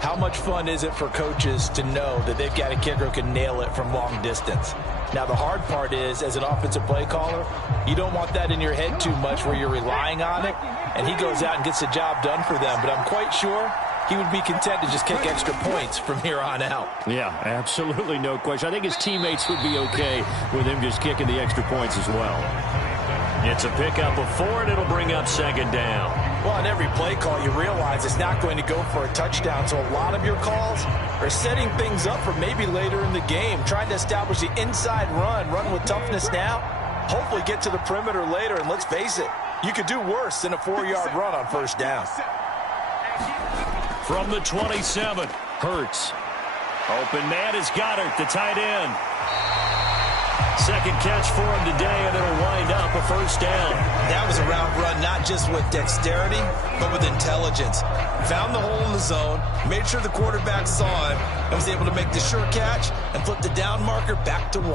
how much fun is it for coaches to know that they've got a kicker who can nail it from long distance? Now, the hard part is, as an offensive play caller, you don't want that in your head too much where you're relying on it, and he goes out and gets the job done for them. But I'm quite sure he would be content to just kick extra points from here on out. Yeah, absolutely no question. I think his teammates would be okay with him just kicking the extra points as well. It's a pickup of 4, and it'll bring up 2nd down. Well, on every play call, you realize it's not going to go for a touchdown, so a lot of your calls are setting things up for maybe later in the game, trying to establish the inside run with toughness now, hopefully get to the perimeter later, and let's face it, you could do worse than a 4-yard run on first down. From the 27, Hurts. Open man is Goddard, the tight end. Second catch for him today, and it'll wind up a first down. That was a route run, not just with dexterity, but with intelligence. Found the hole in the zone, made sure the quarterback saw him, and was able to make the sure catch and flip the down marker back to 1.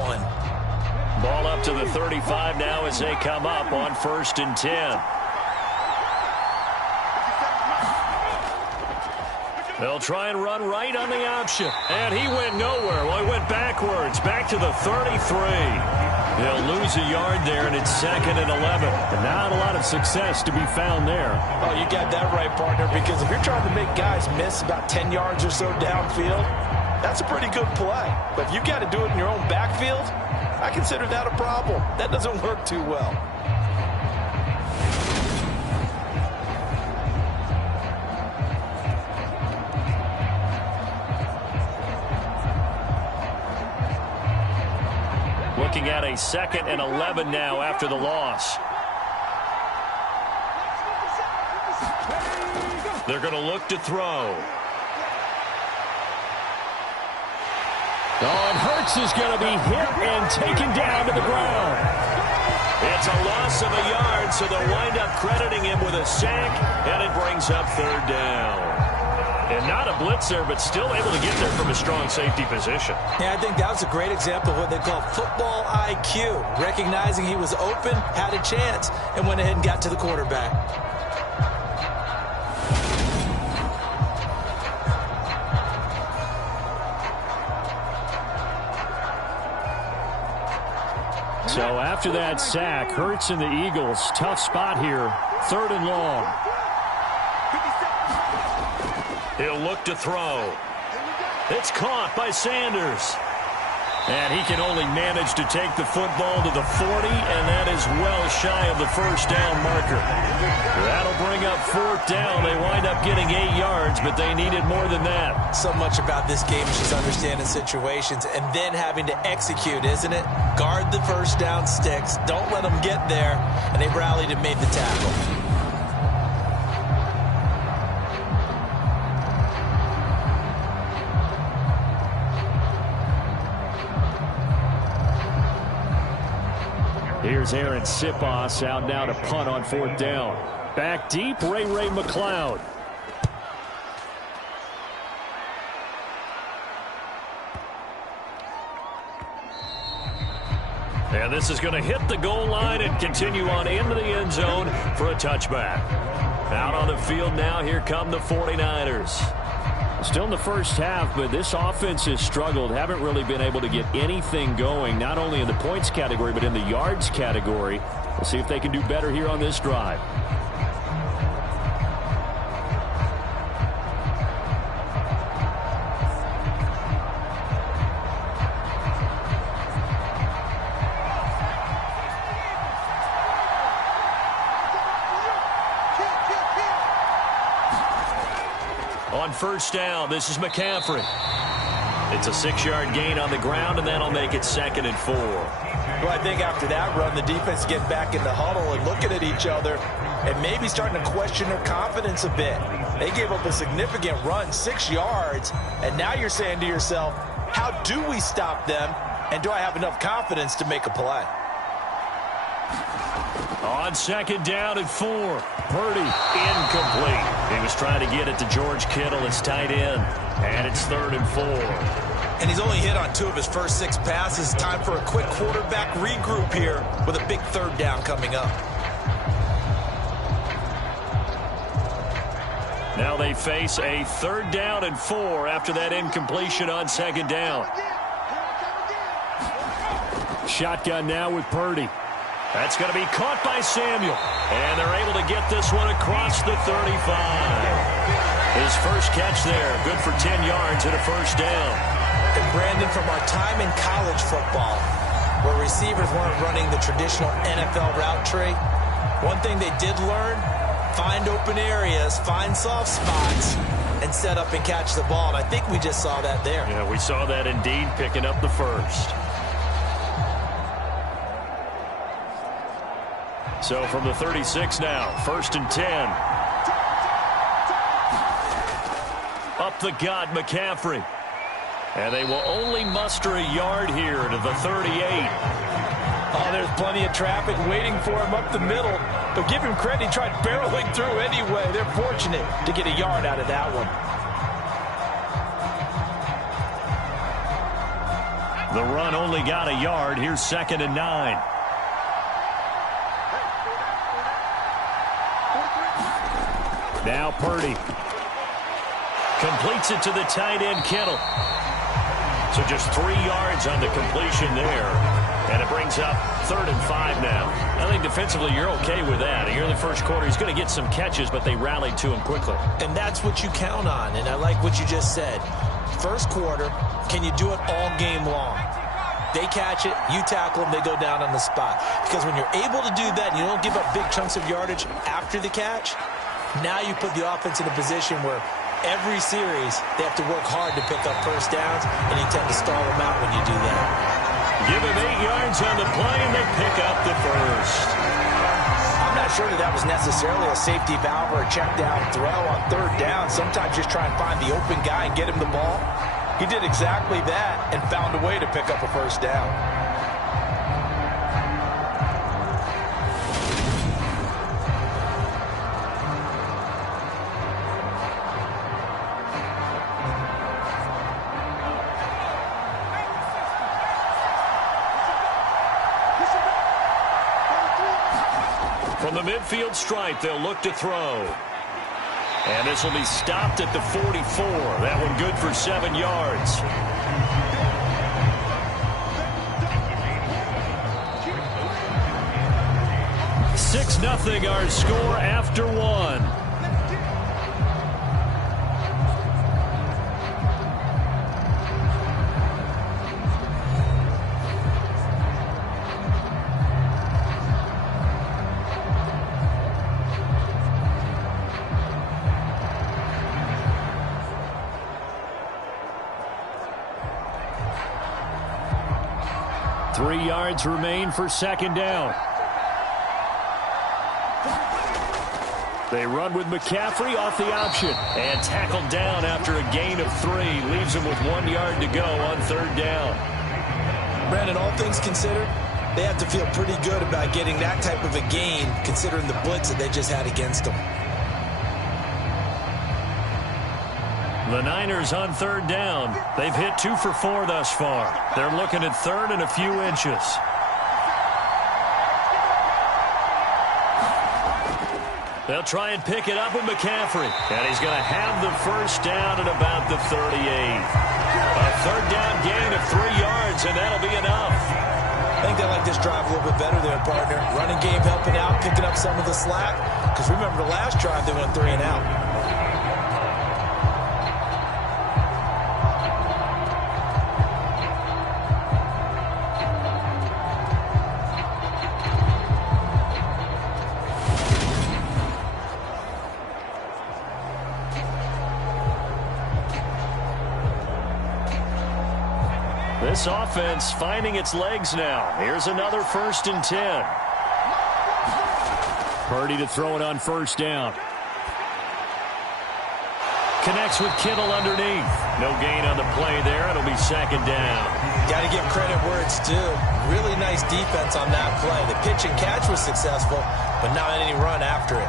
Ball up to the 35 now as they come up on 1st and 10. They'll try and run right on the option. And he went nowhere. Well, he went backwards, back to the 33. They'll lose a yard there, and it's 2nd and 11. And not a lot of success to be found there. Oh, you got that right, partner, because if you're trying to make guys miss about 10 yards or so downfield, that's a pretty good play. But if you got to do it in your own backfield, I consider that a problem. That doesn't work too well. Looking at a 2nd and 11 now after the loss. They're going to look to throw. Oh, and Hurts is going to be hit and taken down to the ground. It's a loss of a yard, so they'll wind up crediting him with a sack, and it brings up 3rd down. And not a blitzer, but still able to get there from a strong safety position. Yeah, I think that was a great example of what they call football IQ. Recognizing he was open, had a chance, and went ahead and got to the quarterback. So after that sack, Hurts and the Eagles, tough spot here, 3rd and long. He'll look to throw. It's caught by Sanders. And he can only manage to take the football to the 40, and that is well shy of the first down marker. That'll bring up 4th down. They wind up getting 8 yards, but they needed more than that. So much about this game is just understanding situations and then having to execute, isn't it? Guard the first down sticks. Don't let them get there. And they rallied and made the tackle. Here's Aaron Sipos out now to punt on 4th down. Back deep, Ray McLeod. And this is going to hit the goal line and continue on into the end zone for a touchback. Out on the field now, here come the 49ers. Still in the first half, but this offense has struggled. Haven't really been able to get anything going, not only in the points category, but in the yards category. We'll see if they can do better here on this drive. On 1st down, this is McCaffrey. It's a 6-yard gain on the ground, and that'll make it 2nd and 4. Well, I think after that run, the defense get back in the huddle and looking at each other and maybe starting to question their confidence a bit. They gave up a significant run, 6 yards, and now you're saying to yourself, how do we stop them, and do I have enough confidence to make a play? On 2nd down and 4. Purdy, incomplete. He was trying to get it to George Kittle, his tight end. And it's 3rd and 4. And he's only hit on 2 of his first 6 passes. Time for a quick quarterback regroup here with a big 3rd down coming up. Now they face a 3rd down and 4 after that incompletion on 2nd down. Shotgun now with Purdy. That's going to be caught by Samuel. And they're able to get this one across the 35. His first catch there, good for 10 yards and a first down. And Brandon, from our time in college football, where receivers weren't running the traditional NFL route tree, one thing they did learn find open areas, find soft spots, and set up and catch the ball. And I think we just saw that there. Yeah, we saw that indeed, picking up the first. So from the 36 now, 1st and 10. Up the gut, McCaffrey. And they will only muster a yard here to the 38. Oh, there's plenty of traffic waiting for him up the middle. But give him credit, he tried barreling through anyway. They're fortunate to get a yard out of that one. The run only got a yard. Here's 2nd and 9. Now Purdy. Completes it to the tight end, Kittle. So just 3 yards on the completion there. And it brings up 3rd and 5 now. I think defensively you're okay with that. Here in the first quarter, he's going to get some catches, but they rallied to him quickly. And that's what you count on, and I like what you just said. First quarter, can you do it all game long? They catch it, you tackle them, they go down on the spot. Because when you're able to do that and you don't give up big chunks of yardage after the catch, now you put the offense in a position where every series they have to work hard to pick up first downs, and you tend to stall them out when you do that. Give him 8 yards on the play, and they pick up the first. I'm not sure that was necessarily a safety valve or a check down throw on 3rd down. Sometimes just try and find the open guy and get him the ball. He did exactly that and found a way to pick up a first down. From the midfield stripe, they'll look to throw. And this will be stopped at the 44. That one good for 7 yards. Six 0 our score after 1. Yards remain for 2nd down. They run with McCaffrey off the option and tackled down after a gain of 3. Leaves him with 1 yard to go on 3rd down. Brandon, all things considered, they have to feel pretty good about getting that type of a gain considering the blitz that they just had against them. The Niners on 3rd down. They've hit 2 for 4 thus far. They're looking at 3rd and a few inches. They'll try and pick it up with McCaffrey. And he's going to have the first down at about the 38. A 3rd down gain of 3 yards, and that'll be enough. I think they like this drive a little bit better there, partner. Running game helping out, picking up some of the slack. Because remember the last drive, they went 3 and out. This offense finding its legs now. Here's another 1st and 10. Purdy to throw it on 1st down. Connects with Kittle underneath. No gain on the play there. It'll be 2nd down. Got to give credit where it's due. Really nice defense on that play. The pitch and catch was successful, but not any run after it.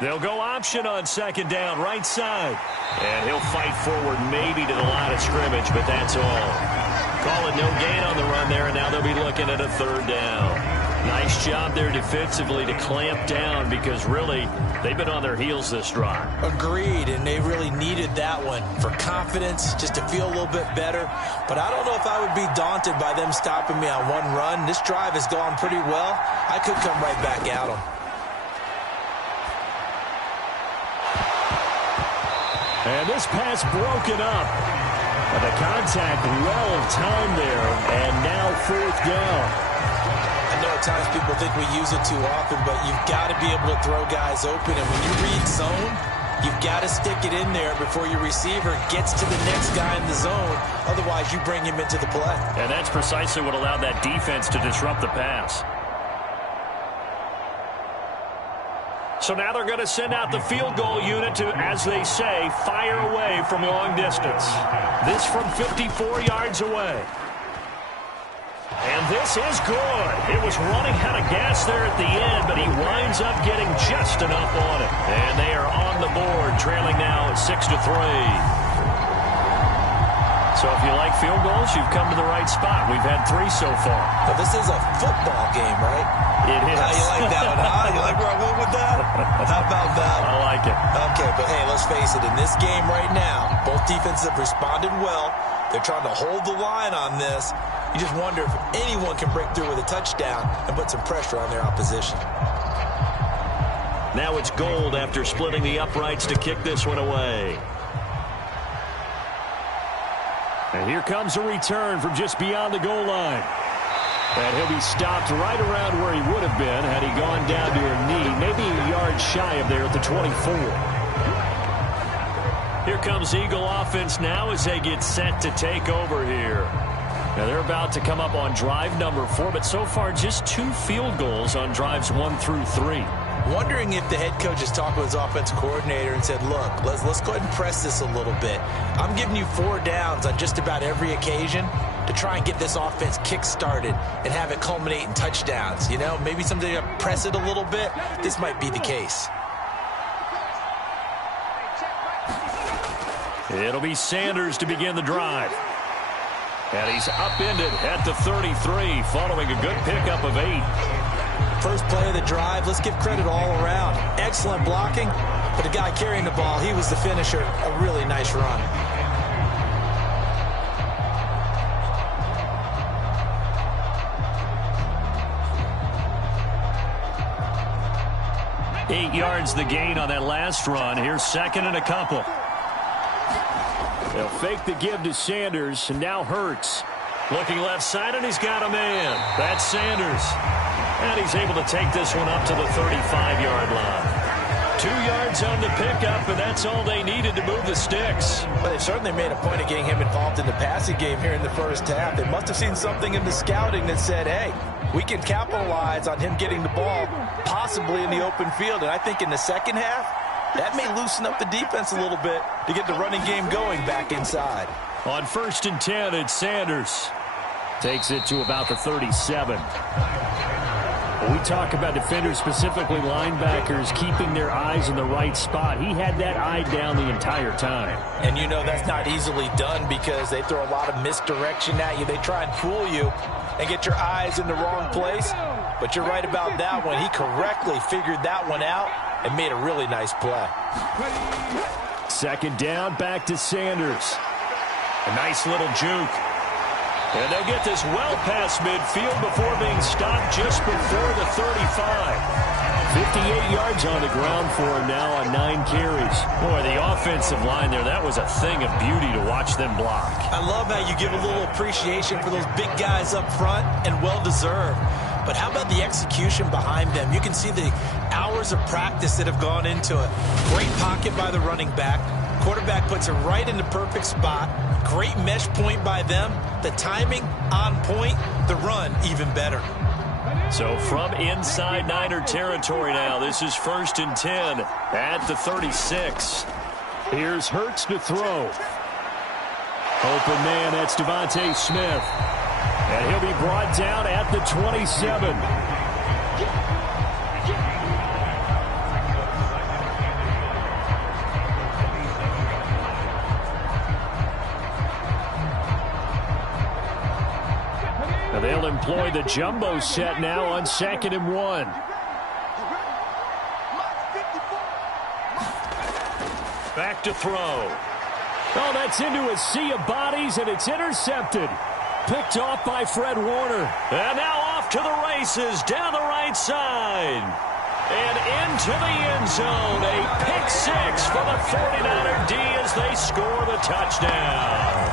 They'll go option on 2nd down, right side. And he'll fight forward maybe to the line of scrimmage, but that's all. Call it no gain on the run there, and now they'll be looking at a 3rd down. Nice job there defensively to clamp down because really they've been on their heels this drive. Agreed, and they really needed that one for confidence, just to feel a little bit better. But I don't know if I would be daunted by them stopping me on one run. This drive has gone pretty well. I could come right back at them. And this pass broken up. And the contact well timed there, and now 4th down. I know at times people think we use it too often, but you've got to be able to throw guys open. And when you read zone, you've got to stick it in there before your receiver gets to the next guy in the zone. Otherwise, you bring him into the play. And that's precisely what allowed that defense to disrupt the pass. So now they're going to send out the field goal unit to, as they say, fire away from long distance. This from 54 yards away. And this is good. It was running out of gas there at the end, but he winds up getting just enough on it. And they are on the board, trailing now at 6-3. So if you like field goals, you've come to the right spot. We've had 3 so far. Well, this is a football game, right? It is. How you like that one, huh? You like where I went with that? How about that? I like it. Okay, but hey, let's face it. In this game right now, both defenses have responded well. They're trying to hold the line on this. You just wonder if anyone can break through with a touchdown and put some pressure on their opposition. Now it's Gold after splitting the uprights to kick this one away. And here comes a return from just beyond the goal line. And he'll be stopped right around where he would have been had he gone down to a knee, maybe a yard shy of there at the 24. Here comes Eagle offense now as they get set to take over here. Now they're about to come up on drive number 4, but so far just 2 field goals on drives 1 through 3. Wondering if the head coach has talked with his offensive coordinator and said, look, let's go ahead and press this a little bit. I'm giving you 4 downs on just about every occasion to try and get this offense kick-started and have it culminate in touchdowns. You know, maybe someday to press it a little bit. This might be the case. It'll be Sanders to begin the drive. And he's upended at the 33 following a good pickup of 8. First play of the drive, let's give credit all around. Excellent blocking, but the guy carrying the ball, he was the finisher. A really nice run. Eight yards the gain on that last run. Here's 2nd and a couple. They'll fake the give to Sanders, and now Hurts. Looking left side, and he's got a man. That's Sanders. And he's able to take this one up to the 35-yard line. 2 yards on the pickup, and that's all they needed to move the sticks. But they certainly made a point of getting him involved in the passing game here in the first half. They must have seen something in the scouting that said, hey, we can capitalize on him getting the ball possibly in the open field. And I think in the second half, that may loosen up the defense a little bit to get the running game going back inside. On 1st and 10, it's Sanders. Takes it to about the 37. When we talk about defenders, specifically linebackers, keeping their eyes in the right spot, he had that eye down the entire time. And you know that's not easily done because they throw a lot of misdirection at you. They try and fool you and get your eyes in the wrong place. But you're right about that one. He correctly figured that one out and made a really nice play. 2nd down, back to Sanders. A nice little juke. And they'll get this well past midfield before being stopped just before the 35. 58 yards on the ground for him now on 9 carries. Boy, the offensive line there, that was a thing of beauty to watch them block. I love how you give a little appreciation for those big guys up front, and well-deserved. But how about the execution behind them? You can see the hours of practice that have gone into it. Great pocket by the running back. Quarterback puts it right in the perfect spot. Great mesh point by them. The timing on point. The run even better. So from inside Niner territory now, this is 1st and 10 at the 36. Here's Hurts to throw. Open man, that's Devontae Smith. And he'll be brought down at the 27. They'll employ the jumbo set now on 2nd and 1. Back to throw. Oh, that's into a sea of bodies, and it's intercepted. Picked off by Fred Warner. And now off to the races down the right side. And into the end zone. A pick six for the 49er D as they score the touchdown.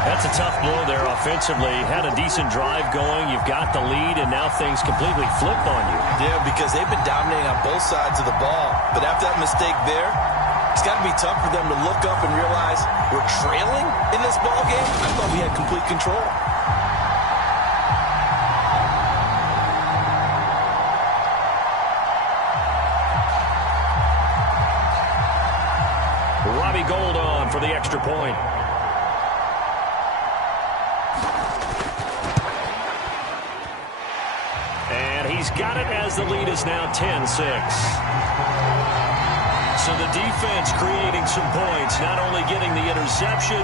That's a tough blow there offensively. Had a decent drive going. You've got the lead, and now things completely flip on you. Yeah, because they've been dominating on both sides of the ball. But after that mistake there, it's got to be tough for them to look up and realize we're trailing in this ball game. I thought we had complete control. Robbie Gould on for the extra point. And he's got it as the lead is now 10-6. So the defense creating some points, not only getting the interception,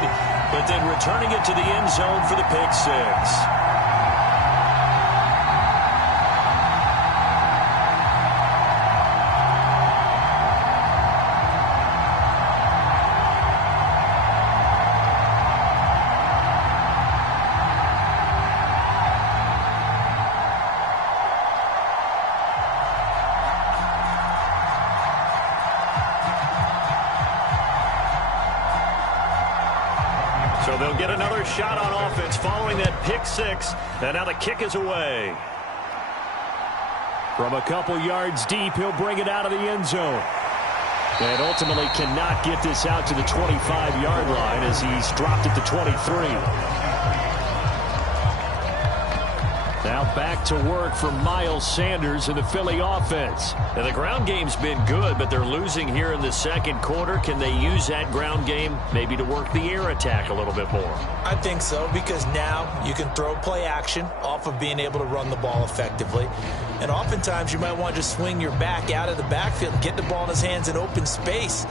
but then returning it to the end zone for the pick six. So they'll get another shot on offense following that pick six. And now the kick is away. From a couple yards deep, he'll bring it out of the end zone. And ultimately cannot get this out to the 25-yard line as he's dropped it to 23. Now back to work for Miles Sanders and the Philly offense. And the ground game's been good, but they're losing here in the second quarter. Can they use that ground game maybe to work the air attack a little bit more? I think so, because now you can throw play action off of being able to run the ball effectively. And oftentimes you might want to just swing your back out of the backfield and get the ball in his hands in open space.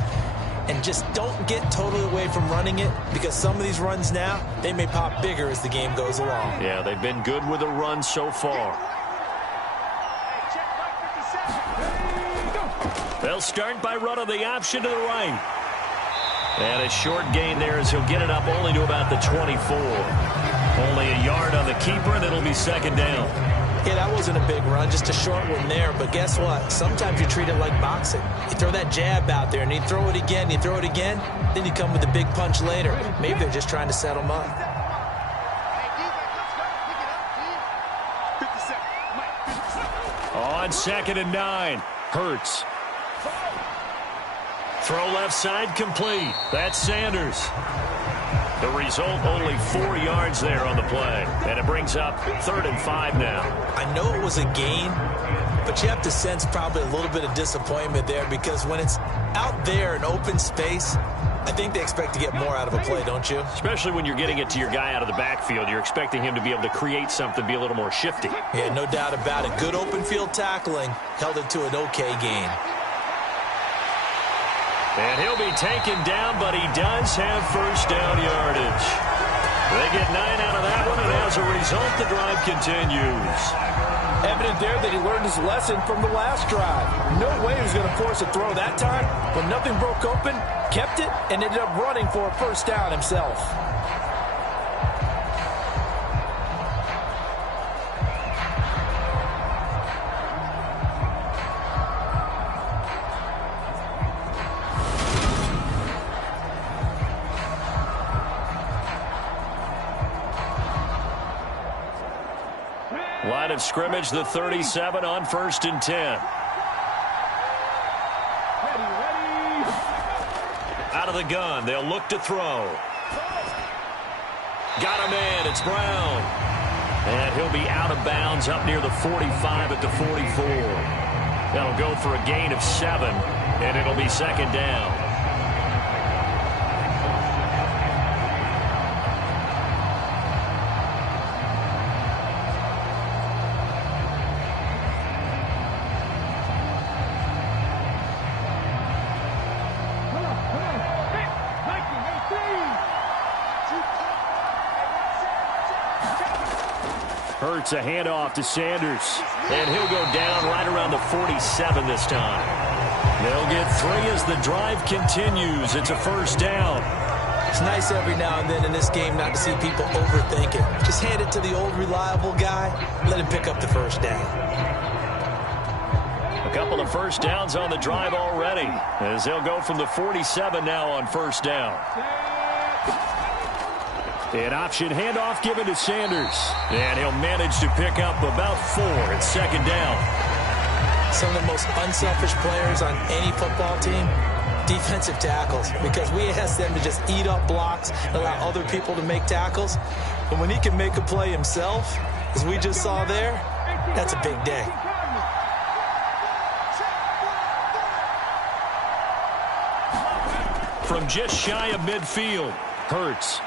And just don't get totally away from running it, because some of these runs now, they may pop bigger as the game goes along. Yeah, they've been good with a run so far. They'll start by running the option to the right. And a short gain there as he'll get it up only to about the 24. Only a yard on the keeper, and it'll be second down. Yeah, that wasn't a big run, just a short one there. But guess what? Sometimes you treat it like boxing. You throw that jab out there, and you throw it again, you throw it again, then you come with a big punch later. Maybe they're just trying to settle him up. On 2nd and 9, Hurts. Throw left side complete. That's Sanders. The result, only 4 yards there on the play. And it brings up 3rd and 5 now. I know it was a gain, but you have to sense probably a little bit of disappointment there, because when it's out there in open space, I think they expect to get more out of a play, don't you? Especially when you're getting it to your guy out of the backfield. You're expecting him to be able to create something, be a little more shifty. Yeah, no doubt about it. Good open field tackling held it to an okay gain. And he'll be taken down, but he does have first down yardage. They get 9 out of that one, and as a result, the drive continues. Evident there that he learned his lesson from the last drive. No way he was going to force a throw that time. When nothing broke open, kept it, and ended up running for a first down himself. Line of scrimmage, the 37 on 1st and 10. Out of the gun, they'll look to throw. Got a man, it's Brown. And he'll be out of bounds up near the 45 at the 44. That'll go for a gain of 7, and it'll be second down. Hurts a handoff to Sanders. And he'll go down right around the 47 this time. They'll get 3 as the drive continues. It's a first down. It's nice every now and then in this game not to see people overthink it. Just hand it to the old reliable guy. Let him pick up the first down. A couple of first downs on the drive already, as they'll go from the 47 now on first down. An option handoff given to Sanders. And he'll manage to pick up about 4 at second down. Some of the most unselfish players on any football team, defensive tackles, because we ask them to just eat up blocks, allow other people to make tackles. But when he can make a play himself, as we just saw there, that's a big day. From just shy of midfield, Hurts